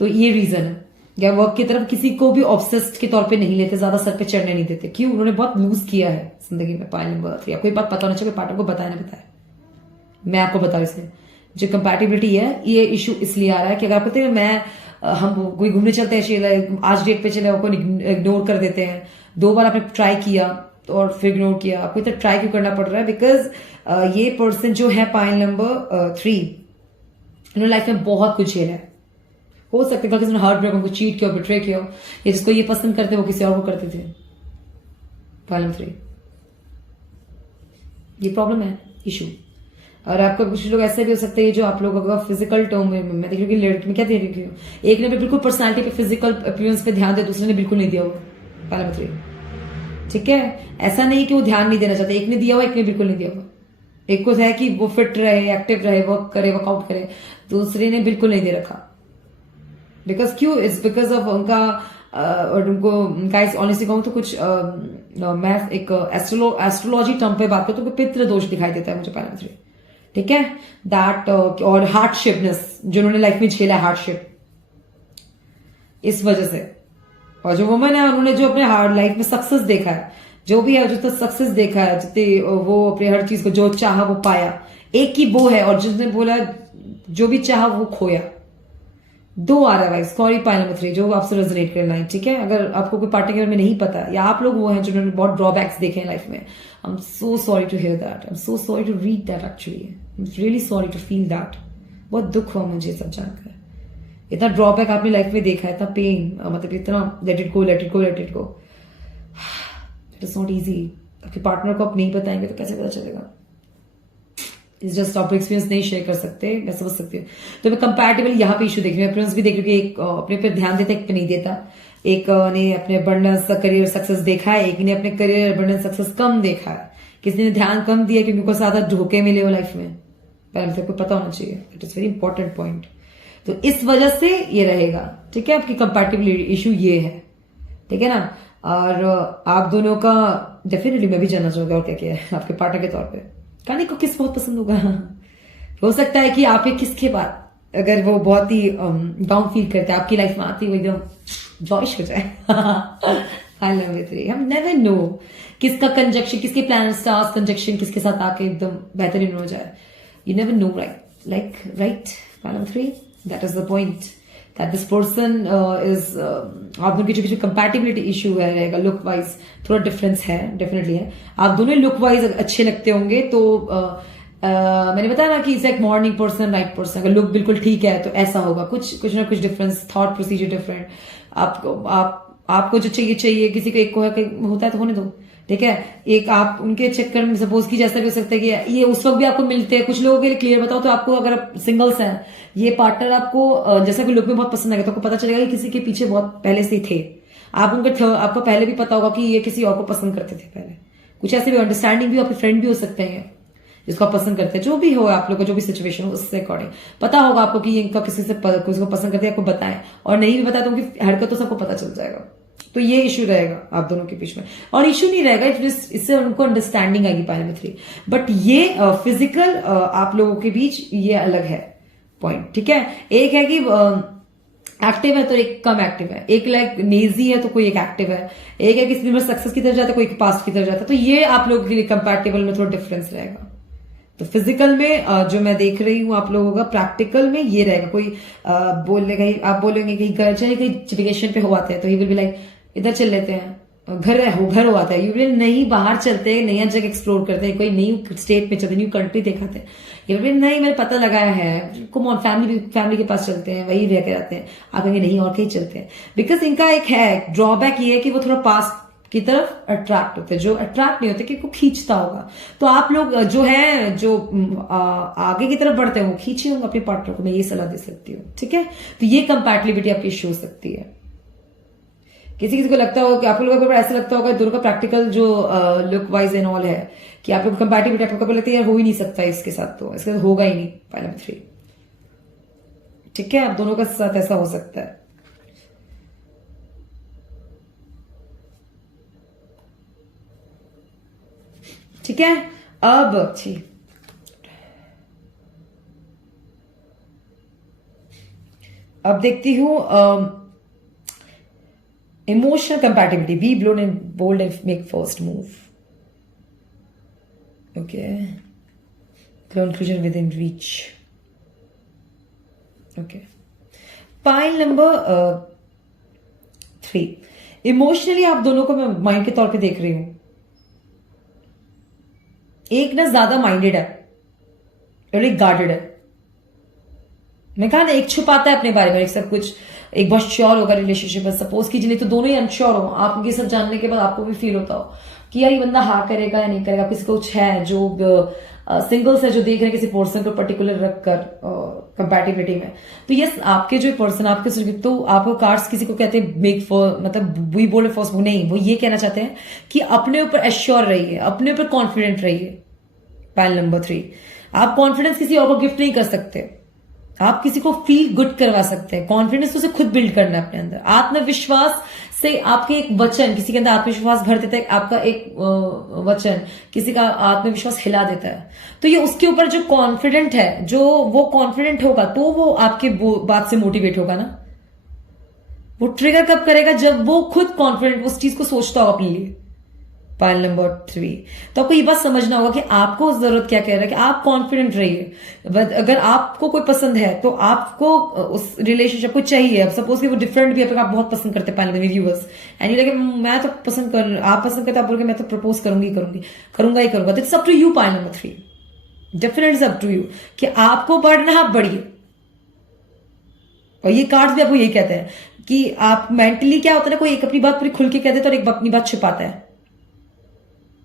तो ये रीजन है। या वर्क की तरफ किसी को भी ऑब्सेस्ड के तौर पे नहीं लेते, ज्यादा सर पे चढ़ने नहीं देते। क्यों? उन्होंने बहुत लूज किया है जिंदगी में। पॉइंट नंबर 3, आपको ये बात पता होना चाहिए, पार्टनर को बताया ना बताया, मैं आपको बताऊं। इसमें जो कंपैटिबिलिटी है, ये इशू इसलिए आ रहा है कि अगर आप कहते हैं हम कोई घूमने चलते हैं, आज डेट पे चले, कोई इग्नोर कर देते हैं, 2 बार आपने ट्राई किया और फिर इग्नोर किया, आपको इतना ट्राई क्यों करना पड़ रहा है? बिकॉज ये पर्सन जो है पॉइंट नंबर 3, इन्होंने लाइफ में बहुत कुछ झेला है। हो सकता है किसी ने हार्ट ब्रेक, उनको चीट किया, बिट्रे किया, या जिसको ये पसंद करते वो किसी और को करते थे। पॉइंट नंबर 3, ये प्रॉब्लम है, इशू। और आपका कुछ लोग ऐसे भी हो सकते हैं जो आप लोगों का फिजिकल टर्म में, मैं देख रही हूँ लड़की में क्या देख रही हूँ, एक ने भी बिल्कुल पर्सनालिटी पे, फिजिकल अपीयरेंस पे ध्यान दिया, दूसरे ने बिल्कुल नहीं दिया हुआ। पॉइंट नंबर 3, ठीक है। ऐसा नहीं कि वो ध्यान नहीं देना चाहते, एक ने दिया हुआ, एक ने बिल्कुल नहीं दिया हुआ। एक को है कि वो फिट रहे, एक्टिव रहे, वर्क करे, वर्कआउट करे, दूसरे ने बिल्कुल नहीं दे रखा। बिकॉज क्यों? इट्स बिकॉज ऑफ उनका और उनको गाइस ऑनेस्टली कहूं तो कुछ मैं एक एस्ट्रोलॉजी टर्म पे बात करूं तो पितृ दोष दिखाई देता है मुझे। पॉइंट नंबर 3, ठीक है, दैट और हार्डशिपनेस जो उन्होंने लाइफ में झेला है, हार्डशिप इस वजह से। और जो वुमेन है, उन्होंने जो अपने हार्ड लाइफ में सक्सेस देखा है, जो भी है, जो तो सक्सेस देखा है, जितने वो अपने हर चीज को जो चाहा वो पाया, एक ही वो है, और जिसने बोला जो भी चाहा वो खोया। 2 आ रहा है सॉरी। पॉइंट नंबर 3 जो आपसे रेजोनेट करना है, ठीक है। अगर आपको कोई पार्टी के बारे में नहीं पता, या आप लोग वो हैं जिन्होंने बहुत ड्रॉबैक्स देखे हैं लाइफ में, I am so sorry to hear that, I am so sorry to read that, actually I am really sorry to feel that. बहुत दुख हुआ मुझे सब जानकर, इतना ड्रॉबैक आपने लाइफ में देखा है, इतना पेन, मतलब इतना let it go, let it go, let it go. It is not easy. आपके पार्टनर को आप नहीं बताएंगे तो कैसे पता चलेगा? इस जस्ट आप एक्सपीरियंस नहीं शेयर कर सकते, मैं समझ सकती हूँ। तो मैं कंपैटिबल यहाँ पे इशू देख रही हूँ, अपीयरेंस भी देख रही हूँ कि एक अपने पे ध्यान देता है, एक पे नहीं देता। एक ने अपने अबंडेंस करियर सक्सेस देखा है, एक ने अपने करियर अबंडेंस सक्सेस कम देखा है। किसी ने ध्यान कम दिया क्योंकि उनको ज्यादा धोखे मिले हो लाइफ में। पहले सबको पता होना चाहिए, it is very important point. तो इस वजह से ये रहेगा, ठीक है। आपकी कंपैटिबिलिटी इशू ये है, ठीक है ना। और आप दोनों का डेफिनेटली मैं भी जानना चाहूंगा और क्या क्या है आपके पार्टनर के तौर पे, खाने को किस बहुत पसंद होगा। हो सकता है कि आप एक किसके बाद अगर वो बहुत ही डाउन फील करते हैं, आपकी लाइफ में आती है, वो एकदम जॉइश हो जाए। I love it. हम नेवर नो किसका कंजक्शन, किसके प्लैनेट स्टार्स कंजक्शन किसके साथ आके एकदम बेहतरीन हो जाए। You never know, right? Num 3, that is the point, that this person is आप दोनों की जो कंपैटिबिलिटी इशू है रहेगा, लुक वाइज थोड़ा डिफरेंस है, डेफिनेटली है। आप दोनों लुक वाइज अच्छे लगते होंगे, तो मैंने बताया ना कि it's like morning person night person. अगर लुक बिल्कुल ठीक है तो ऐसा होगा, कुछ ना कुछ डिफरेंस, थॉट प्रोसीजर डिफरेंट। आपको जो चाहिए, किसी को एक को होता है तो होने दो, ठीक है। एक आप उनके चक्कर में सपोज की जैसा भी हो सकता है कि ये उस वक्त भी आपको मिलते हैं। कुछ लोगों के लिए क्लियर बताओ तो आपको, अगर आप सिंगल्स हैं, ये पार्टनर आपको जैसा कि लुक में बहुत पसंद आएगा तो आपको पता चलेगा कि किसी के पीछे बहुत पहले से ही थे आप। आपको पहले भी पता होगा कि ये किसी और को पसंद करते थे पहले। कुछ ऐसे भी अंडरस्टैंडिंग भी आपके फ्रेंड भी हो सकते हैं जिसको आप पसंद करते हैं। जो भी हो आप लोग का जो भी सिचुएशन हो उससे अकॉर्डिंग पता होगा आपको कि इनका किसी को पसंद करते हैं, आपको बताएं। और नहीं भी बताया तो उनकी हरकतों से आपको पता चल जाएगा। तो ये इशू रहेगा आप दोनों के बीच में, और इशू नहीं रहेगा, इससे उनको अंडरस्टैंडिंग आएगी। पॉइंट नंबर 3, बट ये फिजिकल आप लोगों के बीच ये अलग है पॉइंट, ठीक है। एक है कि एक्टिव है तो एक कम एक्टिव है, एक लाइक नेजी है तो कोई एक एक्टिव है, एक है किसी में सक्सेस की तरफ जाता है, कोई पास्ट की तरफ जाता है। तो ये आप लोगों के लिए कंपैटिबल में थोड़ा डिफरेंस रहेगा। तो फिजिकल में जो मैं देख रही हूं आप लोगों का, प्रैक्टिकल में ये रहेगा। कोई बोलेगा, आप बोलेंगे कहीं चलिए कहीं वेकेशन पे हो आते हैं, तो ही विल बी लाइक इधर चल लेते हैं, घर हो आता है, यू विल नहीं बाहर चलते हैं, नया जगह एक्सप्लोर करते हैं, कोई न्यू स्टेट में चलते, न्यू कंट्री दिखाते हैं, ये विल नहीं मैंने पता लगाया है, कम फैमिली के पास चलते हैं, वही रह के आते हैं। आप कहेंगे नहीं और कहीं चलते हैं, बिकॉज इनका एक है ड्रॉबैक ये है कि वो थोड़ा पास की तरफ अट्रैक्ट होते हैं, जो अट्रैक्ट नहीं होते कि को खींचता होगा। तो आप लोग जो है जो आगे की तरफ बढ़ते हैं वो खींचे होंगे अपने पार्टनर को, मैं ये सलाह दे सकती हूँ। ठीक है, तो ये कंपैटिबिलिटी आपकी शो सकती है। किसी को लगता होगा कि आप लोगों को ऐसा लगता होगा दोनों का प्रैक्टिकल जो लुक वाइज एंड ऑल है कि आप लोग कंपैटिबिलिटी आप लोग लगता है यार हो ही नहीं सकता इसके साथ, तो इसके साथ होगा ही नहीं पाइल नंबर 3। ठीक है, आप दोनों का साथ ऐसा हो सकता है। ठीक है, अब देखती हूं emotional compatibility, be bold and make first move. Okay, conclusion within reach. Okay, pile number 3, emotionally आप दोनों को मैं माइंड के तौर पे देख रही हूं। एक ना ज्यादा माइंडेड है और एक गार्डेड है। मैं कहा ना, एक छुपाता है अपने बारे में, एक सब कुछ, एक बहुत श्योर होगा रिलेशनशिप में। सपोज कीजिए, नहीं तो दोनों ही अनश्योर हो, आप ये सब जानने के बाद आपको भी फील होता हो कि यार ये बंदा हाँ करेगा या नहीं करेगा। किसी को कुछ है जो सिंगल्स है जो देख रहे हैं किसी पर्सन को पर्टिकुलर रखकर कंपैटिबिलिटी में, तो यस आपके जो पर्सन आपके, तो आपको कार्ड्स किसी को कहते हैं मेक फॉर, मतलब वी बोल फर्स्ट मूव नहीं, वो ये कहना चाहते हैं कि अपने ऊपर एश्योर रहिए, अपने ऊपर कॉन्फिडेंट रहिए। पाइल नंबर 3, आप कॉन्फिडेंस किसी और को गिफ्ट नहीं कर सकते, आप किसी को फील गुड करवा सकते हैं। कॉन्फिडेंस तो उसे खुद बिल्ड करना है अपने अंदर। आत्मविश्वास से आपके एक वचन किसी के अंदर आत्मविश्वास भर देता है, आपका एक वचन किसी का आत्मविश्वास हिला देता है। तो ये उसके ऊपर जो कॉन्फिडेंट है, जो वो कॉन्फिडेंट होगा तो वो आपके बात से मोटिवेट होगा ना। वो ट्रिगर कब करेगा? जब वो खुद कॉन्फिडेंट उस चीज को सोचता होगा अपने लिए। पाइल नंबर 3, तो आपको ये बात समझना होगा कि आपको जरूरत क्या कह रहा है कि आप कॉन्फिडेंट रहिए। अगर आपको कोई पसंद है तो आपको उस रिलेशनशिप को चाहिए। अब सपोज कि वो डिफरेंट भी है, आप बहुत पसंद करते हैं pile number viewers, and you like मैं तो पसंद कर, आप पसंद करते, आप बोल के मैं तो प्रपोज करूंगा ही करूंगा। तो it's up to you pile number 3, definitely up to you कि आपको बढ़ना, आप बढ़िए। और ये कार्ड्स भी आपको यही कहते हैं कि आप मेंटली क्या होता है ना, कोई एक अपनी बात पूरी खुल के कहते और एक अपनी बात छिपाता है।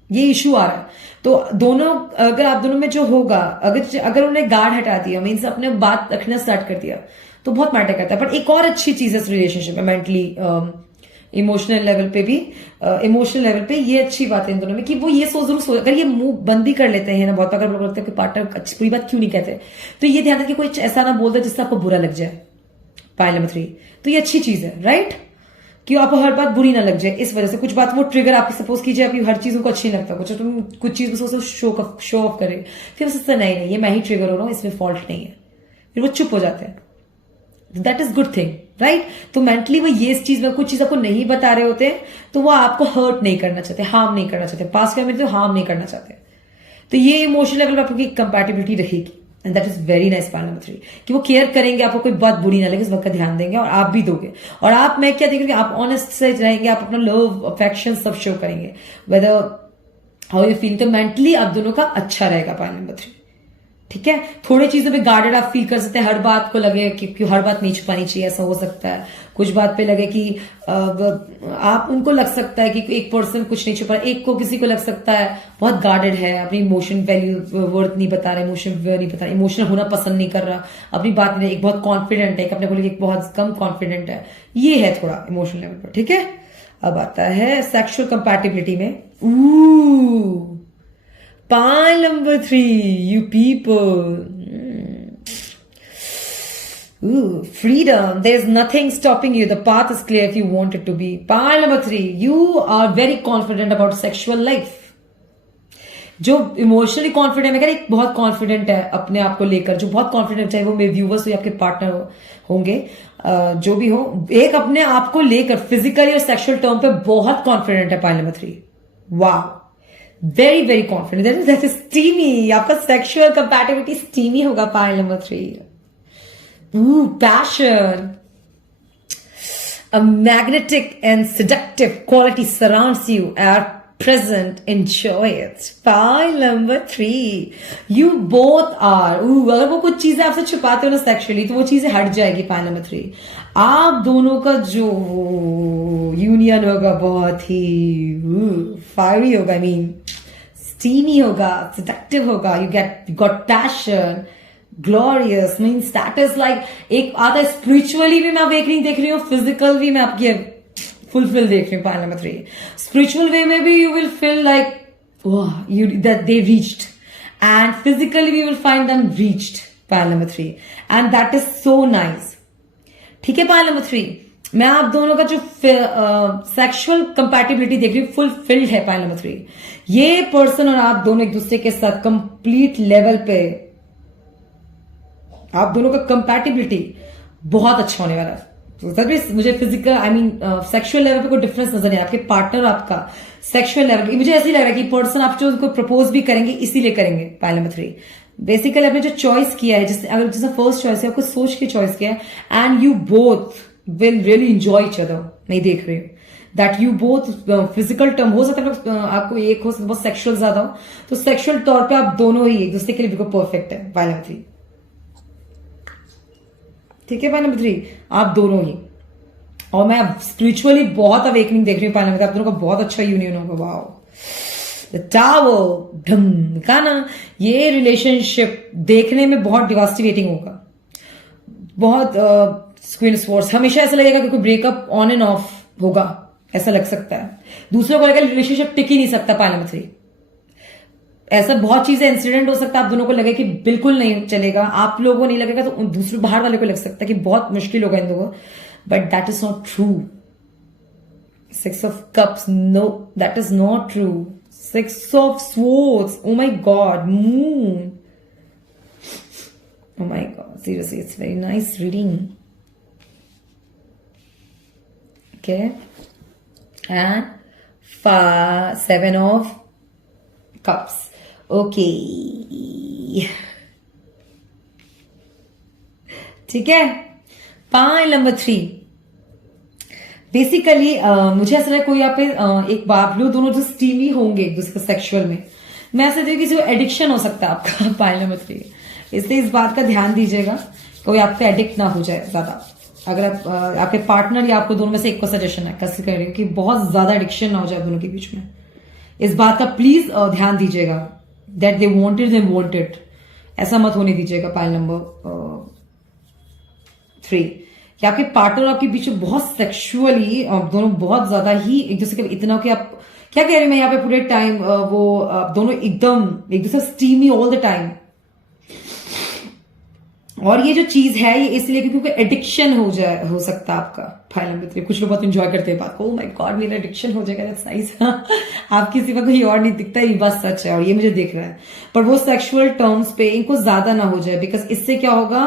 ये इशू आ रहा है। तो दोनों, अगर आप दोनों में जो होगा, अगर उन्होंने गार्ड हटा दिया, मीन्स अपने बात रखना स्टार्ट कर दिया, तो बहुत मैटर करता है। पर एक और अच्छी चीज है इस रिलेशनशिप में, मेंटली इमोशनल लेवल पे भी, इमोशनल लेवल पे ये अच्छी बात है इन दोनों में कि वो ये जरूर सोच, अगर ये मुंह बंद भी कर लेते हैं ना, बहुत अगर लोग लगता है कि पार्टनर अच्छी पूरी बात क्यों नहीं कहते, तो ये ध्यान रखिए कोई ऐसा ना बोल दे जिससे आपको बुरा लग जाए। पाइल नंबर 3, तो ये अच्छी चीज है, राइट, कि आपको हर बात बुरी ना लग जाए। इस वजह से कुछ बात वो ट्रिगर आपकी, सपोज कीजिए आपकी हर चीज उनको अच्छी नहीं लगता, कुछ चीज को शो ऑफ करे, फिर उससे नहीं ये मैं ही ट्रिगर हो रहा हूं, इसमें फॉल्ट नहीं है, फिर वो चुप हो जाते हैं। That is good thing, right. तो मेंटली वो ये चीज में कुछ चीज आपको नहीं बता रहे होते, तो वो आपको हर्ट नहीं करना चाहते, हार्म नहीं करना चाहते, पास में तो हार्म नहीं करना चाहते। तो ये इमोशनल लेवल पर आपकी कंपैटिबिलिटी रहेगी, and that is very nice. Pile number 3 कि वो केयर करेंगे, आपको कोई बात बुरी ना लगे, उस वक्त का ध्यान देंगे और आप भी दोगे। और आप, मैं क्या देखेंगे, आप ऑनेस्ट से रहेंगे, आप अपना लव अफेक्शन सब शो करेंगे, वेदर हाउ यू फील। तो मेंटली आप दोनों का अच्छा रहेगा पाइल नंबर 3। ठीक है, थोड़ी चीजों पे गार्डेड आप फील कर सकते हैं। हर बात को लगे कि हर बात नहीं छुपानी चाहिए, ऐसा हो सकता है। कुछ बात पे लगे कि आप उनको लग सकता है कि एक पर्सन कुछ नहीं छुपा, एक को किसी को लग सकता है बहुत गार्डेड है, अपनी इमोशन वैल्यू वर्थ नहीं बता रहा, इमोशन नहीं बता रहा, इमोशनल होना पसंद नहीं कर रहा, अपनी बात नहीं, एक बहुत कॉन्फिडेंट है, एक अपने को एक बहुत कम कॉन्फिडेंट है। ये है थोड़ा इमोशनल लेवल पर। ठीक है, अब आता है सेक्सुअल कंपैटिबिलिटी में। Pile number 3, you people. Ooh, freedom. There's nothing stopping you. The path is clear if you want it to be. Pile number 3, you are very confident about sexual life. जो emotionally confident है, एक बहुत confident है अपने आप को लेकर, जो बहुत कॉन्फिडेंट, चाहे वो मेरे व्यूवर्स हो या आपके पार्टनर होंगे, जो भी हो, एक अपने आप को लेकर फिजिकली और सेक्सुअल टर्म पे बहुत कॉन्फिडेंट है पाइल नंबर 3। वाह, very very confident, that is steamy. आपका सेक्सुअल कंपैटिबिलिटी स्टीमी होगा pile number 3। Passion, a magnetic and seductive quality surrounds you at present. Enjoy it. Pile number 3. You both are. अगर वो कुछ चीजें आपसे छुपाते हो ना सेक्सुअली, तो वो चीजें हट जाएगी। पाइल नंबर 3, आप दोनों का जो यूनियन होगा बहुत ही फायरी होगा, आई मीन स्टीमी होगा, seductive होगा। You got passion, glorious, means that is like एक आता है स्पिरिचुअली भी मैं अवेकनिंग देख रही हूँ, फिजिकल भी मैं आपकी फुलफिल देख रही हूँ। पाइल नंबर 3, स्पिरिचुअल वे में भी you will feel like you that they reached, and physically we will find them reached. Pile number 3, and that is so nice. ठीक है पाइल नंबर 3, मैं आप दोनों का जो सेक्सुअल कंपैटिबिलिटी देख रही हूँ फुलफिल्ड है। पाइल नंबर 3, ये पर्सन और आप दोनों एक दूसरे के साथ कंप्लीट लेवल पे, आप दोनों का कंपैटिबिलिटी बहुत अच्छा होने वाला है। तो तभी मुझे physical, I mean sexual level पे कोई डिफरेंस नजर नहीं, आपके पार्टनर आपका सेक्सुअल लेवल, मुझे ऐसे ही लग रहा है कि पर्सन आप जो उनको प्रपोज भी करेंगे इसीलिए करेंगे। पाइल नंबर 3, बेसिकली आपने जो चॉइस किया है, जिससे अगर जिसने फर्स्ट चॉइस है, आपको सोच के चॉइस किया है, and you both will really enjoy each other. नहीं देख रहे हो that you both physical term हो सकता है आपको एक हो सकता है, बहुत सेक्सुअल ज्यादा हो, तो सेक्सुअल तौर पे आप दोनों ही एक दूसरे के लिए बिल्कुल परफेक्ट है। पाइल नंबर 3, ठीक है। पाइल नंबर 3, आप दोनों ही, और मैं स्पिरिचुअली बहुत अवेकनिंग देख रही हूँ। पाइल नंबर 3, आप दोनों का बहुत अच्छा यूनियन होगा। वाओ, टावर ढम का ना, ये रिलेशनशिप देखने में बहुत डिवास्टिवेटिंग होगा, बहुत क्वीन ऑफ स्वॉर्ड्स। हमेशा ऐसा लगेगा कि कोई ब्रेकअप ऑन एंड ऑफ होगा, ऐसा लग सकता है। दूसरों को लगेगा रिलेशनशिप टिक ही नहीं सकता। पाइल नंबर 3, ऐसा बहुत चीजें इंसिडेंट हो सकता है, आप दोनों को लगे कि बिल्कुल नहीं चलेगा, आप लोगों को नहीं लगेगा तो दूसरे बाहर वाले को लग सकता है कि बहुत मुश्किल होगा इन लोगों, but that is not true. 6 of cups, know that is not true. 6 of swords, oh my God, moon, oh my God, seriously it's very nice reading. Okay, and 7 of cups. Okay, ठीक है। Pile number 3, basically मुझे ऐसा लगा कोई आप एक बाप लोग दोनों जो स्टीमी होंगे एक दूसरे सेक्सुअल में, मैं ऐसा देखिए किसी को एडिक्शन हो सकता है आपका। पाइल नंबर 3, इसलिए इस बात का ध्यान दीजिएगा कोई आपका एडिक्ट ना हो जाए ज्यादा। अगर आप आपके पार्टनर या आपको दोनों में से एक को सजेशन है, कैसे कर रही हो कि बहुत ज्यादा एडिक्शन ना हो जाए दोनों के बीच में, इस बात का प्लीज ध्यान दीजिएगा। दैट दे वांटेड, ऐसा मत होने दीजिएगा। पाइल नंबर 3, कि आपके पार्टनर आपके बीच में बहुत सेक्सुअली दोनों बहुत ज्यादा ही एक दूसरे के इतना कि आप क्या कह रहे हैं, मैं यहाँ पे पूरे टाइम वो दोनों एकदम एक दूसरे स्टीमी ऑल द टाइम। और ये जो चीज है ये इसलिए क्योंकि एडिक्शन हो सकता है आपका। पाइल नंबर 3, कुछ लोग बहुत एंजॉय करते हैं बात को, ओह माय गॉड मेरा एडिक्शन हो जाएगा, दैट्स नाइस। आपकी सिवा कोई और नहीं दिखता, ये बात सच है और ये मुझे दिख रहा है, पर वो सेक्सुअल टर्म्स पे इनको ज्यादा ना हो जाए, बिकॉज इससे क्या होगा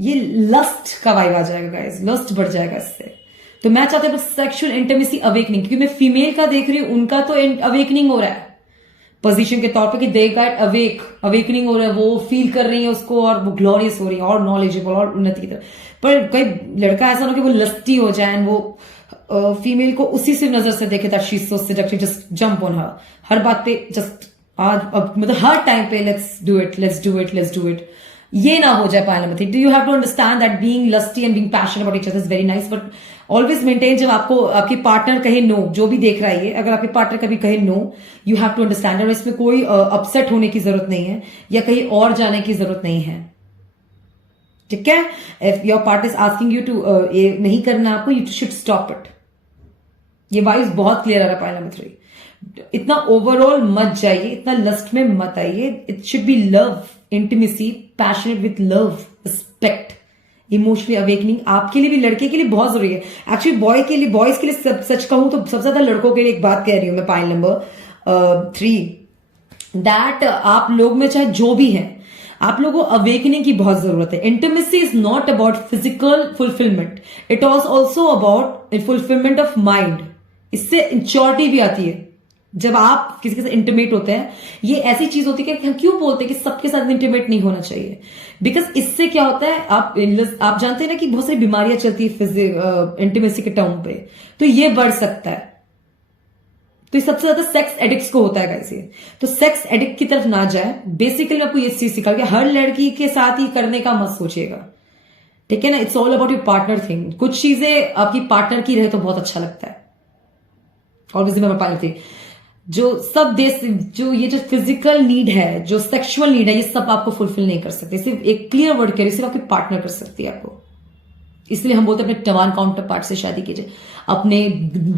ये लस्ट का वाइब आ जाएगा गाइस, लस्ट बढ़ जाएगा इससे। तो मैं चाहता हूँ सेक्सुअल इंटीमेसी अवेकनिंग, क्योंकि मैं फीमेल का देख रही हूँ, उनका तो अवेकनिंग हो रहा है पोजीशन के तौर पे कि दे गॉट अवेकनिंग हो रहा है, वो फील कर रही है उसको और वो ग्लोरियस हो रही है और नॉलेजेबल और उन्नति की तरफ। पर कोई लड़का ऐसा ना कि वो लस्टी हो जाए एंड वो फीमेल को उसी से नजर से देखे that she is so seductive, just jump on her बात पे, जस्ट आज मतलब हर टाइम पे लेट्स डू इट, ये ना हो जाए। Pile number 3, you have to understand that being lusty and being passionate about each other is very nice, but always maintain. जब आपको आपके पार्टनर कहे नो, जो भी देख रहा है, अगर आपके पार्टनर कभी कहे no, you have to understand, और इसमें कोई अपसेट होने की जरूरत नहीं है या कहीं और जाने की जरूरत नहीं है। ठीक है, if your partner is asking you to ये नहीं करना आपको, यू शुड स्टॉप इट। ये वाइज बहुत क्लियर आ रहा है। पाइल नंबर 3, इतना ओवरऑल मत जाइए, इतना लस्ट में मत आइए। It should be love, intimacy, passionate with love, respect, emotionally awakening. आपके लिए भी, लड़के के लिए बहुत जरूरी है एक्चुअली। बॉयज के लिए सच कहूं तो सबसे ज्यादा लड़कों के लिए एक बात कह रही हूं मैं। पाइल नंबर 3, दैट आप लोग में चाहे जो भी है, आप लोगों को अवेकनिंग की बहुत जरूरत है। Intimacy is not about physical fulfilment, it was also about fulfilment of mind. इससे इंच्योरिटी भी आती है जब आप किसी के साथ इंटीमेट होते हैं। ये ऐसी चीज होती है कि हम क्यों बोलते हैं कि सबके साथ इंटीमेट नहीं होना चाहिए, बिकॉज इससे क्या होता है, आप जानते हैं ना कि बहुत सारी बीमारियां चलती है इंटीमेसी के टर्म पे, तो ये बढ़ सकता है। तो ये सबसे ज्यादा सेक्स एडिक्ट्स को होता है गाइस ये। तो सेक्स एडिक्ट की तरफ ना जाए। बेसिकली आपको ये चीज सिखा कि हर लड़की के साथ ही करने का मत सोचिएगा, ठीक है ना। It's all about your partner thing. कुछ चीजें आपकी पार्टनर की रहे तो बहुत अच्छा लगता है। ऑब्वियसली मैं पार्टनर थी जो सब देश, जो ये जो फिजिकल नीड है, जो सेक्सुअल नीड है, ये सब आपको फुलफिल नहीं कर सकते। सिर्फ एक क्लियर वर्ड करिए, सिर्फ आपकी पार्टनर कर सकती है आपको। इसलिए हम बोलते हैं अपने टवान काउंटर पार्ट से शादी कीजिए। अपने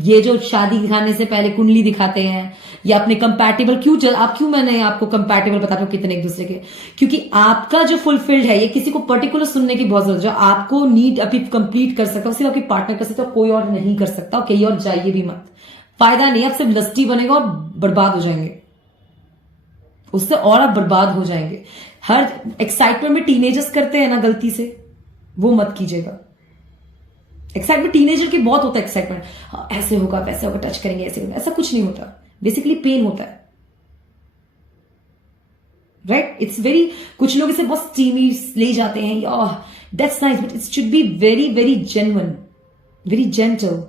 ये जो शादी दिखाने से पहले कुंडली दिखाते हैं या अपने कंपैटिबल क्यों मैंने आपको कंपैटिबल बताता हूं कितने एक दूसरे के, क्योंकि आपका जो फुलफिल्ड है, ये किसी को पर्टिकुलर सुनने की बहुत जरूरत है। जो आपको नीड अभी कंप्लीट कर सकता हो सिर्फ आपकी पार्टनर कर सकता हो, कोई और नहीं कर सकता। और कहीं और जाइए भी मत, फायदा नहीं, आप सिर्फ लस्टी बनेगा और बर्बाद हो जाएंगे उससे, और आप बर्बाद हो जाएंगे। हर एक्साइटमेंट में टीनेजर्स करते हैं ना गलती से, वो मत कीजिएगा। एक्साइटमेंट टीनेजर की बहुत होता है एक्साइटमेंट, ऐसे होगा वैसे होगा, टच करेंगे ऐसे होगा, ऐसा कुछ नहीं होता। बेसिकली पेन होता है, राइट। इट्स वेरी, कुछ लोग इसे बहुत स्टीमी ले जाते हैं, that's nice, but it should be very very genuine, very gentle,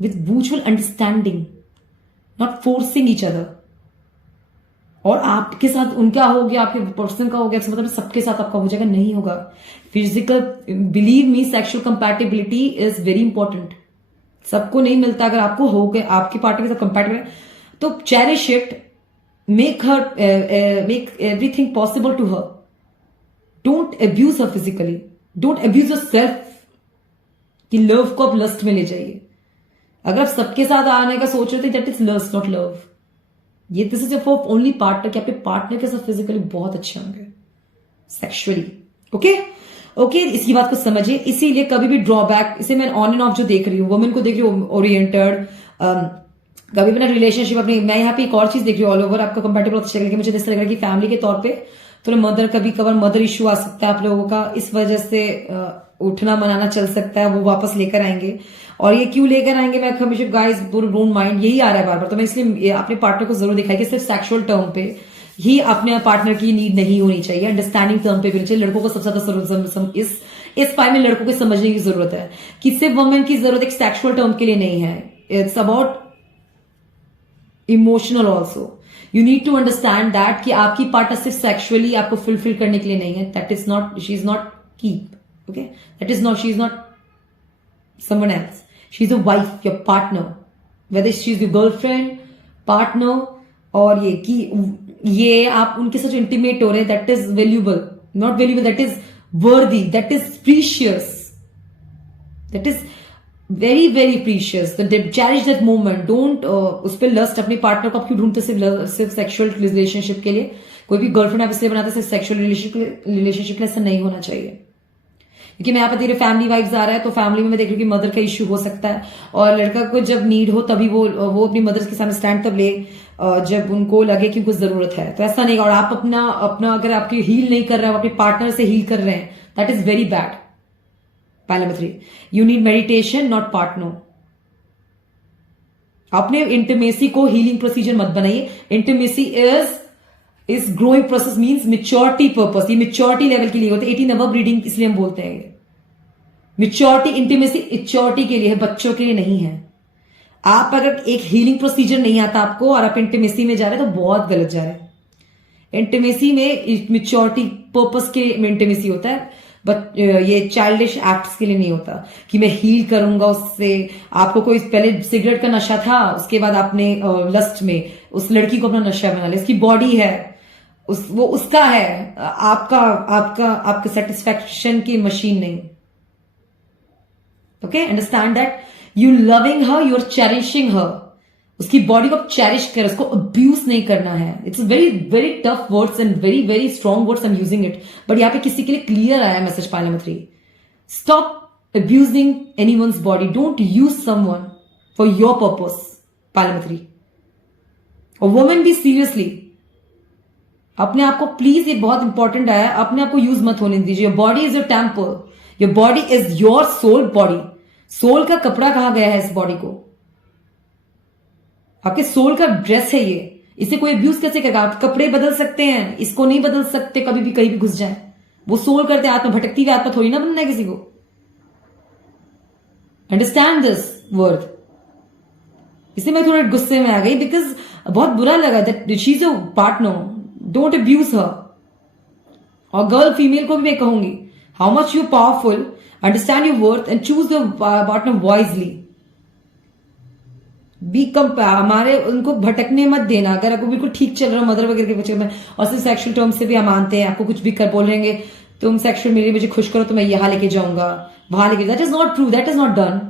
with mutual understanding, not forcing each other. और आपके साथ उनका हो गया, आपके पर्सन का हो गया, मतलब सबके साथ आपका हो जाएगा, नहीं होगा। Physical, believe me, sexual compatibility is very important. सबको नहीं मिलता। अगर आपको हो गया, आपके पार्टनर के साथ कंपैटिबल है, तो cherish it, make everything possible to her. Don't abuse her physically, don't abuse yourself कि लव को आप लस्ट में ले जाइए। अगर आप सबके साथ आने का सोच रहे थे, that is lust not love. ये this is for only partner, कि आपके पार्टनर के साथ फिजिकली बहुत अच्छे होंगे सेक्सुअली। ओके, इसकी बात को समझिए। इसीलिए कभी भी ड्रॉबैक, इसे मैं ऑन एंड ऑफ जो देख रही हूँ, वुमेन को देख रही हूँ ओरिएंटेड, कभी भी ना रिलेशनशिप अपनी, मैं यहाँ पे एक और चीज देख रही हूँ, ऑल ओवर आपका कंपैटिबल अच्छा लग, मुझे ऐसा लग रहा है कि फैमिली के तौर पे थोड़ा मदर, कभी कभार मदर इश्यू आ सकता है आप लोगों का, इस वजह से उठना मनाना चल सकता है, वो वापस लेकर आएंगे। और ये क्यों लेकर आएंगे, मैं हमेशा गाइस डोंट माइंड, यही आ रहा है बार बार। तो मैं इसलिए अपने पार्टनर को जरूर दिखाई कि सिर्फ सेक्सुअल टर्म पे ही अपने पार्टनर की नीड नहीं होनी चाहिए, अंडरस्टैंडिंग टर्म पे भी नहीं चाहिए। लड़कों को सबसे ज्यादा इस पाई में लड़कों को समझने की जरूरत है कि सिर्फ वुमेन की जरूरत एक सेक्सुअल टर्म के लिए नहीं है, it's about emotional also. You need to understand that कि आपकी पार्टनर सिर्फ सेक्सुअली आपको फुलफिल करने के लिए नहीं है, that is not, she is not keep, okay, that is not, she is not someone else, she is a wife, your partner, whether she is your girlfriend, partner, और ये कि ये आप उनके साथ इंटीमेट हो रहे हैं, that is valuable, not valuable, that is worthy, that is precious, that is very very precious, that cherish that moment, don't उस पर लस्ट, अपने पार्टनर को आप क्यों ढूंढते सिर्फ सेक्सुअल रिलेशनशिप के लिए। कोई भी गर्लफ्रेंड आप इसलिए बनाते सिर्फ सेक्सुअल रिलेशनशिप, ऐसा नहीं होना चाहिए। क्योंकि मैं यहाँ पे देख रही फैमिली वाइब्स आ रहा है, तो फैमिली में मैं देख रही हूँ कि मदर का इश्यू हो सकता है, और लड़का को जब नीड हो तभी वो अपनी मदर के सामने स्टैंड तब ले जब उनको लगे कि कुछ जरूरत है, तो ऐसा नहीं। और आप अपना अगर आपकी हील नहीं कर रहे हैं, अपने पार्टनर से हील कर रहे हैं, that is very bad. Point number 3, you need meditation, not partner. अपने इंटीमेसी को हीलिंग प्रोसीजर मत बनाइए। Intimacy is growing process, means maturity purpose, ये मेच्योरिटी लेवल के लिए होते हैं। 18 अबव रीडिंग इसलिए हम बोलते हैं मेच्योरिटी, इंटीमेसी मेच्योरिटी के लिए है, बच्चों के लिए नहीं है। आप अगर एक हीलिंग प्रोसीजर नहीं आता आपको और आप इंटीमेसी में जा रहे हैं तो बहुत गलत जा रहे हैं। इंटीमेसी में मेच्योरिटी पर्पस के इंटीमेसी होता है, बट ये चाइल्डिश एक्ट्स के लिए नहीं होता कि मैं हील करूंगा उससे। आपको कोई पहले सिगरेट का नशा था, उसके बाद आपने लस्ट में उस लड़की को अपना नशा बना लिया, इसकी बॉडी है, वो उसका है, आपका सेटिस्फैक्शन की मशीन नहीं। Okay, understand that you loving her, you are cherishing her, उसकी बॉडी को आप चेरिश कर, उसको अब्यूज नहीं करना है। It's very very tough words and very very strong words, I am using it, but यहाँ पे किसी के लिए क्लियर आया message. Point number 3, stop abusing anyone's body, don't use someone for your purpose. Point number 3, और women भी seriously, अपने आप को प्लीज, ये बहुत इंपॉर्टेंट है, अपने आप को यूज मत होने दीजिए। Your body is your temple, your body is your soul body. Soul का कपड़ा कहा गया है इस बॉडी को, आपके सोल का ड्रेस है ये, इसे कोई अब्यूज कैसे करेगा? आप कपड़े बदल सकते हैं, इसको नहीं बदल सकते, कभी भी कहीं भी घुस जाए। वो सोल करते आत्मा, भटकती हुई आत्मा थोड़ी ना बनना है किसी को। Understand this word. इसलिए मैं थोड़ा गुस्से में आ गई, बिकॉज बहुत बुरा लगा that she is a partner, don't abuse her. और गर्ल फीमेल को भी मैं कहूंगी, how much you powerful, understand your worth and choose your partner wisely. Become हमारे उनको भटकने मत देना। अगर आपको बिल्कुल ठीक चल रहा हो मदर वगैरह के बच्चे में, और सिर्फ सेक्सुअल टर्म से भी हम मानते हैं, आपको कुछ भी कर बोल रहेंगे, तुम सेक्सुअल मेरे मुझे खुश करो तो मैं यहां लेके जाऊंगा, वहां लेके, that is not true, that is not done.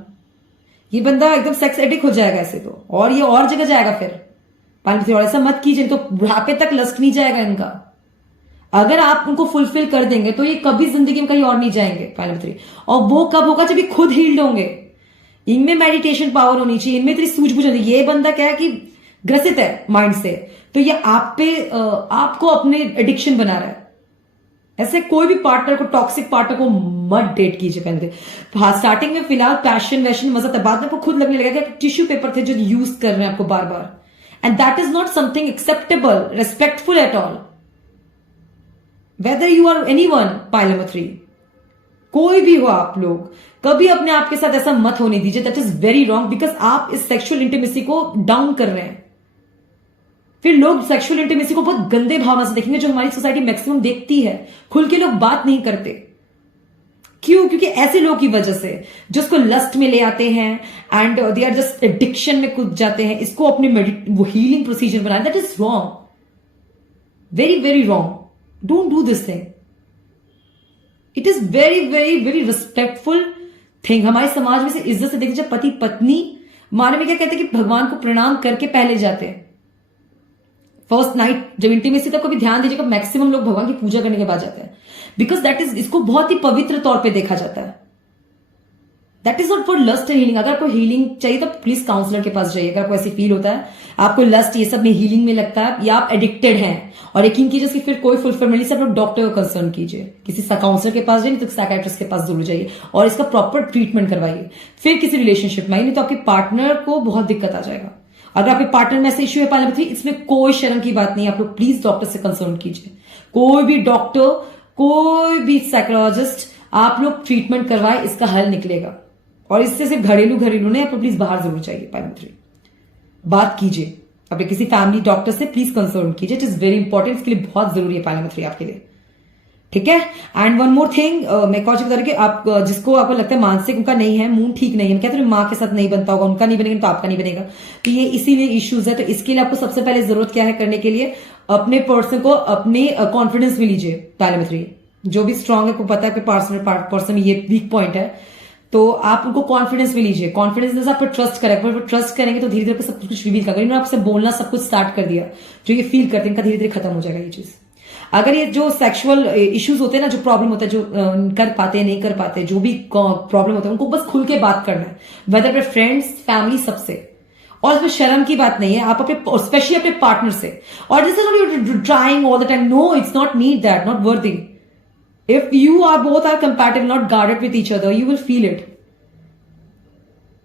ये बंदा एकदम सेक्स एडिक्ट हो जाएगा ऐसे तो, और ये और जगह जाएगा फिर। पानी और ऐसा मत कीजिए, तो बुढ़ापे तक लस्ट नहीं जाएगा इनका। अगर आप उनको फुलफिल कर देंगे तो ये कभी जिंदगी में कहीं और नहीं जाएंगे। पानी और वो कब होगा? जब ये खुद हील्ड होंगे। इनमें मेडिटेशन पावर होनी चाहिए, इनमें इतनी सूझबूझ होनी चाहिए। ये बंदा क्या है कि ग्रसित है माइंड से, तो ये आप पे आपको अपने एडिक्शन बना रहा है। ऐसे कोई भी पार्टनर को, टॉक्सिक पार्टनर को मत डेट कीजिए। पहले हाँ, स्टार्टिंग में फिलहाल पैशन वैशन मजा था, बाद में आपको खुद लगने लगा कि टिश्यू पेपर थे जो यूज कर रहे हैं आपको बार बार, and that is not something acceptable, respectful at all, whether you are anyone. पाइल नंबर 3, कोई भी हो आप लोग, कभी अपने आप के साथ ऐसा मत होने दीजिए। That is very wrong, because आप इस सेक्सुअल इंटीमेसी को डाउन कर रहे हैं। फिर लोग सेक्सुअल इंटीमेसी को बहुत गंदे भावना से देखेंगे, जो हमारी सोसाइटी मैक्सिमम देखती है। खुल के लोग बात नहीं करते, क्यों? क्योंकि ऐसे लोगों की वजह से जो उसको लस्ट में ले आते हैं and they are just addiction में कूद जाते हैं, इसको अपने वो हीलिंग प्रोसीजर बनाए। That is wrong, very very wrong. Don't do this thing. It is very very very respectful thing. हमारे समाज में से इज्जत से देखिए, जब पति पत्नी, हमारे में क्या कहते हैं कि भगवान को प्रणाम करके पहले जाते हैं। फर्स्ट नाइट जब इंटीमेसी, तक कभी ध्यान दीजिएगा, मैक्सिमम लोग भगवान की पूजा करने के बाद जाते हैं, बिकॉज दैट इज, इसको बहुत ही पवित्र तौर पे देखा जाता है। That is not for lust and healing. अगर आपको हीलिंग चाहिए तो प्लीज काउंसलर के पास जाइए। अगर आपको ऐसी फील होता है, आपको लस्ट ये सब में हीलिंग में लगता है, या आप एडिक्टेड हैं, और यकीन कीजिए कि फिर कोई फुलफिलमेंट नहीं, सब लोग डॉक्टर को कंसर्न कीजिए, किसी काउंसलर के पास जाइए, तो साइकियाट्रिस्ट के पास जरूर जाइए और इसका प्रॉपर ट्रीटमेंट करवाइए। फिर किसी रिलेशनशिप में, नहीं तो आपके पार्टनर को बहुत दिक्कत आ जाएगा। अगर आपके पार्टनर में ऐसे इश्यू है पाइल नंबर 3, इसमें कोई शर्म की बात नहीं है। आप लोग प्लीज डॉक्टर से कंसल्ट कीजिए। कोई भी डॉक्टर, कोई भी साइकोलॉजिस्ट, आप लोग ट्रीटमेंट करवाए, इसका हल निकलेगा। और इससे सिर्फ घरेलू नहीं, आप लोग प्लीज बाहर जरूर चाहिए। पाइल नंबर 3, बात कीजिए अपने किसी फैमिली डॉक्टर से, प्लीज कंसल्ट कीजिए। इट इज वेरी इंपॉर्टेंट, इसके लिए बहुत जरूरी है पाइल नंबर 3 आपके लिए, ठीक है। एंड वन मोर थिंग, मैं कौन बता रही, आप जिसको आपको लगता है मानसिक उनका नहीं है, मूड ठीक नहीं है, कहते हैं माँ के साथ नहीं बनता होगा, उनका नहीं बनेगा तो आपका नहीं बनेगा, तो ये इसीलिए इश्यूज है। तो इसके लिए आपको सबसे पहले जरूरत क्या है करने के लिए, अपने पर्सन को अपने कॉन्फिडेंस में लीजिए। पाइल नंबर 3 जो भी स्ट्रांग है, को पता है कि पर्सन में ये वीक पॉइंट है, तो आप उनको कॉन्फिडेंस में लीजिए। कॉन्फिडेंस आप पर ट्रस्ट करें, ट्रस्ट करेंगे तो धीरे धीरे सब कुछ रिवील करेंगे। इन्होंने आपसे बोलना सब कुछ स्टार्ट कर दिया, जो ये फील करते हैं, इनका धीरे धीरे खत्म हो जाएगा ये चीज। अगर ये जो सेक्सुअल इश्यूज होते हैं ना, जो प्रॉब्लम होता है, जो कर पाते हैं नहीं कर पाते, जो भी प्रॉब्लम होता है, उनको बस खुल के बात करना है, वेदर अपने फ्रेंड्स, फैमिली, सबसे। और इसमें शर्म की बात नहीं है, आप अपने स्पेशली अपने पार्टनर से। और this is not trying all the time, no, it's not need that, not worthy. If you are both are compatible, not guarded with each other, you will feel it.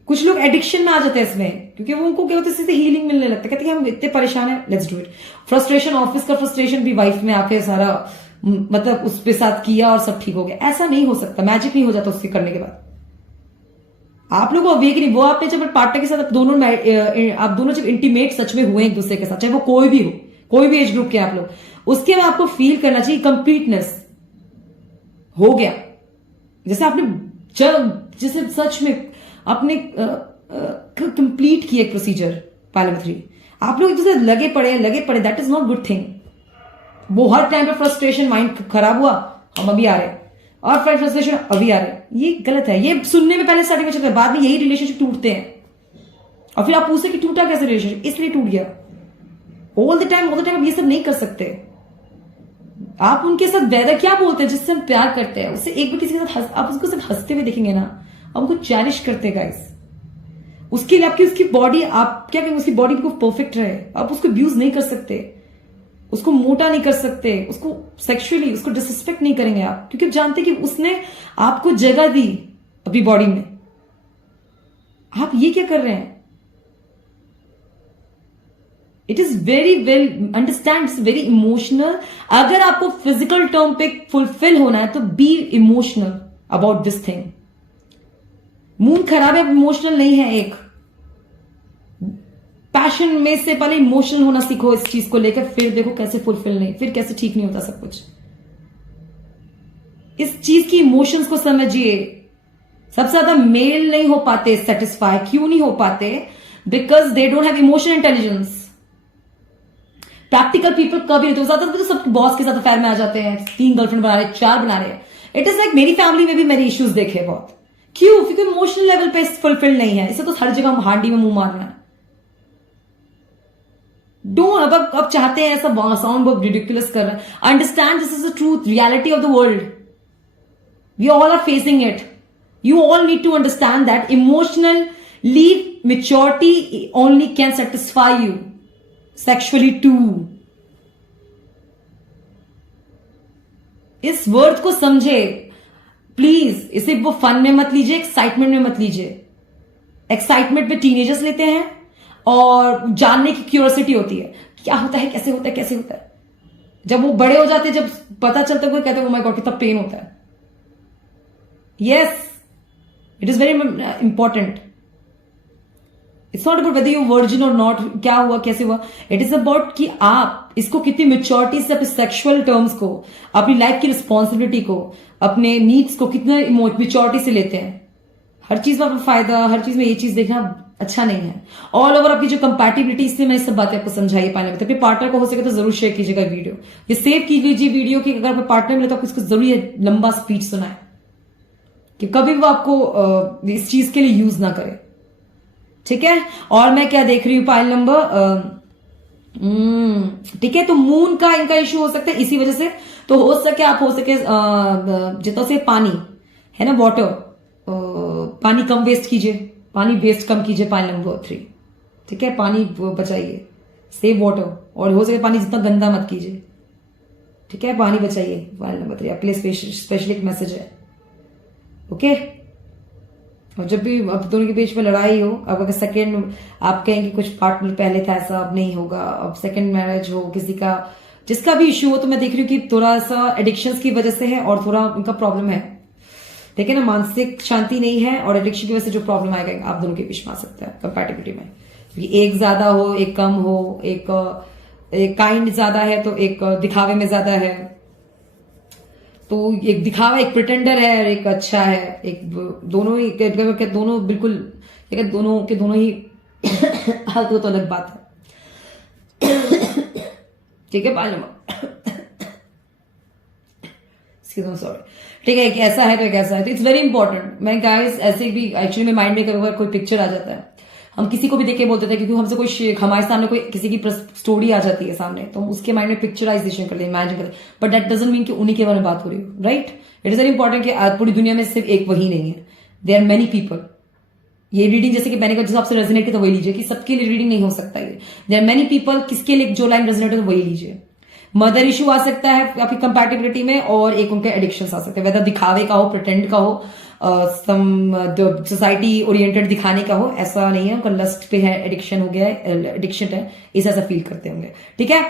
कुछ लोग addiction में आ जाते हैं इसमें, क्योंकि वो उनको क्या होता है, इससे हीलिंग मिलने लगता है, कहते हैं हम इतने परेशान हैं, let's do it. Frustration, office का फ्रस्ट्रेशन भी वाइफ में आके सारा मतलब उस पे साथ किया और सब ठीक हो गया, ऐसा नहीं हो सकता। मैजिक नहीं हो जाता उसके करने के बाद। आप लोगों को अवेक नहीं, वो आपने जब पार्टनर के साथ आप दोनों जब इंटीमेट सच में हुए एक दूसरे के साथ, चाहे वो कोई भी हो, कोई भी एज ग्रुप के आप लोग, उसके बाद आपको फील करना चाहिए कंप्लीटनेस हो गया। जैसे आपने जैसे सच में आपने कंप्लीट किया एक प्रोसीजर। पाइल नंबर 3, आप लोग एक दूसरे लगे पड़े, that is not good thing. वो हर टाइम पे फ्रस्ट्रेशन, माइंड खराब हुआ, हम अभी आ रहे हैं, और फ्रस्ट्रेशन अभी आ रहे हैं, ये गलत है। ये सुनने में पहले स्टार्टिंग में चलता है, बाद में यही रिलेशनशिप टूटते हैं, और फिर आप पूछते कि टूटा कैसे रिलेशनशिप, इसलिए टूट गया। ऑल द टाइम आप ये सब नहीं कर सकते। आप उनके साथ वेदर क्या बोलते हैं, जिससे हम प्यार करते हैं, उससे एक बार किसी के साथ आप उसको सिर्फ हंसते हुए देखेंगे ना, आप उनको चैरिश करते हैं गाइस। उसके लिए आपकी उसकी बॉडी, आप क्या कहेंगे, उसकी बॉडी को परफेक्ट रहे, आप उसको अब्यूज नहीं कर सकते। उसको मोटा नहीं कर सकते, उसको सेक्सुअली उसको डिसरिस्पेक्ट नहीं करेंगे आप, क्योंकि आप जानते कि उसने आपको जगह दी अपनी बॉडी में। आप ये क्या कर रहे हैं? It is very well understand, it's very emotional. अगर आपको फिजिकल टर्म पे फुलफिल होना है तो be emotional about this thing. Mood खराब है, इमोशनल नहीं है। एक पैशन में से पहले इमोशनल होना सीखो इस चीज को लेकर, फिर देखो कैसे फुलफिल नहीं, फिर कैसे ठीक नहीं होता सब कुछ। इस चीज की इमोशंस को समझिए। सबसे ज्यादा मेल नहीं हो पाते सेटिस्फाई, क्यों नहीं हो पाते? Because they don't have emotional intelligence. Practical people कभी नहीं, तो ज्यादातर तो सब बॉस के साथ अफेयर में आ जाते हैं, 3 गर्लफ्रेंड बना रहे, 4 बना रहे। इट इज लाइक मेरी फैमिली में भी मेरे इश्यूज देखे बहुत। क्यों? क्योंकि इमोशनल लेवल पे फुलफिल नहीं है। इसे तो हर जगह हांडी में मुंह मारना है। डोंट अब चाहते हैं ऐसा साउंड बहुत रिडिकुलस कर रहे हैं। Understand this is the truth, reality of the world. We all are facing it. You all need to understand that emotionally maturity only can satisfy you sexually too. इस word को समझे please. इसे वो fun में मत लीजिए, excitement में मत लीजिए। एक्साइटमेंट में टीनेजर्स लेते हैं और जानने की क्यूरियोसिटी होती है, क्या होता है, कैसे होता है, कैसे होता है। जब वो बड़े हो जाते हैं, जब पता चलता है, कोई कहते हैं ओ माय गॉड कितना पेन होता है। Yes, it is very important. It's not about whether you virgin और नॉट, क्या हुआ, कैसे हुआ। इट इज अबाउट कि आप इसको कितनी मेच्योरिटी से अपने सेक्सुअल टर्म्स को, अपनी लाइफ की रिस्पॉन्सिबिलिटी को, अपने नीड्स को कितने मेच्योरिटी से लेते हैं। हर चीज में अपना फायदा, हर चीज में ये चीज देखना अच्छा नहीं है। ऑल ओवर आपकी जो कंपैटिबिलिटी, इसलिए मैं सब बातें आपको समझाई पाने में। अपने पार्टनर को हो सके तो जरूर शेयर कीजिएगा वीडियो, ये सेव की लीजिए वीडियो की। अगर आपका पार्टनर मिले तो आपको इसको जरूर लंबा स्पीच सुनाए कि कभी वो आपको इस चीज के लिए यूज ना करे, ठीक है। और मैं क्या देख रही हूँ, पाइल नंबर, ठीक है। तो मून का इनका इश्यू हो सकता है इसी वजह से। तो हो सके आप हो सके जितना से पानी है ना, वाटर, पानी कम वेस्ट कीजिए, पानी वेस्ट कम कीजिए। पाइल नंबर 3, ठीक है। पानी बचाइए, सेव वाटर। और हो सके पानी जितना गंदा मत कीजिए, ठीक है। पानी बचाइए। पाइल नंबर 3 आपके लिए स्पेशली एक मैसेज है, ओके। और जब भी अब दोनों के बीच में लड़ाई हो, अब अगर सेकंड आप कहेंगे कुछ पार्टनर पहले था ऐसा, अब नहीं होगा, अब सेकंड मैरिज हो किसी का, जिसका भी इश्यू हो, तो मैं देख रही हूँ कि थोड़ा सा एडिक्शंस की वजह से है और थोड़ा उनका प्रॉब्लम है, ठीक है ना। मानसिक शांति नहीं है और एडिक्शन की वजह से जो प्रॉब्लम आएगा आप दोनों के बीच में आ सकता है कंपैटिबिलिटी में। एक ज्यादा हो, एक कम हो, एक काइंड ज्यादा है तो एक दिखावे में ज्यादा है। तो एक दिखावा, एक प्रिटेंडर है और एक अच्छा है। एक दोनों ही दोनों बिल्कुल, दोनों के दोनों ही हालत, तो अलग बात है, ठीक है। पाल सॉरी, ठीक है। एक ऐसा है तो एक ऐसा है, तो इट्स वेरी इंपॉर्टेंट। मैं गाइस ऐसे भी एक्चुअली में माइंड में कभी कोई पिक्चर आ जाता है, हम किसी को भी देख के बोलते थे, क्योंकि हमसे कोई हमारे सामने कोई किसी की स्टोरी आ जाती है सामने, तो हम उसके माइंड में पिक्चराइजेशन करते हैं, इमेजिन करते हैं। बट दैट डजंट मीन कि उन्हीं के बारे में बात हो रही हो, right. It is very important कि पूरी दुनिया में सिर्फ एक वही नहीं है, देयर आर मेनी पीपल। ये रीडिंग जैसे कि मैंने कहा, जिस आपसे रेजोनेट किया तो वही लीजिए, कि सबके लिए रीडिंग नहीं हो सकता ये। देयर आर मेनी पीपल, किसके लिए जो लाइन रेजोनेट है वही लीजिए। मदर इशू आ सकता है आपकी कंपैटिबिलिटी में, और एक उनके एडिक्शन आ सकते हैं, वेदर दिखावे का हो, प्रिटेंड का हो, सोसाइटी ओरिएंटेड दिखाने का हो, ऐसा नहीं है। उनका लस्ट पे है, एडिक्शन हो गया है, एडिक्शन है, इसे ऐसा फील करते होंगे, ठीक है।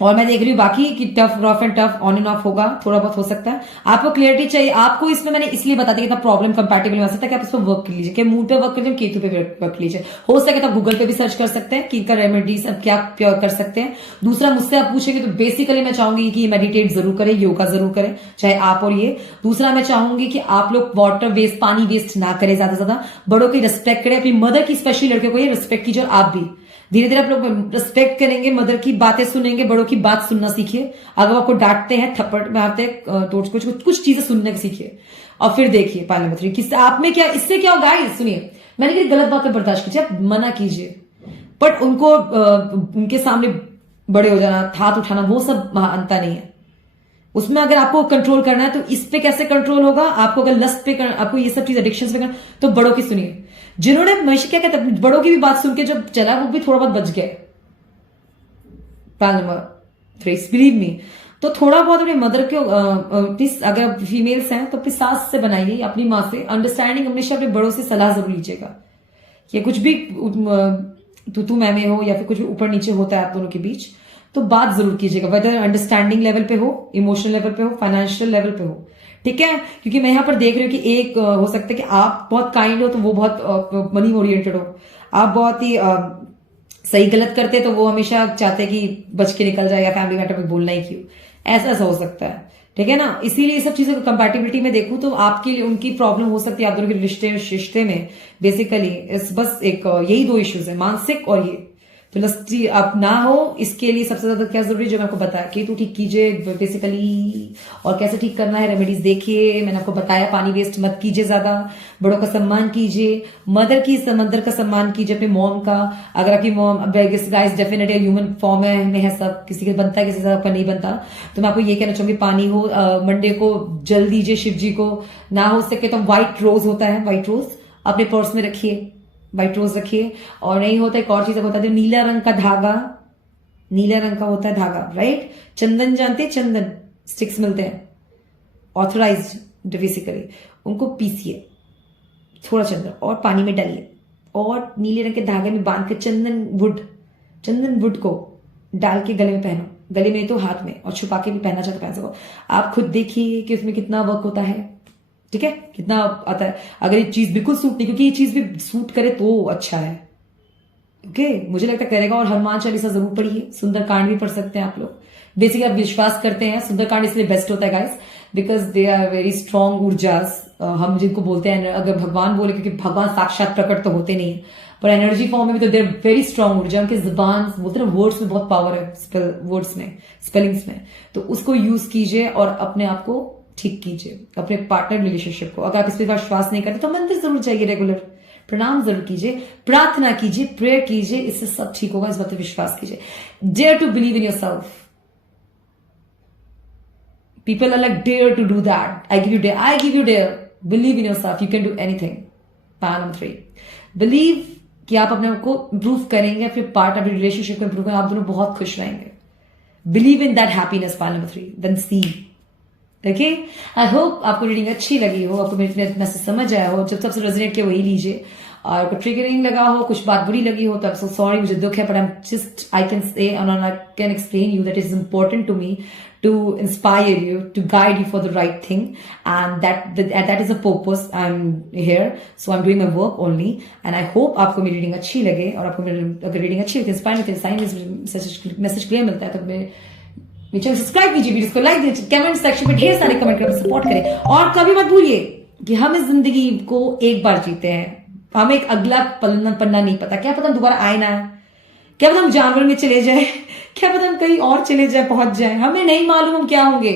और मैं देख रही हूँ बाकी कि tough, rough and tough, on end of होगा, थोड़ा बहुत हो सकता है। आपको क्लियरिटी चाहिए, आपको इसमें मैंने इसलिए बता दिया इतना प्रॉब्लम कंपैटिबल में आ सकता है कि आप इस पर वर्क कर लीजिए, कि मूड पे वर्क कर लीजिए, केतु पे वर्क कर लीजिए। हो सके तो आप गूगल पे भी सर्च कर सकते हैं कि इनका रेमेडीज अब क्या कर सकते हैं। दूसरा, मुझसे आप पूछेंगे तो बेसिकली मैं चाहूंगी कि मेडिटेट जरूर करें, योगा जरूर करें, चाहे आप और ये। दूसरा, मैं चाहूंगी कि आप लोग वाटर वेस्ट, पानी वेस्ट ना करें ज्यादा से ज्यादा, बड़ों की रिस्पेक्ट करें, अपनी मदर की स्पेशली लड़कियों को ये रिस्पेक्ट कीजिए। और आप भी धीरे धीरे आप लोग रिस्पेक्ट करेंगे, मदर की बातें सुनेंगे, बड़ों की बात सुनना सीखिए। अगर आपको डांटते हैं, थप्पड़ मारते हैं, तो कुछ चीजें सुनने सीखिए। और फिर देखिए पाइल नंबर 3 किससे आप में क्या, इससे क्या होगा गाइस, सुनिए। मैंने कहा गलत बातें बर्दाश्त कीजिए, आप मना कीजिए, बट उनको उनके सामने बड़े हो जाना, हाथ उठाना, वो सब मानता नहीं है। उसमें अगर आपको कंट्रोल करना है तो इस पे कैसे कंट्रोल होगा। आपको अगर लस्ट पे आपको ये सब चीज एडिक्शन पे करना, तो बड़ों की सुनिए। जिन्होंने मनुष्य क्या कहते हैं, बड़ों की भी बात सुन के जब चला, वो भी थोड़ा बहुत बच गए। Pile number phrase, believe me. तो थोड़ा बहुत अपने मदर के प्लीज, अगर फीमेल्स हैं तो अपनी सास से बनाइए, अपनी माँ से अंडरस्टैंडिंग, हमेशा अपने बड़ों से सलाह जरूर लीजिएगा। कि कुछ भी तू मैं हो या फिर कुछ भी ऊपर नीचे होता है आप दोनों के बीच, तो बात जरूर कीजिएगा, वेदर अंडरस्टैंडिंग लेवल पे हो, इमोशनल लेवल पे हो, फाइनेंशियल लेवल पे हो, ठीक है। क्योंकि मैं यहाँ पर देख रही हूँ कि एक हो सकता है कि आप बहुत काइंड हो तो वो बहुत मनी ओरिएंटेड हो, आप बहुत ही सही गलत करते तो वो हमेशा चाहते हैं कि बच के निकल जाए या फैमिली मैटर में बोलना ही क्यों, ऐसा हो सकता है, ठीक है ना। इसीलिए ये सब चीजों को कंपैटिबिलिटी में देखूं तो आपके लिए उनकी प्रॉब्लम हो सकती है आप दोनों के रिश्ते में बेसिकली बस एक यही दो इश्यूज है, मानसिक और ये। तो लस्टी अब ना हो, इसके लिए सबसे ज्यादा क्या जरूरी है जो मैं आपको बताया कि तू ठीक कीजिए बेसिकली, और कैसे ठीक करना है रेमेडीज देखिए, मैंने आपको बताया। पानी वेस्ट मत कीजिए ज्यादा, बड़ों का सम्मान कीजिए, मदर का सम्मान कीजिए, अपने मॉम का। अगर आपकी mom guys definitely human form में है, सब किसी का बनता है, किसी का नहीं बनता, तो मैं आपको ये कहना चाहूंगी पानी हो मंडे को जल दीजिए शिव जी को, ना हो सके तो व्हाइट रोज होता है, व्हाइट रोज अपने पर्स में रखिए, व्हाइट रोज रखिए। और नहीं होता एक और चीज होता है, नीला रंग का धागा, नीला रंग का होता है धागा, राइट। चंदन जानते हैं, चंदन स्टिक्स मिलते हैं ऑथराइज्ड बेसिकली, उनको पीसिए थोड़ा चंदन और पानी में डालिए और नीले रंग के धागे में बांध के चंदन वुड को डाल के गले में पहनो, गले में तो हाथ में, और छुपा के भी पहना चाहते पहन सको। आप खुद देखिए कि उसमें कितना वर्क होता है, ठीक है, कितना आता है। अगर ये चीज बिल्कुल सूट नहीं, क्योंकि ये चीज भी सूट करे तो अच्छा है, ओके, मुझे लगता है करेगा। और हनुमान चालीसा जरूर पढ़िए, सुंदरकांड भी पढ़ सकते हैं आप लोग। बेसिकली आप विश्वास करते हैं सुंदरकांड इसलिए बेस्ट होता है guys, because they are very strong ऊर्जास, हम जिनको बोलते हैं, अगर भगवान बोले, क्योंकि भगवान साक्षात प्रकट तो होते नहीं है, पर एनर्जी फॉर्म में भी तो देर वेरी स्ट्रॉन्ग ऊर्जा, उनके जुबान बोलते हैं वर्ड्स में बहुत पावर है, वर्ड्स में, स्पेलिंग्स में, तो उसको यूज कीजिए और अपने आप को ठीक कीजिए, अपने पार्टनर रिलेशनशिप को। अगर आप इस पर विश्वास नहीं करते तो मंदिर जरूर जाइए, रेगुलर प्रणाम जरूर कीजिए, प्रार्थना कीजिए, प्रेयर कीजिए, इससे सब ठीक होगा, इस बात पर विश्वास कीजिए। Dare to believe in yourself, people are like dare to do that, I give you dare, believe in yourself, you can do anything. Part number 3, believe कि आप अपने आप को इंप्रूव करेंगे, फिर पार्ट अपनी रिलेशनशिप को इंप्रूव करेंगे, आप दोनों बहुत खुश रहेंगे। Believe in that happiness, part number 3, then see. Okay, I hope आपको रीडिंग अच्छी लगी हो, आपको मेरे मैसेज समझ आया हो। जब सबसे रेजोनेट किया वही लीजिए, और आपको ट्रिगरिंग लगा हो, कुछ बात बुरी लगी हो तो आई एम सो सॉरी, मुझे दुख है, but I can say and I can explain you that is important to me to inspire you, to guide you for the right thing, and that is a purpose I'm here, so I'm doing my work only, and I hope आपको मेरी reading अच्छी लगे, और आपको मेरी अगर reading अच्छी लगती है, इंस्पायर होती है, साइन मैसेज क्लियर मिलता है, तो मेरे चैनल सब्सक्राइब कीजिए, वीडियोस को लाइक दीजिए, कमेंट सेक्शन में ढेर सारे कमेंट करके सपोर्ट करें, और कभी मत भूलिए कि हम इस जिंदगी को एक बार जीते हैं, हमें एक अगला पन्ना नहीं पता, क्या पता हम दोबारा आए ना, क्या पता हम जानवर में चले जाए, क्या पता हम कहीं और चले जाए, पहुंच जाए, हमें नहीं मालूम हम क्या होंगे।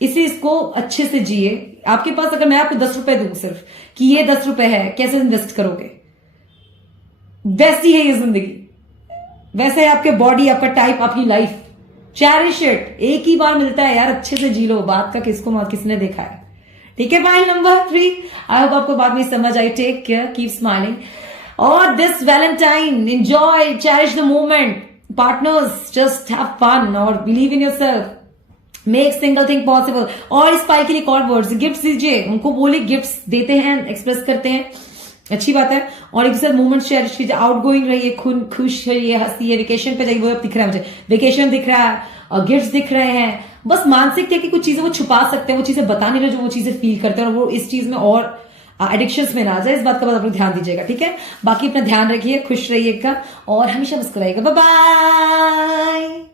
इसे इसको अच्छे से जिए। आपके पास अगर मैं आपको 10 रुपए दूं सिर्फ कि ये 10 रुपए है, कैसे इन्वेस्ट करोगे? वैसी है ये जिंदगी, वैसे है आपके बॉडी, आपका टाइप, आपकी लाइफ। चेरिश इट, एक ही बार मिलता है यार, अच्छे से जी लो। बात का किसने देखा है, ठीक है। पॉइंट नंबर 3, आई होप आपको बात में समझ आई। टेक केयर, कीप स्माइलिंग, और this Valentine enjoy, cherish the moment, partners just have fun और believe in yourself, make single thing possible. और इस पाई के लिए और वर्ड्स, गिफ्ट दीजिए, उनको बोलिए, गिफ्ट्स देते हैं, एक्सप्रेस करते हैं, अच्छी बात है। और एक दूसरे मोमेंट शेयर कीजिए, आउट गोइंग रहिए, खुश रहिए, हंसिए, वेकेशन पे जाइए, वो अब दिख रहा है मुझे, वेकेशन दिख रहा है और गिफ्ट दिख रहे हैं। बस मानसिक है कि कुछ चीजें वो छुपा सकते हैं, वो चीजें बता नहीं रहे जो वो चीजें फील करते हैं, और वो इस चीज में और एडिक्शंस में ना आ जाए, इस बात का आप ध्यान दीजिएगा, ठीक है। बाकी अपना ध्यान रखिए, खुश रहिएगा और हमेशा मुस्कुराइएगा। Bye bye.